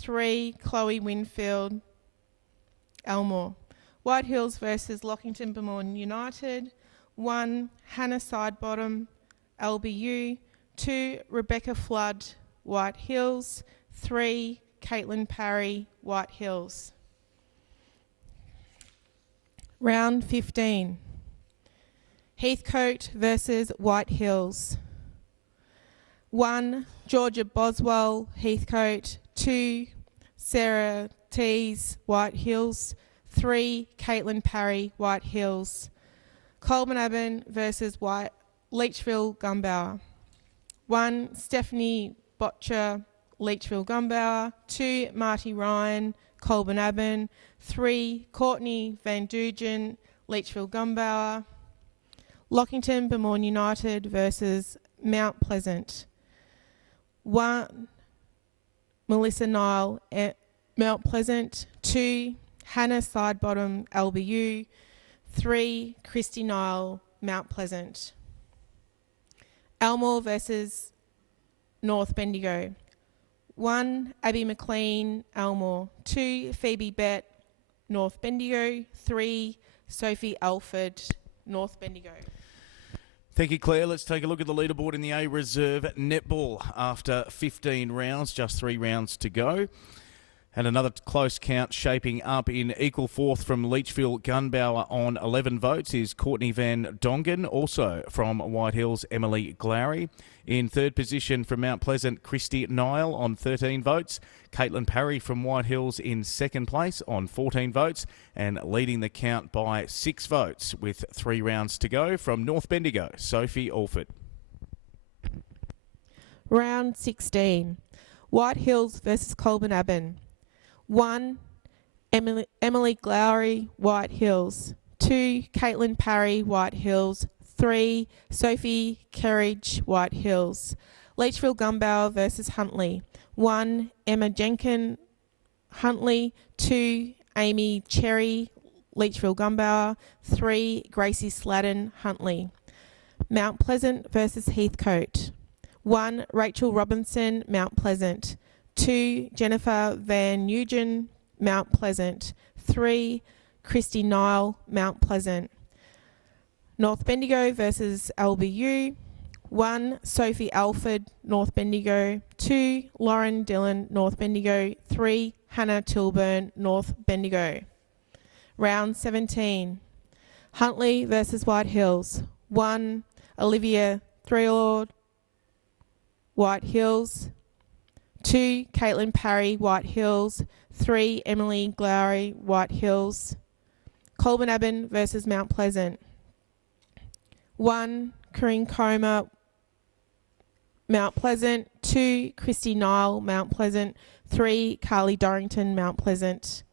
3, Chloe Winfield, Elmore. White Hills versus Lockington Bemorne United. 1, Hannah Sidebottom, LBU. 2, Rebecca Flood, White Hills. 3, Caitlin Parry, White Hills. Round 15. Heathcote versus White Hills. 1, Georgia Boswell, Heathcote. 2, Sarah Tees, White Hills. 3, Caitlin Parry, White Hills. Colburn Abbon versus Leachville Gumbauer. 1, Stephanie Botcher, Leachville Gumbauer. 2, Marty Ryan, Colburn Abbon. 3, Courtney Van Dugen, Leachville Gumbauer. Lockington Beaumont United versus Mount Pleasant. 1, Melissa Nile, Mount Pleasant. 2, Hannah Sidebottom, LBU. 3, Christy Nile, Mount Pleasant. Elmore versus North Bendigo. 1, Abby McLean, Elmore. 2, Phoebe Bett, North Bendigo. 3, Sophie Alford, North Bendigo. Thank you, Claire. Let's take a look at the leaderboard in the A Reserve netball after 15 rounds, just 3 rounds to go. And another close count shaping up in equal fourth from Leachville Gunbower on 11 votes is Courtney Van Dongen, also from White Hills, Emily Glowry. In third position from Mount Pleasant, Christy Nile on 13 votes. Caitlin Parry from White Hills in second place on 14 votes. And leading the count by 6 votes with 3 rounds to go from North Bendigo, Sophie Alford. Round 16. White Hills versus Colburn Abbon. 1, Emily Glowry, White Hills. 2, Caitlin Parry, White Hills. 3, Sophie Kerridge, White Hills. Leachville Gumbauer versus Huntley. 1, Emma Jenkin, Huntley. 2, Amy Cherry, Leachville Gumbauer. 3, Gracie Sladden, Huntley. Mount Pleasant versus Heathcote. 1, Rachel Robinson, Mount Pleasant. 2, Jennifer Van Nugent, Mount Pleasant. 3, Christy Nile, Mount Pleasant. North Bendigo versus LBU. 1, Sophie Alford, North Bendigo. 2, Lauren Dillon, North Bendigo. 3, Hannah Tilburn, North Bendigo. Round 17. Huntley versus White Hills. 1, Olivia Threlord, White Hills. 2, Caitlin Parry, White Hills. 3, Emily Glowry, White Hills. Colburn Abbon versus Mount Pleasant. 1, Corinne Comer, Mount Pleasant. 2, Christy Nile, Mount Pleasant. 3, Carly Dorrington, Mount Pleasant.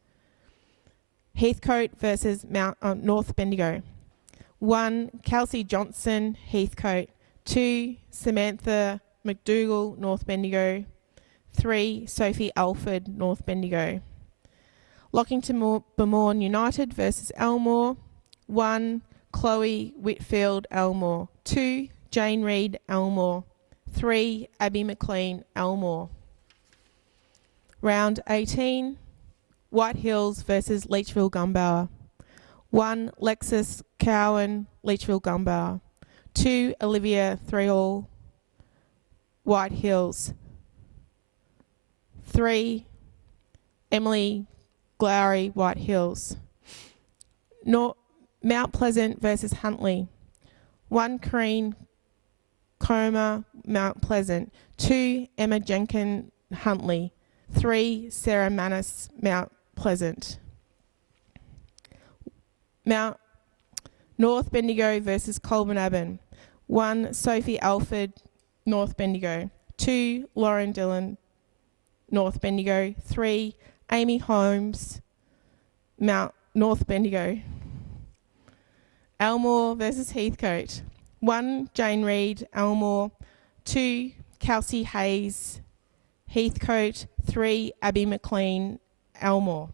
Heathcote versus North Bendigo. 1, Kelsey Johnson, Heathcote. 2, Samantha McDougall, North Bendigo. 3, Sophie Alford, North Bendigo. Lockington Beaumont United versus Elmore. 1, Chloe Whitfield, Elmore. 2, Jane Reid, Elmore. 3, Abby McLean, Elmore. Round 18. White Hills versus Leachville Gumbauer. 1, Lexus Cowan, Leachville Gumbauer. 2, Olivia Thrall, White Hills. 3, Emily Glowry, White Hills. Mount Pleasant versus Huntley. 1, Corinne Comer, Mount Pleasant. 2, Emma Jenkin, Huntley. 3, Sarah Manis, Mount Pleasant. North Bendigo versus Colburn Abbon. 1, Sophie Alford, North Bendigo. 2, Lauren Dillon, North Bendigo. 3, Amy Holmes, North Bendigo. Elmore versus Heathcote. 1, Jane Reid, Elmore. 2, Kelsey Hayes, Heathcote. 3, Abby McLean, Elmore.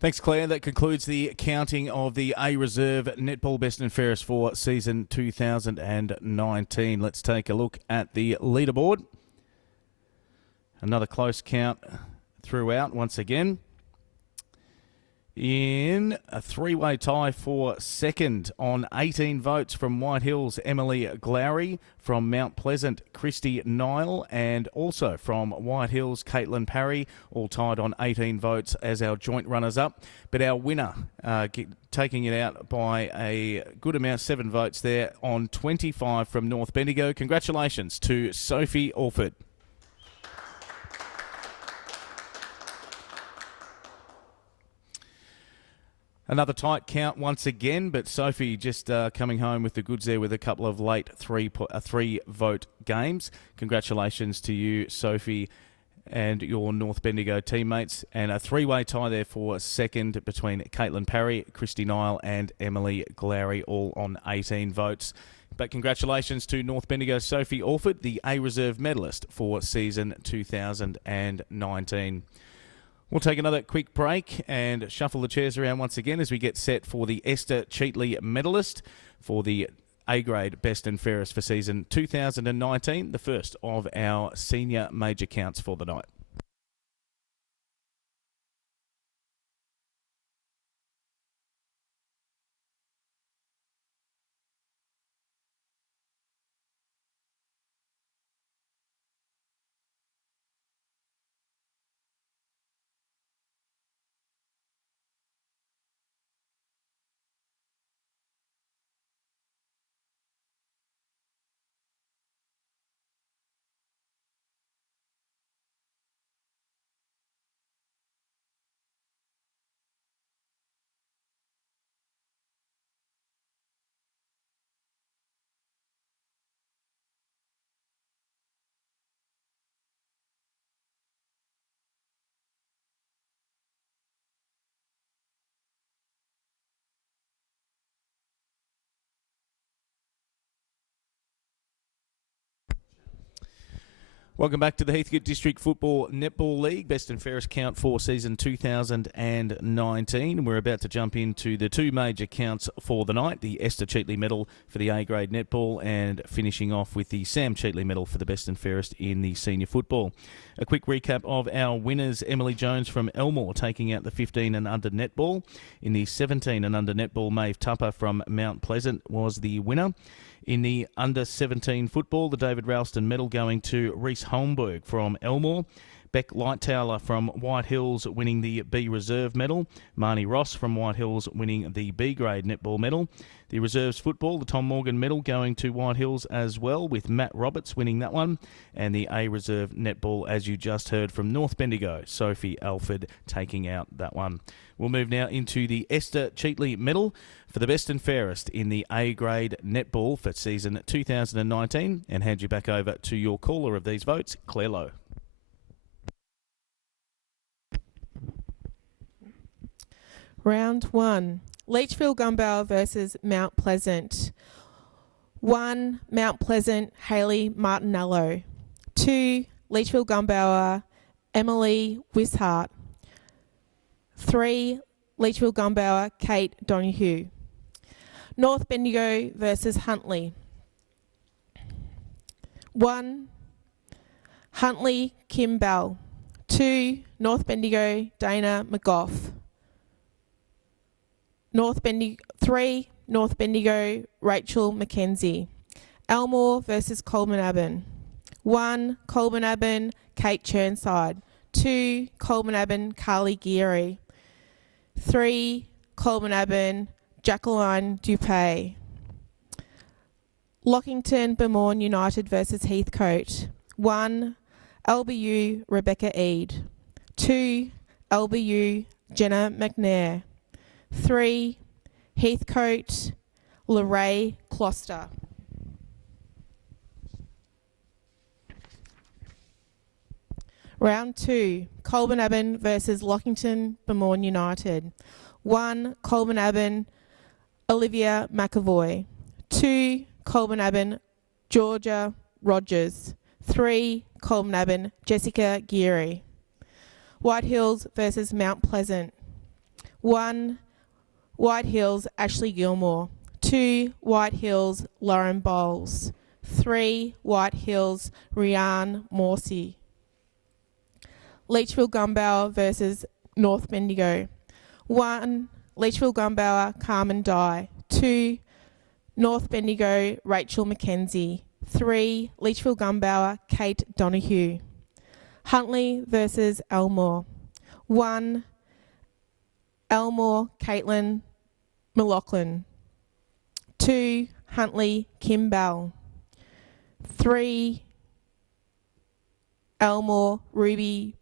Thanks, Claire. That concludes the counting of the A Reserve Netball Best and Fairest for season 2019. Let's take a look at the leaderboard. Another close count throughout once again. In a three-way tie for second on 18 votes from White Hills, Emily Glowry, from Mount Pleasant, Christy Nile, and also from White Hills, Caitlin Parry, all tied on 18 votes as our joint runners-up. But our winner, taking it out by a good amount, 7 votes there on 25 from North Bendigo. Congratulations to Sophie Alford. Another tight count once again, but Sophie just coming home with the goods there with a couple of late three-vote games. Congratulations to you, Sophie, and your North Bendigo teammates. And a three-way tie there for second between Caitlin Parry, Christy Nile and Emily Glowry, all on 18 votes. But congratulations to North Bendigo Sophie Alford, the A Reserve medalist for season 2019. We'll take another quick break and shuffle the chairs around once again as we get set for the Esther Cheatley medalist for the A-grade Best and Fairest for season 2019, the first of our senior major counts for the night. Welcome back to the Heathcote District Football Netball League, Best and Fairest count for season 2019. We're about to jump into the two major counts for the night, the Esther Cheatley Medal for the A-grade netball and finishing off with the Sam Cheatley Medal for the Best and Fairest in the senior football. A quick recap of our winners: Emily Jones from Elmore taking out the 15 and under netball. In the 17 and under netball, Maeve Tupper from Mount Pleasant was the winner. In the under-17 football, the David Ralston medal going to Reese Holmberg from Elmore. Beck Lightower from White Hills winning the B Reserve medal. Marnie Ross from White Hills winning the B grade netball medal. The reserves football, the Tom Morgan medal going to White Hills as well, with Matt Roberts winning that one. And the A Reserve netball, as you just heard from North Bendigo, Sophie Alford taking out that one. We'll move now into the Esther Cheatley medal for the Best and Fairest in the A-grade netball for season 2019, and hand you back over to your caller of these votes, Claire Lowe. Round 1. Leachfield Gumbauer versus Mount Pleasant. 1. Mount Pleasant, Hayley Martinello. 2. Leachfield Gumbauer, Emily Wishart. 3. Leachfield Gumbauer, Kate Donoghue. North Bendigo versus Huntley. 1. Huntley, Kim Bell. 2. North Bendigo, Dana McGough. 3. North Bendigo, Rachel McKenzie. Elmore versus Coleman Abbon. 1. Coleman Abbon, Kate Churnside. 2. Coleman Abbon, Carly Geary. 3. Coleman Abbon, Jacqueline Dupay. Lockington Bermorn United versus Heathcote. 1. LBU Rebecca Eade. 2. LBU Jenna McNair. 3. Heathcote Lorraine Closter. Round 2. Coleman Abbon versus Lockington Bermorn United. 1. Coleman Abbon Olivia McAvoy. 2. Coleman Abbon Georgia Rogers. 3. Coleman Abbon Jessica Geary. White Hills versus Mount Pleasant. 1. White Hills Ashley Gilmore. 2. White Hills Lauren Bowles. 3. White Hills Rianne Morsey. Leachfield Gumbauer versus North Bendigo. 1, Leachville Gumbauer, Carmen Dye. 2, North Bendigo, Rachel Mackenzie. 3, Leachville Gumbauer, Kate Donahue. Huntley versus Elmore. 1, Elmore, Caitlin McLaughlin. 2, Huntley, Kim Bell. 3, Elmore, Ruby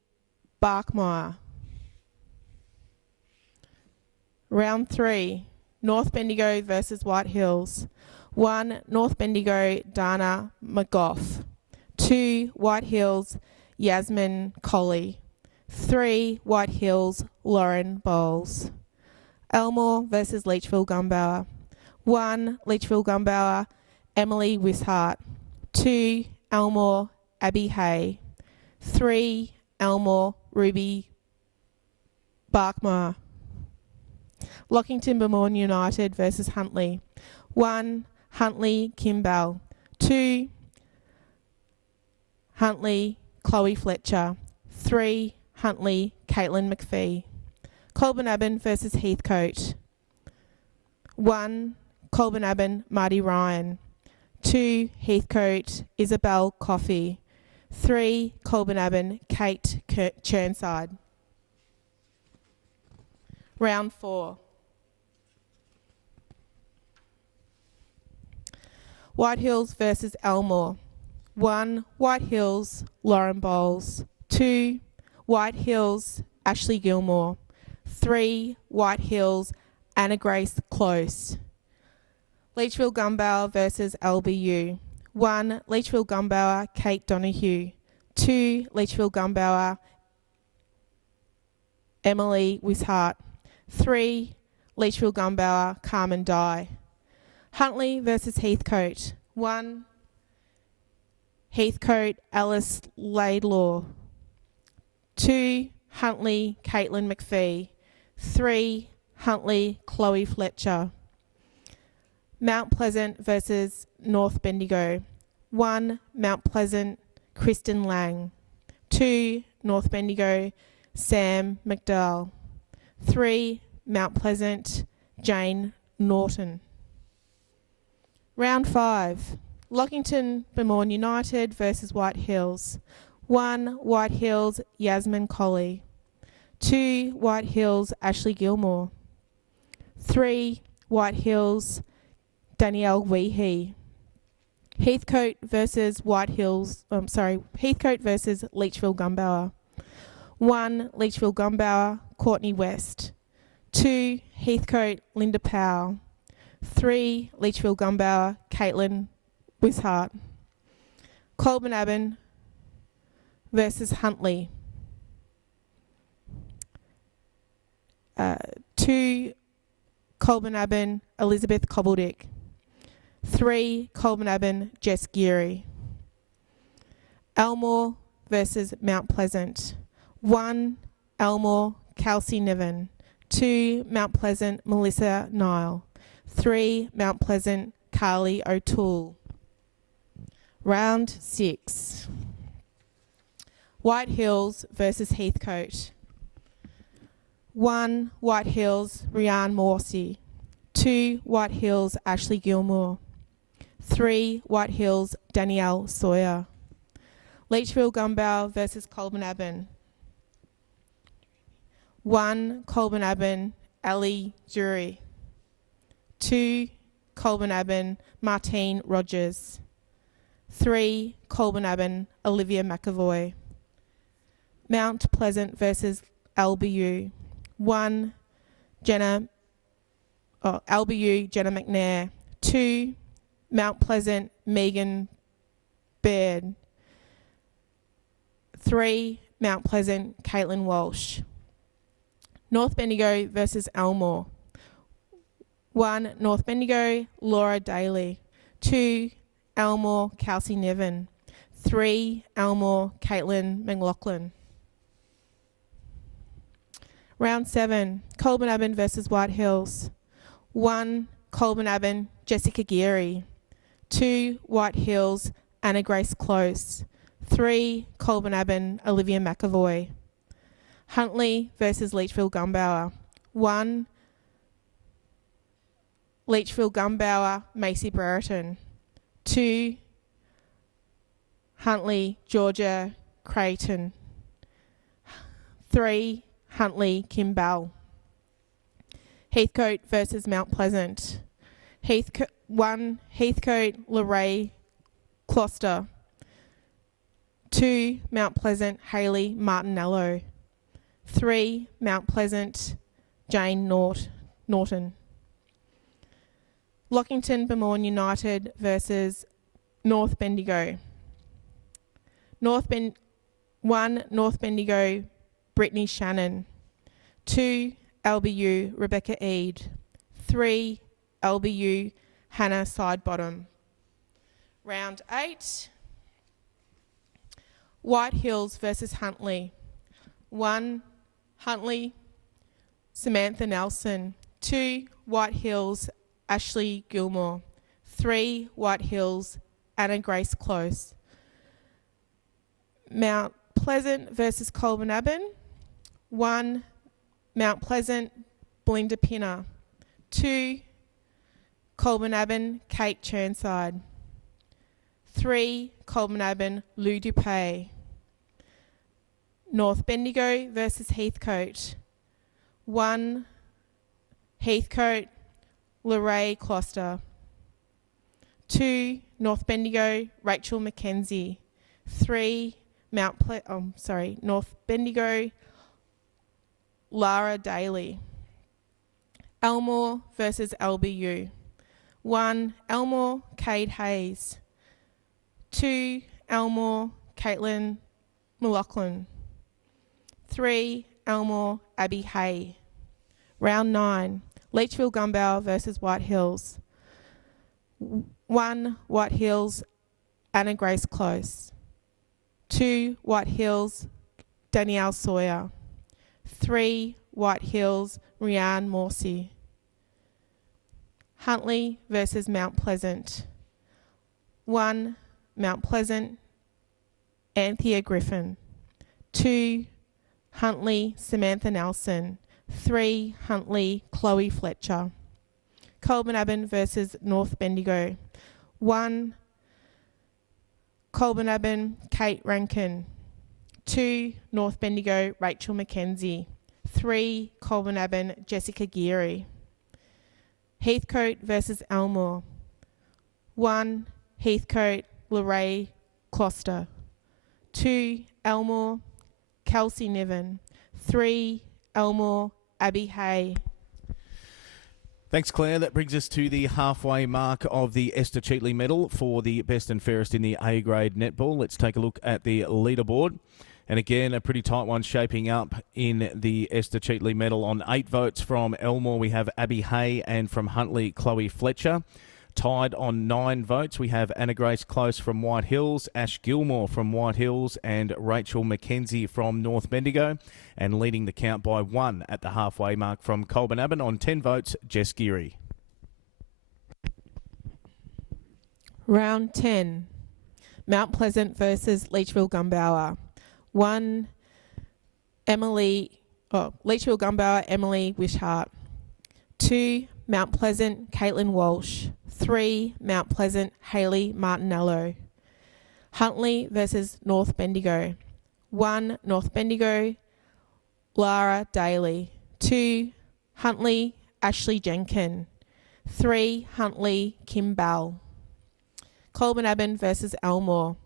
Barkmeyer. Round 3, North Bendigo versus White Hills. 1, North Bendigo, Dana McGough. 2, White Hills, Yasmin Colley. 3, White Hills, Lauren Bowles. Elmore versus Leachville Gumbauer. 1, Leachville Gumbauer, Emily Wishart. 2, Elmore, Abby Hay. 3, Elmore, Ruby Barkmeyer. Lockington Beaumont United versus Huntley. 1, Huntley, Kim Bell. 2, Huntley, Chloe Fletcher. 3, Huntley, Caitlin McPhee. Colburn versus Heathcote. 1, Colburn Marty Ryan. 2, Heathcote, Isabel Coffey. 3, Colburn Kate Churnside. Round 4. White Hills versus Elmore. 1, White Hills, Lauren Bowles. 2, White Hills, Ashley Gilmore. 3, White Hills, Anna Grace Close. Leachville Gumbauer versus LBU. 1, Leachville Gumbauer, Kate Donahue. 2, Leachville Gumbauer, Emily Wishart. 3, Leachville Gumbauer, Carmen Dye. Huntley versus Heathcote. 1, Heathcote, Alice Laidlaw. 2, Huntley, Caitlin McPhee. 3, Huntley, Chloe Fletcher. Mount Pleasant versus North Bendigo. 1, Mount Pleasant, Kristen Lang. 2, North Bendigo, Sam McDowell. 3, Mount Pleasant, Jane Norton. Round 5, Lockington Beaumont United versus White Hills. 1, White Hills, Yasmin Colley. 2, White Hills, Ashley Gilmore. 3, White Hills, Danielle Weehee. Heathcote versus Heathcote versus Leachville Gumbauer. 1, Leachville Gumbauer, Courtney West. 2, Heathcote, Linda Powell. 3, Leachville Gumbauer, Caitlin Wishart. Colburn versus Huntley. 2, Colburn Elizabeth Cobbledick. 3, Colburn Jess Geary. Elmore versus Mount Pleasant. 1, Elmore, Kelsey Niven. 2, Mount Pleasant, Melissa Nile. 3, Mount Pleasant, Carly O'Toole. Round 6. White Hills versus Heathcote. 1, White Hills, Rianne Morsey. 2, White Hills, Ashley Gilmore. 3, White Hills, Danielle Sawyer. Leachville Gumbauer versus Colburn. 1, Colburn Ellie Jury. 2, Colburn Martine Rogers. 3, Colburn Olivia McAvoy. Mount Pleasant versus LBU. 1, LBU Jenna McNair. 2, Mount Pleasant Megan Baird. 3, Mount Pleasant Caitlin Walsh. North Bendigo versus Elmore. 1, North Bendigo Laura Daly. 2, Elmore Kelsey Niven. 3, Elmore Caitlin McLaughlin. Round 7, Colburn versus White Hills. 1, Colburn Jessica Geary. 2, White Hills Anna Grace Close. 3, Colburn Olivia McAvoy. Huntley versus Leachville Gumbauer. 1, Leachfield Gumbauer, Macy Brereton. 2, Huntley, Georgia Creighton. 3, Huntley, Kimball. Heathcote versus Mount Pleasant. 1, Heathcote, Luray, Gloucester. 2, Mount Pleasant, Hayley, Martinello. 3, Mount Pleasant, Jane Norton. Lockington, Bemourn United versus North Bendigo. 1, North Bendigo, Brittany Shannon. 2, LBU, Rebecca Eade. 3, LBU, Hannah Sidebottom. Round 8. White Hills versus Huntley. 1, Huntley, Samantha Nelson. 2, White Hills, Ashley Gilmore. 3, White Hills, Anna Grace Close. Mount Pleasant versus Colburn-Abbon. 1, Mount Pleasant, Belinda Pinner. 2, Colburn-Abbon, Kate Churnside. 3, Colburn-Abbon, Lou Dupay. North Bendigo versus Heathcote. 1, Heathcote, Luray Gloucester. 2, North Bendigo, Rachel Mackenzie. 3, North Bendigo, Lara Daly. Elmore versus LBU. 1, Elmore, Cade Hayes. 2, Elmore, Caitlin McLaughlin. 3, Elmore, Abby Hay. Round 9, Leachfield Gumbauer versus White Hills. 1, White Hills, Anna Grace Close. 2, White Hills, Danielle Sawyer. 3, White Hills, Rianne Morsey. Huntley versus Mount Pleasant. 1, Mount Pleasant, Anthea Griffin. 2, Huntley, Samantha Nelson. 3, Huntley, Chloe Fletcher. Colburn-Abbon versus North Bendigo. 1, Colburn-Abbon, Kate Rankin. 2, North Bendigo, Rachel Mackenzie. 3, Colburn-Abbon, Jessica Geary. Heathcote versus Elmore. 1, Heathcote, Luray Gloucester. 2, Elmore, Kelsey Niven. 3, Elmore, Abby Hay. Thanks, Claire. That brings us to the halfway mark of the Esther Cheatley Medal for the best and fairest in the A-grade netball. Let's take a look at the leaderboard. And again, a pretty tight one shaping up in the Esther Cheatley Medal. On 8 votes from Elmore, we have Abby Hay, and from Huntley, Chloe Fletcher. Tied on 9 votes, we have Anna Grace Close from White Hills, Ash Gilmore from White Hills, and Rachel Mackenzie from North Bendigo. And leading the count by 1 at the halfway mark from Colburn-Abbon on 10 votes, Jess Geary. Round 10. Mount Pleasant versus Leachfield Gumbauer. 1, Leachfield Gumbauer, Emily Wishart. 2, Mount Pleasant, Caitlin Walsh. 3, Mount Pleasant, Hayley Martinello. Huntley versus North Bendigo. 1, North Bendigo, Lara Daly. 2, Huntley, Ashley Jenkin. 3, Huntley, Kim Bell. Colburn-Abbon versus Elmore.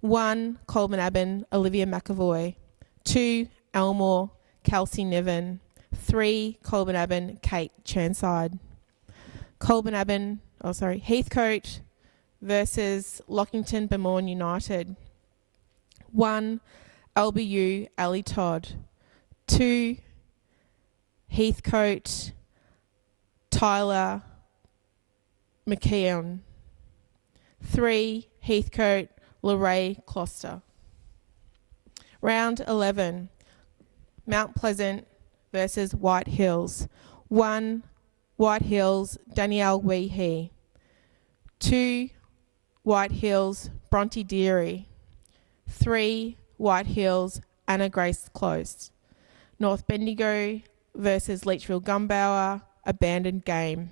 1, Colburn-Abbon, Olivia McAvoy. 2, Elmore, Kelsey Niven. 3, Colburn-Abbon, Kate Churnside. Heathcote versus Lockington Bemourn United. 1, LBU, Ali Todd. 2, Heathcote, Tyler McKeon. 3, Heathcote, Luray Gloucester. Round 11, Mount Pleasant versus White Hills. 1, White Hills, Danielle Weehee. 2, White Hills, Bronte Deary. 3, White Hills, Anna Grace Close. North Bendigo versus Leachfield Gumbauer, abandoned game.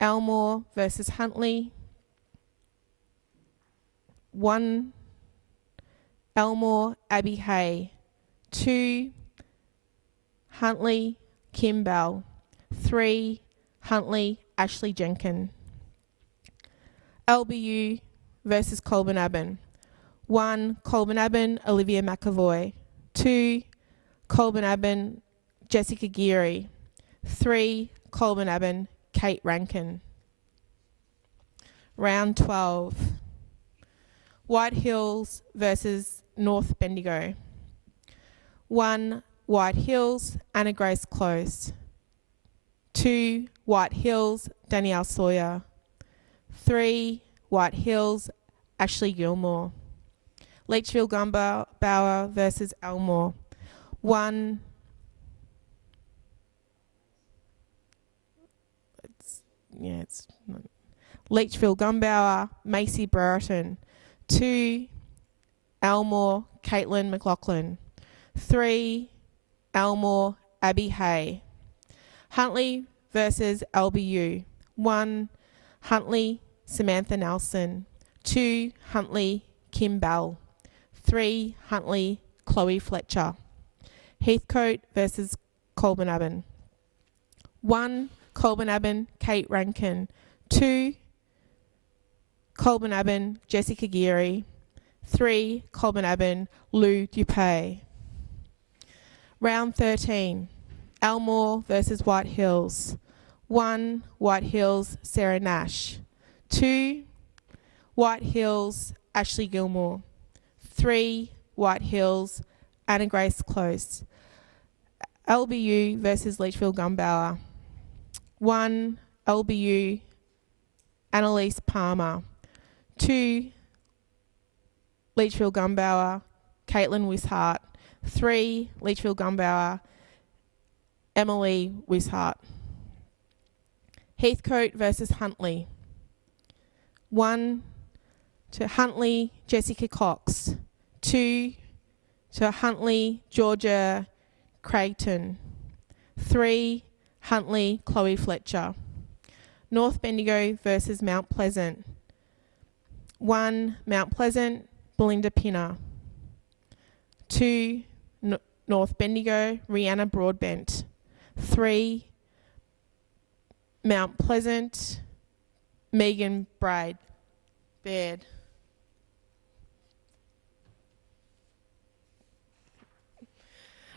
Elmore versus Huntley. 1, Elmore, Abby Hay. 2, Huntley, Kim Bell. 3, Huntley, Ashley Jenkin. LBU versus Colburn-Abbon. 1, Colburn-Abbon, Olivia McAvoy. 2, Colburn-Abbon, Jessica Geary. 3, Colburn-Abbon, Kate Rankin. Round 12. White Hills versus North Bendigo. 1, White Hills, Anna Grace Close. 2, White Hills, Danielle Sawyer. 3, White Hills, Ashley Gilmore. Leachfield Gumbauer versus Elmore. 1, it's not. Leachfield Gumbauer, Macy Brereton. 2, Elmore, Caitlin McLaughlin. 3, Elmore, Abby Hay. Huntley versus LBU. 1, Huntley, Samantha Nelson. 2, Huntley, Kim Bell. 3, Huntley, Chloe Fletcher. Heathcote versus Colburn-Abbon. 1, Colburn-Abbon, Kate Rankin. 2, Colburn-Abbon, Jessica Geary. 3, Colburn-Abbon, Lou Dupay. Round 13. Elmore versus White Hills. 1, White Hills, Sarah Nash. 2, White Hills, Ashley Gilmore. 3, White Hills, Anna Grace Close. LBU versus Leachfield Gumbauer. 1, LBU, Annalise Palmer. 2, Leachfield Gumbauer, Caitlin Wishart. 3, Leachfield Gumbauer, Emily Wishart. Heathcote versus Huntley. 1, to Huntley, Jessica Cox. 2, to Huntley, Georgia Creighton. 3, Huntley, Chloe Fletcher. North Bendigo versus Mount Pleasant. 1, Mount Pleasant, Belinda Pinner. 2, North Bendigo, Rihanna Broadbent. 3, Mount Pleasant, Megan Baird.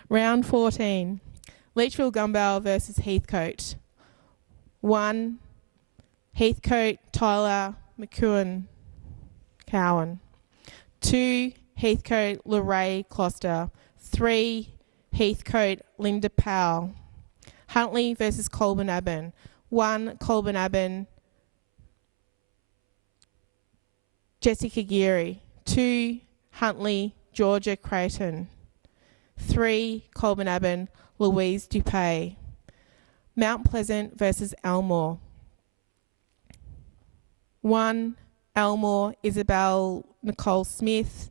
Round 14. Leachfield Gumbauer versus Heathcote. 1, Heathcote, Tyler McEwen Cowan. 2, Heathcote, Lorraine Closter. 3, Heathcote, Linda Powell. Huntley versus Colburn-Abbon. 1, Colburn-Abbon, Jessica Geary. 2, Huntley, Georgia Creighton. 3, Colburn-Abbon, Louise Dupay. Mount Pleasant versus Elmore. 1, Elmore, Isabel Nicole Smith.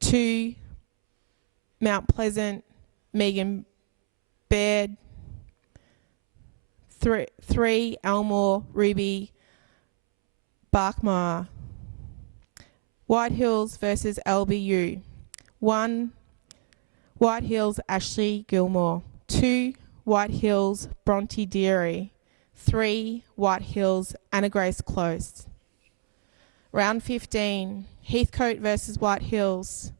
2, Mount Pleasant, Megan Baird. 3, Elmore, Ruby Barkmeyer. White Hills versus LBU. 1, White Hills, Ashley Gilmore. 2, White Hills, Bronte Deary. 3, White Hills, Anna Grace Close. Round 15. Heathcote versus White Hills.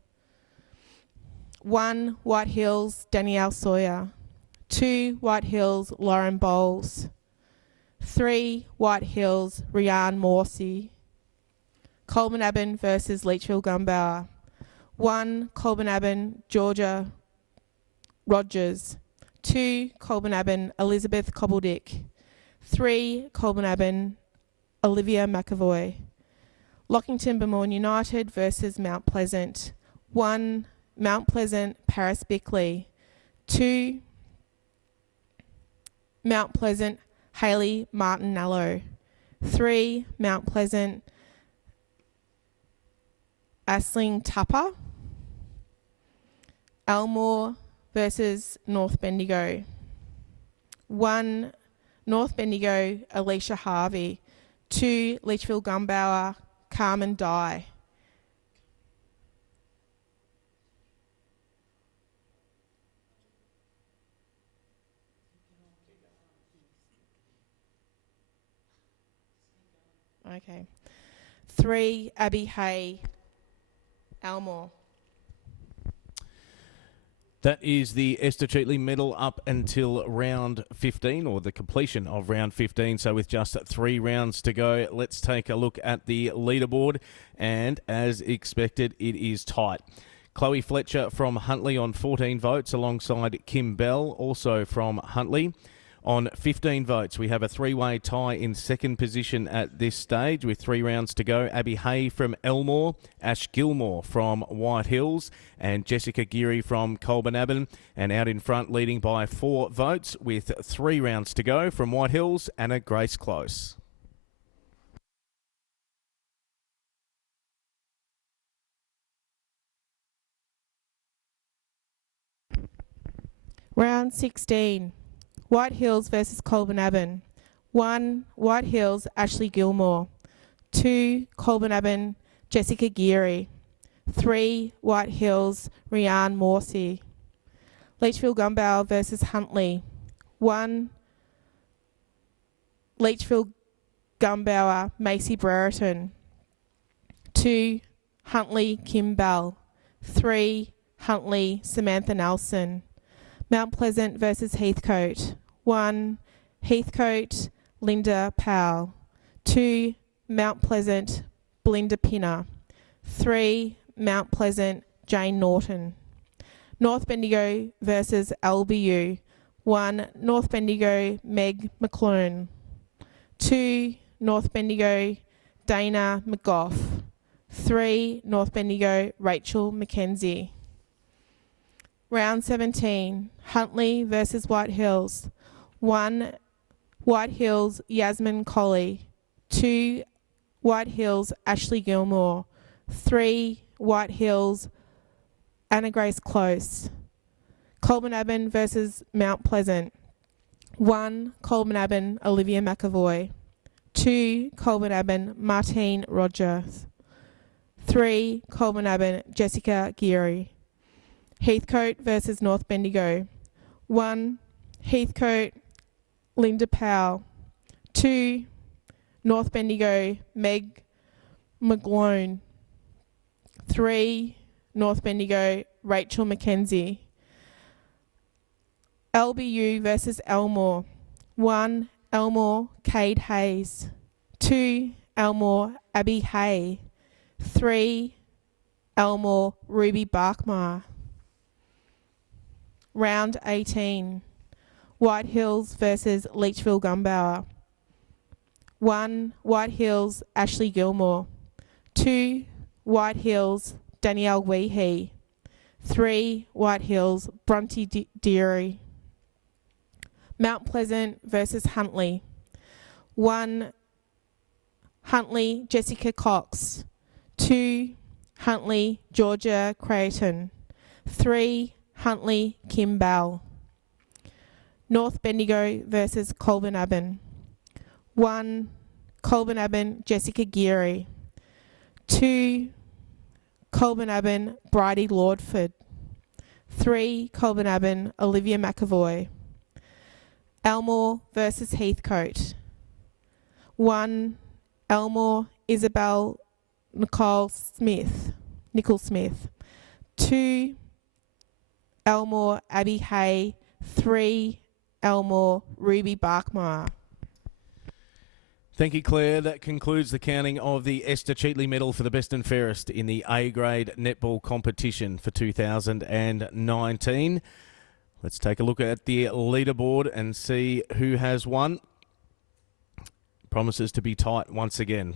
1, White Hills, Danielle Sawyer. 2, White Hills, Lauren Bowles. 3, White Hills, Rianne Morsey. Colburn-Abbon versus Leachfield Gumbauer. 1, Colburn-Abbon, Georgia Rogers. 2, Colburn-Abbon, Elizabeth Cobbledick. 3, Colburn-Abbon, Olivia McAvoy. Lockington Beaumont United versus Mount Pleasant. 1, Mount Pleasant, Paris Bickley. 2, Mount Pleasant, Hayley Martinello. 3, Mount Pleasant, Aisling Tupper. Elmore versus North Bendigo. 1, North Bendigo, Alicia Harvey. 2, Leachville Gumbauer, Carmen Dye. Okay. 3, Abby Hay, Elmore. That is the Esther Cheatley medal up until round 15, or the completion of round 15. So with just 3 rounds to go, let's take a look at the leaderboard. And as expected, it is tight. Chloe Fletcher from Huntley on 14 votes, alongside Kim Bell, also from Huntley. On 15 votes, we have a 3-way tie in second position at this stage with 3 rounds to go. Abby Hay from Elmore, Ash Gilmore from White Hills, and Jessica Geary from Colbernabon. And out in front, leading by 4 votes with 3 rounds to go from White Hills, Anna Grace Close. Round 16. White Hills versus Colbernabon. 1, White Hills, Ashley Gilmore. 2, Colbernabon, Jessica Geary. 3, White Hills, Rianne Morsey. Leachville Gumbauer versus Huntley. 1, Leachville Gumbauer, Macy Brereton. 2, Huntley, Kim Bell. 3, Huntley, Samantha Nelson. Mount Pleasant versus Heathcote. 1, Heathcote, Linda Powell. 2, Mount Pleasant, Belinda Pinner. 3, Mount Pleasant, Jane Norton. North Bendigo versus LBU. 1, North Bendigo, Meg McClune. 2, North Bendigo, Dana McGough. 3, North Bendigo, Rachel McKenzie. Round 17, Huntley versus White Hills. 1, White Hills, Yasmin Colley. 2, White Hills, Ashley Gilmore. 3, White Hills, Anna Grace Close. Colbernabon versus Mount Pleasant. 1, Colbernabon, Olivia McAvoy. 2, Colbernabon, Martine Rogers. 3, Colbernabon, Jessica Geary. Heathcote versus North Bendigo. 1, Heathcote, Linda Powell. 2, North Bendigo, Meg McGlone. 3, North Bendigo, Rachel McKenzie. LBU versus Elmore. 1, Elmore, Cade Hayes. 2, Elmore, Abby Hay. 3, Elmore, Ruby Barkmar. Round 18. White Hills versus Leachville Gumbauer. 1, White Hills, Ashley Gilmore. 2, White Hills, Danielle Weehee. 3, White Hills, Bronte Deary. Mount Pleasant versus Huntley. 1, Huntley, Jessica Cox. 2, Huntley, Georgia Creighton. 3, Huntley, Kim Bell. North Bendigo versus Colbernabon. 1, Colbernabon, Jessica Geary. 2, Colbernabon, Bridie Lordford. 3, Colbernabon, Olivia McAvoy. Elmore versus Heathcote. 1, Elmore, Isabel Nicole Smith. 2, Elmore, Abby Hay. 3, Elmore, Ruby Barkmar. Thank you, Claire. That concludes the counting of the Esther Cheatley medal for the best and fairest in the A-grade netball competition for 2019. Let's take a look at the leaderboard and see who has won. Promises to be tight once again.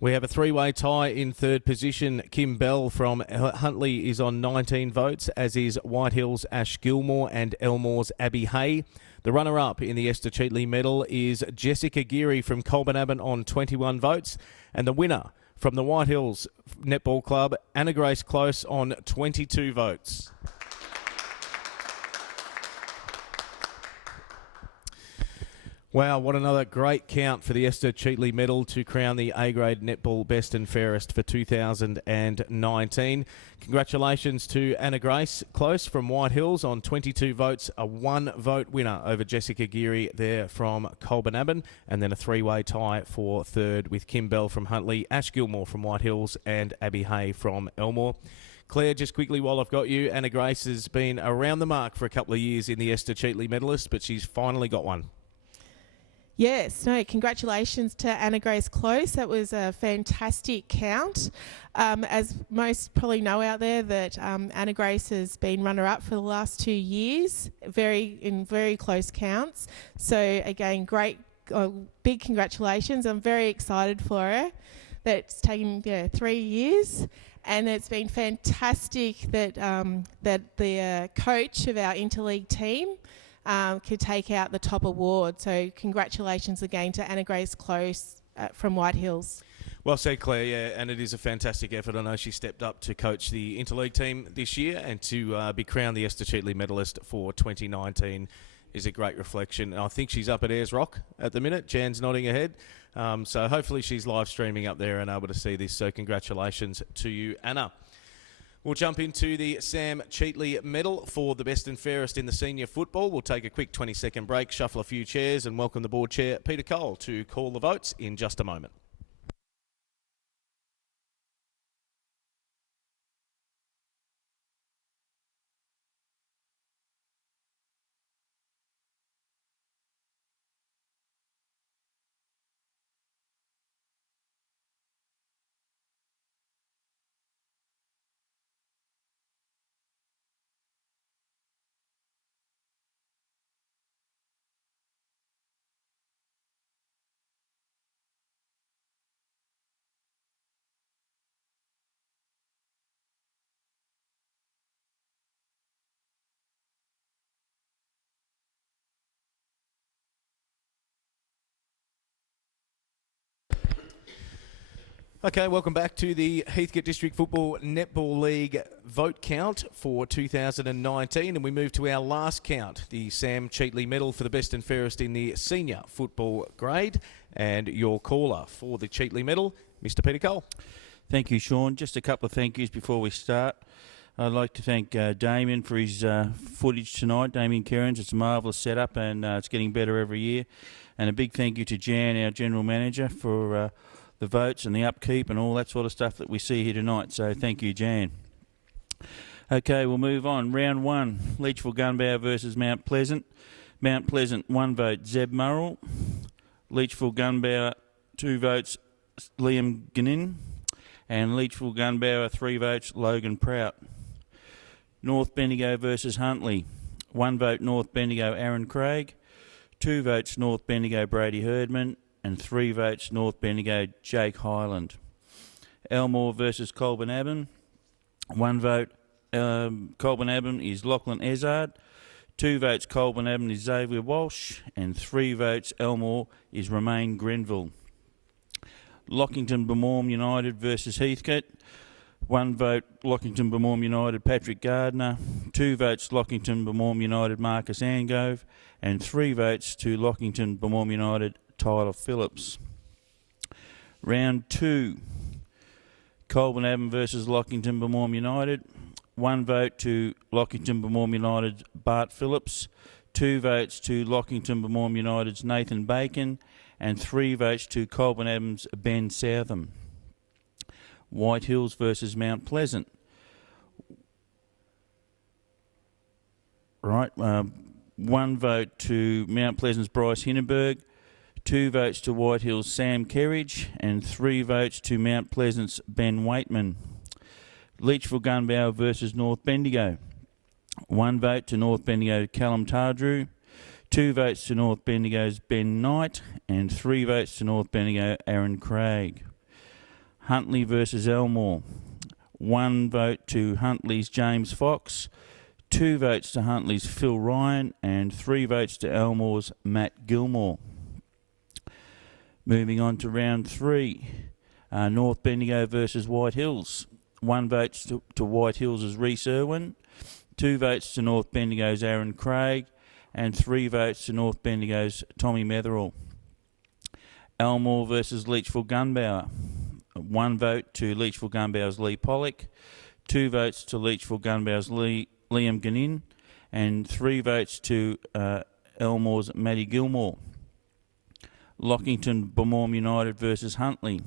We have a 3-way tie in third position. Kim Bell from Huntley is on 19 votes, as is White Hills' Ash Gilmore and Elmore's Abby Hay. The runner-up in the Esther Cheatley medal is Jessica Geary from Colbernabon on 21 votes. And the winner From the White Hills Netball Club, Anna Grace Close on 22 votes. Wow, what another great count for the Esther Cheatley Medal to crown the A-grade netball best and fairest for 2019. Congratulations to Anna Grace Close from White Hills on 22 votes, a 1-vote winner over Jessica Geary there from Colbernabban, and then a 3-way tie for third with Kim Bell from Huntley, Ash Gilmore from White Hills, and Abby Hay from Elmore. Claire, just quickly while I've got you, Anna Grace has been around the mark for a couple of years in the Esther Cheatley medalist, but she's finally got one. Yes, no, congratulations to Anna Grace Close. That was a fantastic count. As most probably know out there, that Anna Grace has been runner-up for the last 2 years, in very close counts. So again, big congratulations. I'm very excited for her. That's taken 3 years, and it's been fantastic that the coach of our interleague team could take out the top award. So congratulations again to Anna Grace Close from White Hills. Well said, Claire, yeah, and it is a fantastic effort. I know she stepped up to coach the interleague team this year, and to be crowned the Esther Cheatley medalist for 2019 is a great reflection. And I think she's up at Ayers Rock at the minute. Jan's nodding ahead. So hopefully she's live streaming up there and able to see this. So congratulations to you, Anna. We'll jump into the Sam Cheatley Medal for the best and fairest in the senior football. We'll take a quick 20-second break, shuffle a few chairs, and welcome the board chair, Peter Cole, to call the votes in just a moment. Okay, welcome back to the Heathcote District Football Netball League vote count for 2019, and we move to our last count, the Sam Cheatley Medal for the best and fairest in the senior football grade, and your caller for the Cheatley Medal, Mr. Peter Cole. Thank you, Sean. Just a couple of thank yous before we start. I'd like to thank Damien for his footage tonight, Damien Kerins. It's a marvellous setup, and it's getting better every year. And a big thank you to Jan, our General Manager, for the votes and the upkeep and all that sort of stuff that we see here tonight. So thank you, Jan. Okay, we'll move on. Round 1, Leachville Gunbower versus Mount Pleasant. Mount Pleasant, 1 vote, Zeb Murrell. Leachville Gunbower, 2 votes, Liam Gannin. And Leachville Gunbower, 3 votes, Logan Prout. North Bendigo versus Huntley. 1 vote, North Bendigo, Aaron Craig. 2 votes, North Bendigo, Brady Herdman. And 3 votes, North Bendigo, Jake Highland. Elmore versus Colbernabban. 1 vote, Colbernabban is Lachlan Ezard. 2 votes, Colbernabban is Xavier Walsh. And 3 votes, Elmore is Romain Grenville. Lockington Bemorm United versus Heathcote. 1 vote, Lockington Bemorm United, Patrick Gardner. 2 votes, Lockington Bemorm United, Marcus Angove. And 3 votes to Lockington Bemorm United, Tyler Phillips. Round 2, Colbernabban versus Lockington Bemorm United. 1 vote to Lockington Bemorm United's Bart Phillips. 2 votes to Lockington Bemorm United's Nathan Bacon. And 3 votes to Colbernabban's Ben Southam. White Hills versus Mount Pleasant. Right, 1 vote to Mount Pleasant's Bryce Hindenburg. 2 votes to White Hills' Sam Kerridge, and 3 votes to Mount Pleasant's Ben Waitman. Leachville Gunbower versus North Bendigo. 1 vote to North Bendigo Callum Tardrew. 2 votes to North Bendigo's Ben Knight, and 3 votes to North Bendigo Aaron Craig. Huntley versus Elmore. 1 vote to Huntley's James Fox. 2 votes to Huntley's Phil Ryan, and 3 votes to Elmore's Matt Gilmore. Moving on to round 3, North Bendigo versus White Hills. 1 vote to White Hills' Reece Irwin, 2 votes to North Bendigo's Aaron Craig, and 3 votes to North Bendigo's Tommy Metherell. Elmore versus Leachville Gunbower. 1 vote to Leachville Gunbower's Lee Pollock, 2 votes to Leachville Gunbower's Liam Ganin, and 3 votes to Elmore's Matty Gilmore. Lockington Bemorm United versus Huntley.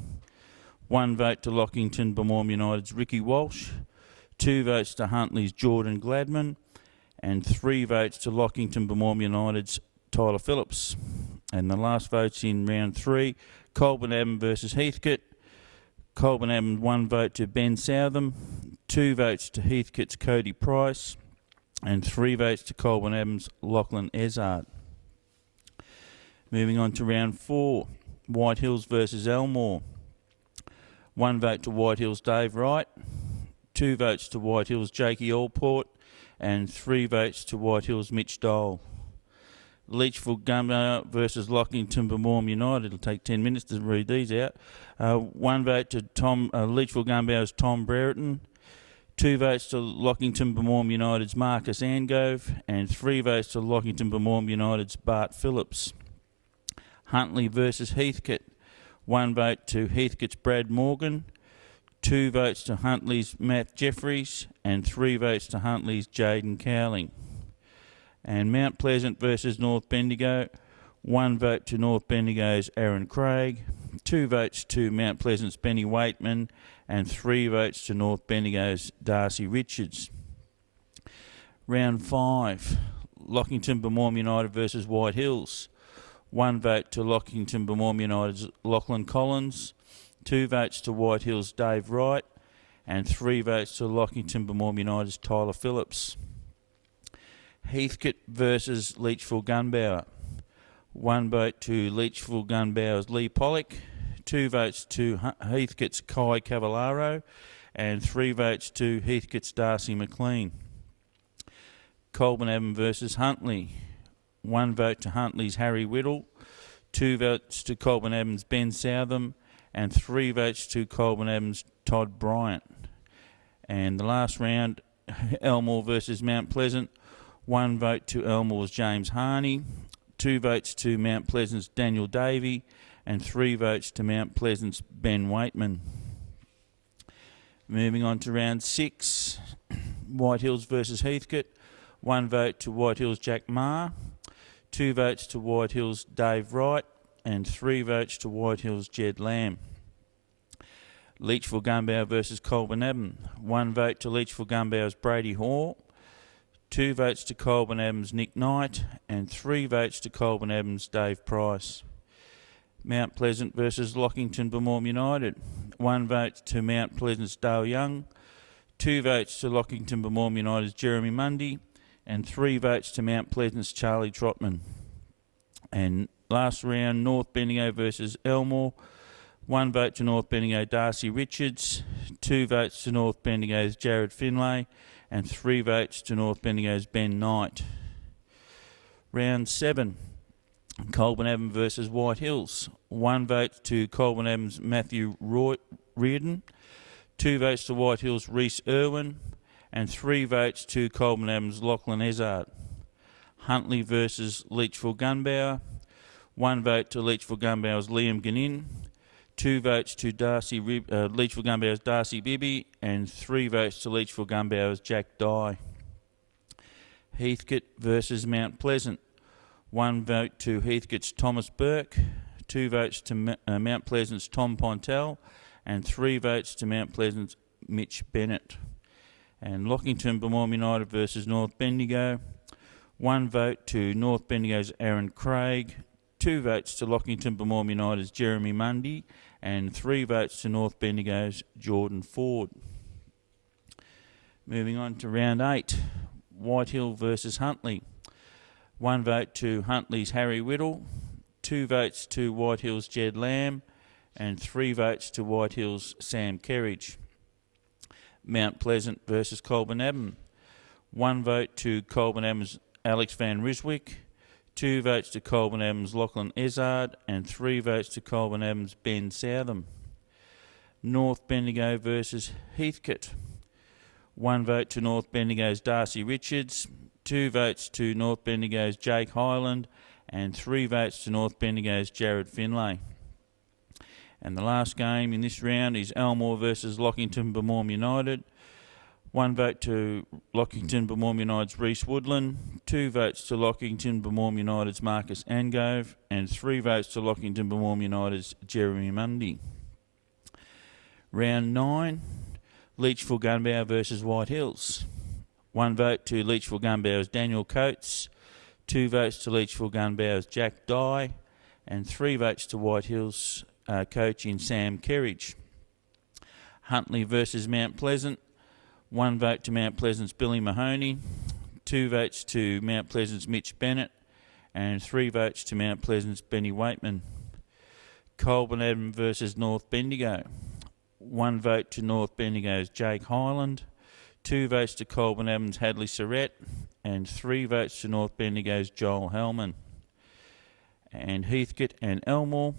1 vote to Lockington Bemorm United's Ricky Walsh, 2 votes to Huntley's Jordan Gladman, and 3 votes to Lockington Bemorm United's Tyler Phillips. And the last votes in round 3, Colburn Abbon versus Heathcote. Colburn Abbon 1 vote to Ben Southam, 2 votes to Heathcote's Cody Price, and 3 votes to Colburn Abbon's Lachlan Ezard. Moving on to round 4, White Hills versus Elmore. 1 vote to White Hills Dave Wright, 2 votes to White Hills Jakey Allport, and 3 votes to White Hills Mitch Dole. Leachville Gunbower versus Lockington Bemorm United. It'll take 10 minutes to read these out. 1 vote to Leachville Gunbower's Tom Brereton, 2 votes to Lockington Bemorm United's Marcus Angove, and 3 votes to Lockington Bemorm United's Bart Phillips. Huntley versus Heathcote. 1 vote to Heathcote's Brad Morgan, 2 votes to Huntley's Matt Jeffries, and 3 votes to Huntley's Jaden Cowling. And Mount Pleasant versus North Bendigo. 1 vote to North Bendigo's Aaron Craig, 2 votes to Mount Pleasant's Benny Waitman, and 3 votes to North Bendigo's Darcy Richards. Round 5, Lockington Bemorm United versus White Hills. 1 vote to Lockington Bemorm United's Lachlan Collins, 2 votes to White Hills Dave Wright, and 3 votes to Lockington Bemorm United's Tyler Phillips. Heathcote versus Leachville Gunbower. 1 vote to Leachville Gunbower's Lee Pollock, 2 votes to Heathcote's Kai Cavallaro, and 3 votes to Heathcote's Darcy McLean. Colburn Abbon versus Huntley. 1 vote to Huntley's Harry Whittle, 2 votes to Colburn Abbon's Ben Southam, and 3 votes to Colburn Abbon's Todd Bryant. And the last round, Elmore versus Mount Pleasant. 1 vote to Elmore's James Harney, 2 votes to Mount Pleasant's Daniel Davey, and 3 votes to Mount Pleasant's Ben Waitman. Moving on to round 6, White Hills versus Heathcote. 1 vote to White Hills Jack Marr, 2 votes to White Hills Dave Wright, and 3 votes to White Hills Jed Lamb. Leachville Gunbower versus Colburn Abbon. 1 vote to Leachville Gunbower's Brady Hall, 2 votes to Colburn Abbon's Nick Knight, and 3 votes to Colburn Abbon's Dave Price. Mount Pleasant versus Lockington Bemorm United. 1 vote to Mount Pleasant's Dale Young, 2 votes to Lockington Bemorm United's Jeremy Mundy, and 3 votes to Mount Pleasant's Charlie Trotman. And last round, North Bendigo versus Elmore. 1 vote to North Bendigo Darcy Richards, 2 votes to North Bendigo's Jared Finlay, and 3 votes to North Bendigo's Ben Knight. Round 7, Colburn Abbon versus White Hills. 1 vote to Colburn Abbon's Matthew Reardon, 2 votes to White Hills Reece Irwin, and 3 votes to Colburn Abbon's Lachlan Ezard. Huntley versus Leachville Gunbower. 1 vote to Leachville Gunbower's Liam Ganin, 2 votes to Leachville Gunbower's Darcy Bibby, and 3 votes to Leachville Gunbower's Jack Dye. Heathcote versus Mount Pleasant. 1 vote to Heathcote's Thomas Burke, 2 votes to Mount Pleasant's Tom Pontel, and 3 votes to Mount Pleasant's Mitch Bennett. And Lockington Bemorm United versus North Bendigo. 1 vote to North Bendigo's Aaron Craig, 2 votes to Lockington Bemorm United's Jeremy Mundy, and 3 votes to North Bendigo's Jordan Ford. Moving on to round 8, Whitehill versus Huntley. 1 vote to Huntley's Harry Whittle, 2 votes to Whitehill's Jed Lamb, and 3 votes to Whitehill's Sam Kerridge. Mount Pleasant versus Colburn Abbon. 1 vote to Colburn Abbon's Alex Van Ryswick, 2 votes to Colburn Abbon's Lachlan Ezard, and 3 votes to Colburn Abbon's Ben Southam. North Bendigo versus Heathcote. 1 vote to North Bendigo's Darcy Richards, 2 votes to North Bendigo's Jake Highland, and 3 votes to North Bendigo's Jared Finlay. And the last game in this round is Elmore versus Lockington Bermorm United. 1 vote to Lockington Bermorm United's Reece Woodland, 2 votes to Lockington Bermorm United's Marcus Angove, and 3 votes to Lockington Bermorm United's Jeremy Mundy. Round 9, Leachville Gunbow versus White Hills. 1 vote to Leachville Gunbow's Daniel Coates, 2 votes to Leachville Gunbow's Jack Dye, and 3 votes to White Hills coach in Sam Kerridge. Huntley versus Mount Pleasant. 1 vote to Mount Pleasant's Billy Mahoney, 2 votes to Mount Pleasant's Mitch Bennett, and 3 votes to Mount Pleasant's Benny Waitman. Colburn Adam versus North Bendigo. 1 vote to North Bendigo's Jake Highland, 2 votes to Colburn Adams Hadley Surrett, and 3 votes to North Bendigo's Joel Hellman. And Heathcote and Elmore.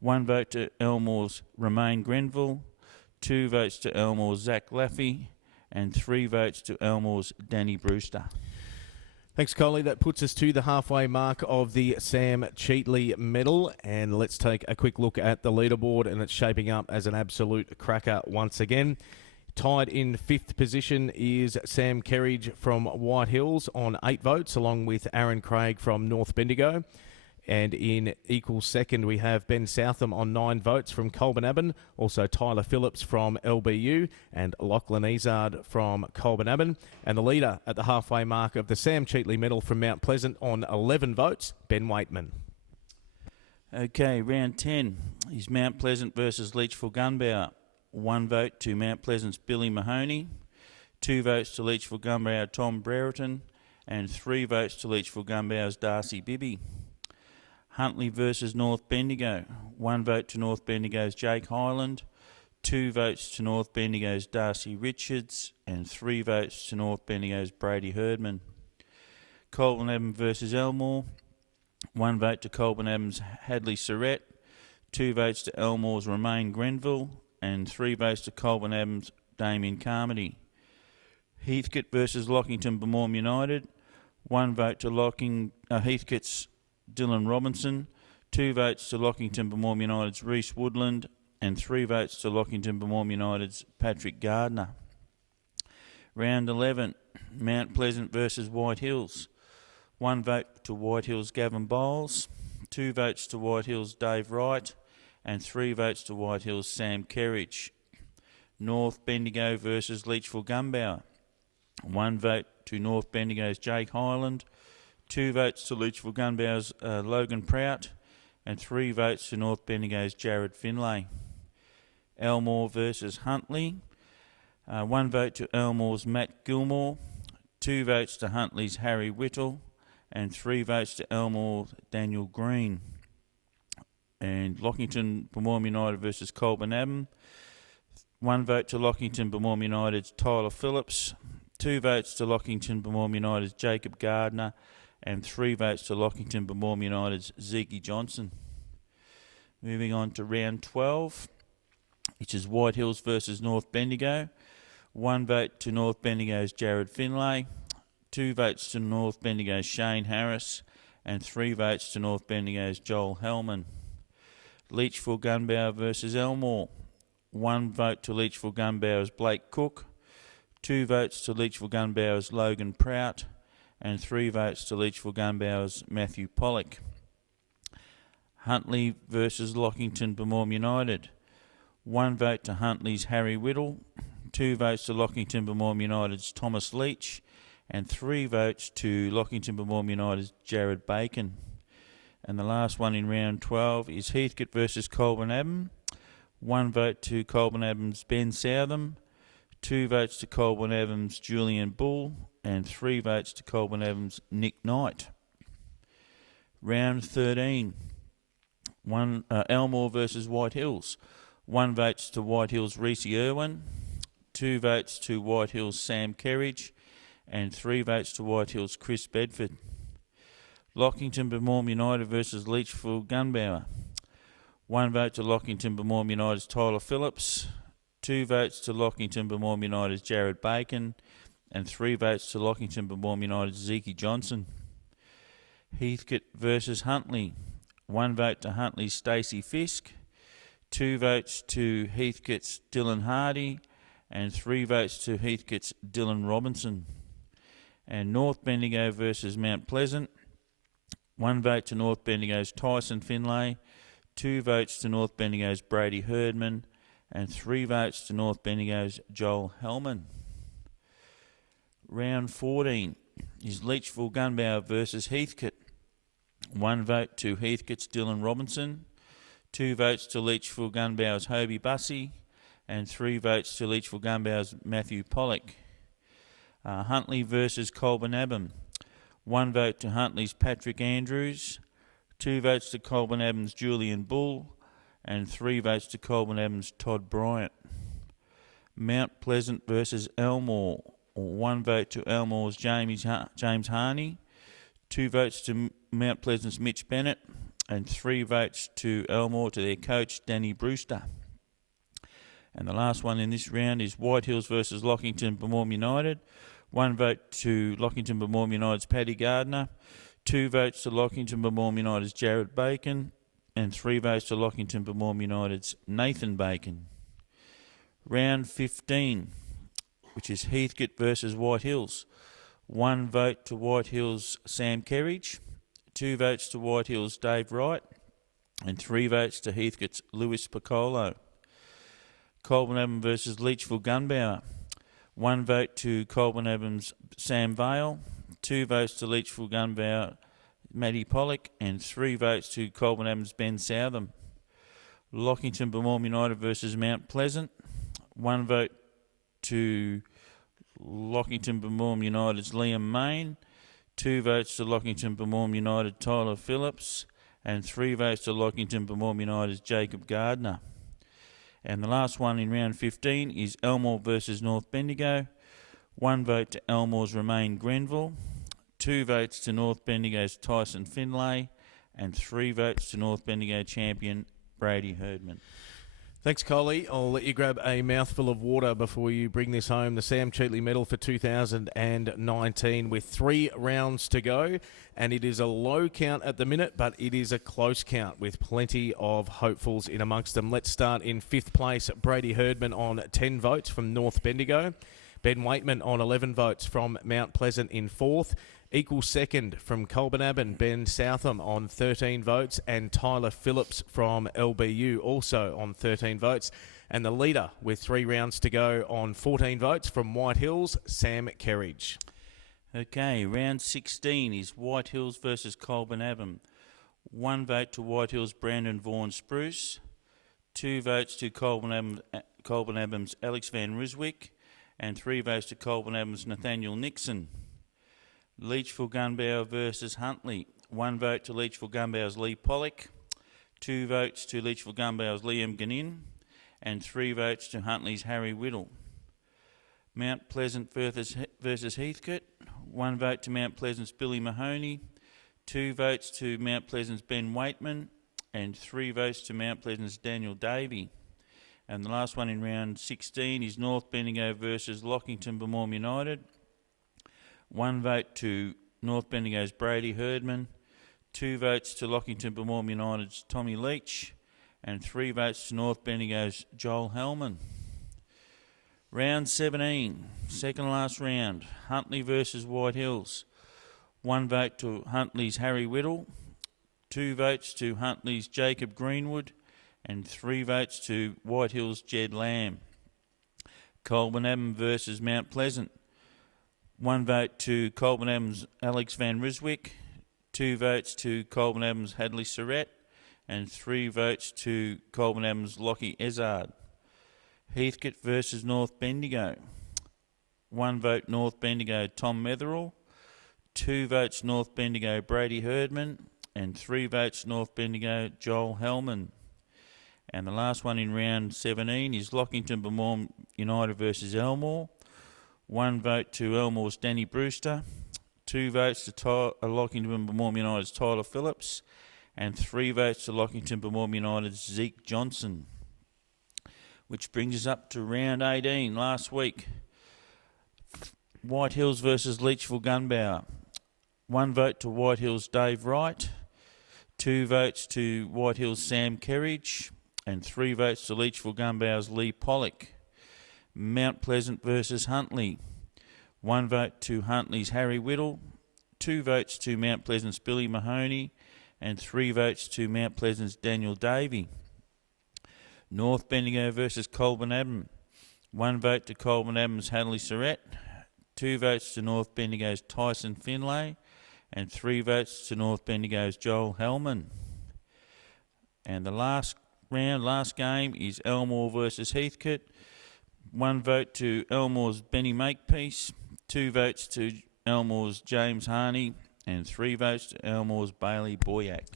1 vote to Elmore's Romain Grenville, 2 votes to Elmore's Zach Laffey, and 3 votes to Elmore's Danny Brewster. Thanks, Coley. That puts us to the halfway mark of the Sam Cheatley medal. And let's take a quick look at the leaderboard, and it's shaping up as an absolute cracker once again. Tied in 5th position is Sam Kerridge from White Hills on 8 votes, along with Aaron Craig from North Bendigo. And in equal second, we have Ben Southam on 9 votes from Colburn Abbon, also Tyler Phillips from LBU, and Lachlan Izard from Colburn Abbon. And the leader at the halfway mark of the Sam Cheatley medal from Mount Pleasant on 11 votes, Ben Waitman. Okay, round 10 is Mount Pleasant versus Leachville Gunbow. 1 vote to Mount Pleasant's Billy Mahoney, 2 votes to Leachville Gunbow Tom Brereton, and 3 votes to Leachville Gunbow's Darcy Bibby. Huntley versus North Bendigo. 1 vote to North Bendigo's Jake Highland, 2 votes to North Bendigo's Darcy Richards, and 3 votes to North Bendigo's Brady Herdman. Colburn Adams versus Elmore. 1 vote to Colburn Adams Hadley Surrett, 2 votes to Elmore's Romain Grenville, and 3 votes to Colburn Adams Damien Carmody. Heathcote versus Lockington Bermorm United. 1 vote to Heathcote's Dylan Robinson, 2 votes to Lockington Bermorm United's Reece Woodland, and 3 votes to Lockington Bermorm United's Patrick Gardner. Round 11, Mount Pleasant versus White Hills. 1 vote to White Hills Gavin Bowles, 2 votes to White Hills Dave Wright, and 3 votes to White Hills Sam Kerridge. North Bendigo versus Leachville Gunbow. 1 vote to North Bendigo's Jake Highland, 2 votes to Leachville Gunbow's Logan Prout, and 3 votes to North Bendigo's Jared Finlay. Elmore versus Huntley. 1 vote to Elmore's Matt Gilmore, 2 votes to Huntley's Harry Whittle, and 3 votes to Elmore's Daniel Green. And Lockington Bermorm United versus Colburn Abbon. 1 vote to Lockington Bermorm United's Tyler Phillips, 2 votes to Lockington Bermorm United's Jacob Gardner, and 3 votes to Lockington Bermorm United's Zeke Johnson. Moving on to round 12, which is White Hills versus North Bendigo. 1 vote to North Bendigo's Jared Finlay, 2 votes to North Bendigo's Shane Harris, and 3 votes to North Bendigo's Joel Hellman. Leachville Gunbow versus Elmore. 1 vote to Leachville Gunbow's Blake Cook, 2 votes to Leachville Gunbow's Logan Prout, and 3 votes to Leachville Gunbow's Matthew Pollock. Huntley versus Lockington Bermorm United. 1 vote to Huntley's Harry Whittle, 2 votes to Lockington Bermorm United's Thomas Leach, and 3 votes to Lockington Bermorm United's Jared Bacon. And the last one in round 12 is Heathcote versus Colburn Abbon. 1 vote to Colburn Abbon's Ben Southam, 2 votes to Colburn Abbon's Julian Bull, and 3 votes to Colburn Abbon's Nick Knight. Round 13, Elmore versus White Hills. 1 votes to White Hills Reece Irwin, 2 votes to White Hills Sam Kerridge, and 3 votes to White Hills Chris Bedford. Lockington Bermorm United versus Leachville Gunbow. 1 vote to Lockington Bermorm United's Tyler Phillips. 2 votes to Lockington Bermorm United's Jared Bacon. And 3 votes to Lockington Bermorm United's Zeke Johnson. Heathcote versus Huntley. 1 vote to Huntley's Stacey Fisk. 2 votes to Heathcote's Dylan Hardy. And 3 votes to Heathcote's Dylan Robinson. And North Bendigo versus Mount Pleasant. 1 vote to North Bendigo's Tyson Finlay. 2 votes to North Bendigo's Brady Herdman. And 3 votes to North Bendigo's Joel Hellman. Round 14 is Leachville Gunbower versus Heathcote. 1 vote to Heathcote's Dylan Robinson. 2 votes to Leachville Gunbower's Hobie Bussey. And 3 votes to Leachville Gunbower's Matthew Pollock. Huntley versus Colbernabam. 1 vote to Huntley's Patrick Andrews. 2 votes to Colbernabam's Julian Bull. And 3 votes to Colbernabam's Todd Bryant. Mount Pleasant versus Elmore. 1 vote to Elmore's James Harney. 2 votes to Mount Pleasant's Mitch Bennett. And 3 votes to Elmore to their coach Danny Brewster. And the last one in this round is White Hills versus Lockington Bermorm United. 1 vote to Lockington Bermorm United's Paddy Gardner. 2 votes to Lockington Bermorm United's Jared Bacon. And 3 votes to Lockington Bermorm United's Nathan Bacon. Round 15, which is Heathcote versus White Hills. 1 vote to White Hills' Sam Kerridge. 2 votes to White Hills' Dave Wright. And 3 votes to Heathcote's Lewis Piccolo. Colbernabam versus Leachville Gunbower. 1 vote to Colbernabam's Sam Vale. 2 votes to Leachville Gunbower Matty Pollock. And 3 votes to Colbernabam's Ben Southam. Lockington Bermorm United versus Mount Pleasant. 1 vote to Lockington Bermorm United's Liam Main. 2 votes to Lockington Bermorm United Tyler Phillips. And 3 votes to Lockington Bermorm United's Jacob Gardner. And the last one in round 15 is Elmore versus North Bendigo. 1 vote to Elmore's Romain Grenville. 2 votes to North Bendigo's Tyson Finlay. And 3 votes to North Bendigo champion Brady Herdman. Thanks, Coley. I'll let you grab a mouthful of water before you bring this home. The Sam Cheatley Medal for 2019 with 3 rounds to go. And it is a low count at the minute, but it is a close count with plenty of hopefuls in amongst them. Let's start in 5th place. Brady Herdman on 10 votes from North Bendigo. Ben Waitman on 11 votes from Mount Pleasant in 4th. Equal second from Colbernabam, Ben Southam on 13 votes, and Tyler Phillips from LBU also on 13 votes. And the leader with 3 rounds to go on 14 votes from White Hills, Sam Kerridge. Okay, round 16 is White Hills versus Colbernabam. 1 vote to White Hills' Brandon Vaughan Spruce. 2 votes to Colbernabam's Alex Van Riswick. And 3 votes to Colbernabam's Nathaniel Nixon. Leachville Gunbower versus Huntley. 1 vote to Leachville Gunbower's Lee Pollock. 2 votes to Leachville Gunbower's Liam Ganin. And 3 votes to Huntley's Harry Whittle. Mount Pleasant versus Heathcote. 1 vote to Mount Pleasant's Billy Mahoney. 2 votes to Mount Pleasant's Ben Waitman. And 3 votes to Mount Pleasant's Daniel Davey. And the last one in round 16 is North Bendigo versus Lockington Bermorm United. 1 vote to North Bendigo's Brady Herdman. 2 votes to Lockington Bermorm United's Tommy Leach. And 3 votes to North Bendigo's Joel Hellman. Round 17, second last round, Huntley versus White Hills. 1 vote to Huntley's Harry Whittle. 2 votes to Huntley's Jacob Greenwood. And 3 votes to White Hills' Jed Lamb. Colbernabam versus Mount Pleasant. 1 vote to Colbernabam's Alex Van Riswick. 2 votes to Colbernabam's Hadley Surratt. And 3 votes to Colbernabam's Lockie Ezard. Heathcote versus North Bendigo. 1 vote North Bendigo Tom Metherell. 2 votes North Bendigo Brady Herdman. And 3 votes North Bendigo Joel Hellman. And the last one in round 17 is Lockington Bermorm United versus Elmore. 1 vote to Elmore's Danny Brewster. 2 votes to Lockington Bermorm United's Tyler Phillips. and 3 votes to Lockington Bermorm United's Zeke Johnson. Which brings us up to round 18 last week. White Hills versus Leachville Gunbower. 1 vote to White Hills Dave Wright, 2 votes to White Hills Sam Kerridge, and 3 votes to Leachville Gunbower's Lee Pollock. Mount Pleasant versus Huntley. 1 vote to Huntley's Harry Whittle, 2 votes to Mount Pleasant's Billy Mahoney, and 3 votes to Mount Pleasant's Daniel Davey. North Bendigo versus Colburn Abbey. 1 vote to Colburn Abbey's Hadley Surratt, 2 votes to North Bendigo's Tyson Finlay, and 3 votes to North Bendigo's Joel Hellman. And the last game is Elmore versus Heathcote. 1 vote to Elmore's Benny Makepeace, 2 votes to Elmore's James Harney, and 3 votes to Elmore's Bailey Boyack.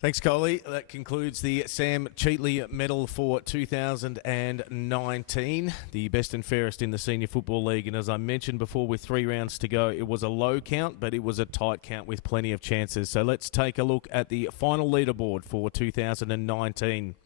Thanks, Coley. That concludes the Sam Cheatley Medal for 2019, the best and fairest in the Senior Football League. And as I mentioned before, with 3 rounds to go, it was a low count, but it was a tight count with plenty of chances. So let's take a look at the final leaderboard for 2019.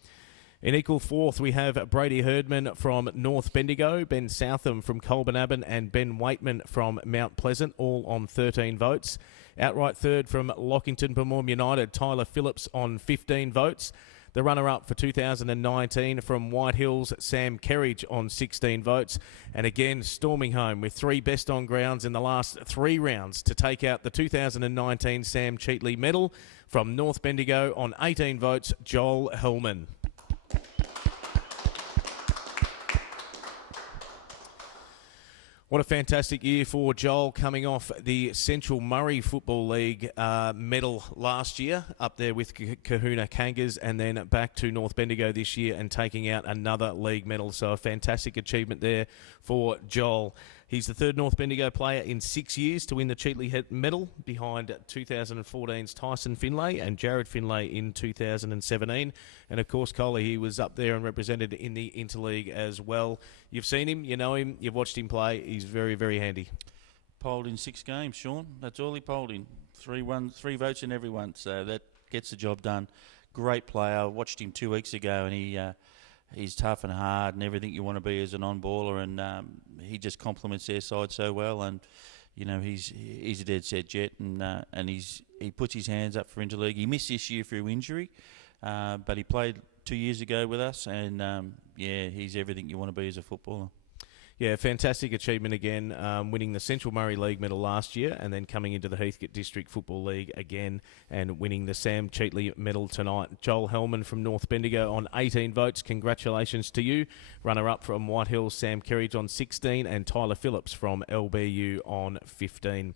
In equal 4th, we have Brady Herdman from North Bendigo, Ben Southam from Colburn Abbey, and Ben Waitman from Mount Pleasant, all on 13 votes. Outright third from Lockington Bermorm United, Tyler Phillips on 15 votes. The runner-up for 2019 from White Hills, Sam Kerridge on 16 votes. And again, storming home with 3 best on grounds in the last 3 rounds to take out the 2019 Sam Cheatley Medal from North Bendigo on 18 votes, Joel Hellman. What a fantastic year for Joel, coming off the Central Murray Football League medal last year, up there with Kahuna Kangas, and then back to North Bendigo this year and taking out another league medal. So a fantastic achievement there for Joel. He's the 3rd North Bendigo player in 6 years to win the Cheatley medal, behind 2014's Tyson Finlay and Jared Finlay in 2017. And of course, Coley, he was up there and represented in the Interleague as well. You've seen him, you know him, you've watched him play. He's very, very handy. Polled in 6 games, Sean. That's all he polled in. 3 votes in every one, so that gets the job done. Great player. I watched him 2 weeks ago, and he's tough and hard and everything you want to be as a non-baller, and he just complements their side so well. And you know, he's a dead set jet, and he puts his hands up for Interleague. He missed this year through injury, but he played 2 years ago with us, and he's everything you want to be as a footballer. Yeah, fantastic achievement again, winning the Central Murray League medal last year and then coming into the Heathcote District Football League again and winning the Sam Cheatley medal tonight. Joel Hellman from North Bendigo on 18 votes. Congratulations to you. Runner-up from White Hills, Sam Kerridge on 16, and Tyler Phillips from LBU on 15.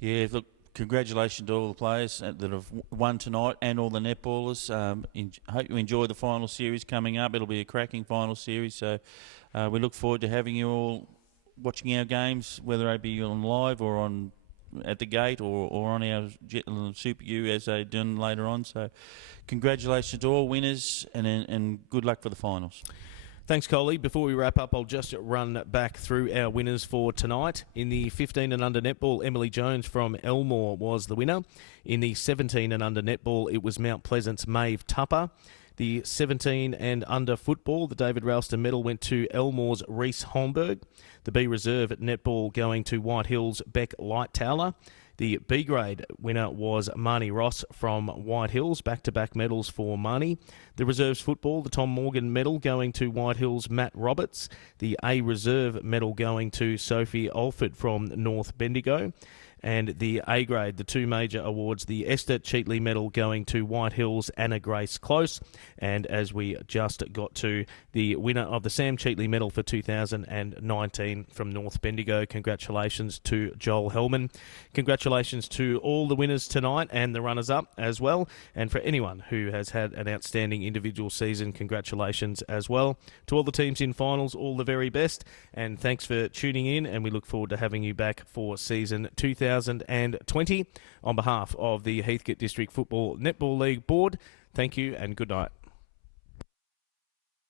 Yeah, look, congratulations to all the players that have won tonight and all the netballers. Hope you enjoy the final series coming up. It'll be a cracking final series, so we look forward to having you all watching our games, whether they be on live or on at the gate or on our Super U as they're done later on. So congratulations to all winners, and good luck for the finals. Thanks, Coley. Before we wrap up, I'll just run back through our winners for tonight. In the 15 and under netball, Emily Jones from Elmore was the winner. In the 17 and under netball, it was Mount Pleasant's Maeve Tupper. The 17 and under football, the David Ralston medal went to Elmore's Reese Holmberg. The B reserve at netball going to White Hills' Beck Lighttowler. The B grade winner was Marnie Ross from White Hills, back-to-back medals for Marnie. The reserves football, the Tom Morgan medal going to White Hills' Matt Roberts. The A reserve medal going to Sophie Alford from North Bendigo. And the A grade, the 2 major awards, the Esther Cheatley medal going to White Hills' Anna Grace Close. And as we just got to, the winner of the Sam Cheatley medal for 2019 from North Bendigo. Congratulations to Joel Hellman. Congratulations to all the winners tonight and the runners-up as well. And for anyone who has had an outstanding individual season, congratulations as well. To all the teams in finals, all the very best. And thanks for tuning in, and we look forward to having you back for season 2020. On behalf of the Heathcote District Football Netball League Board, thank you and good night.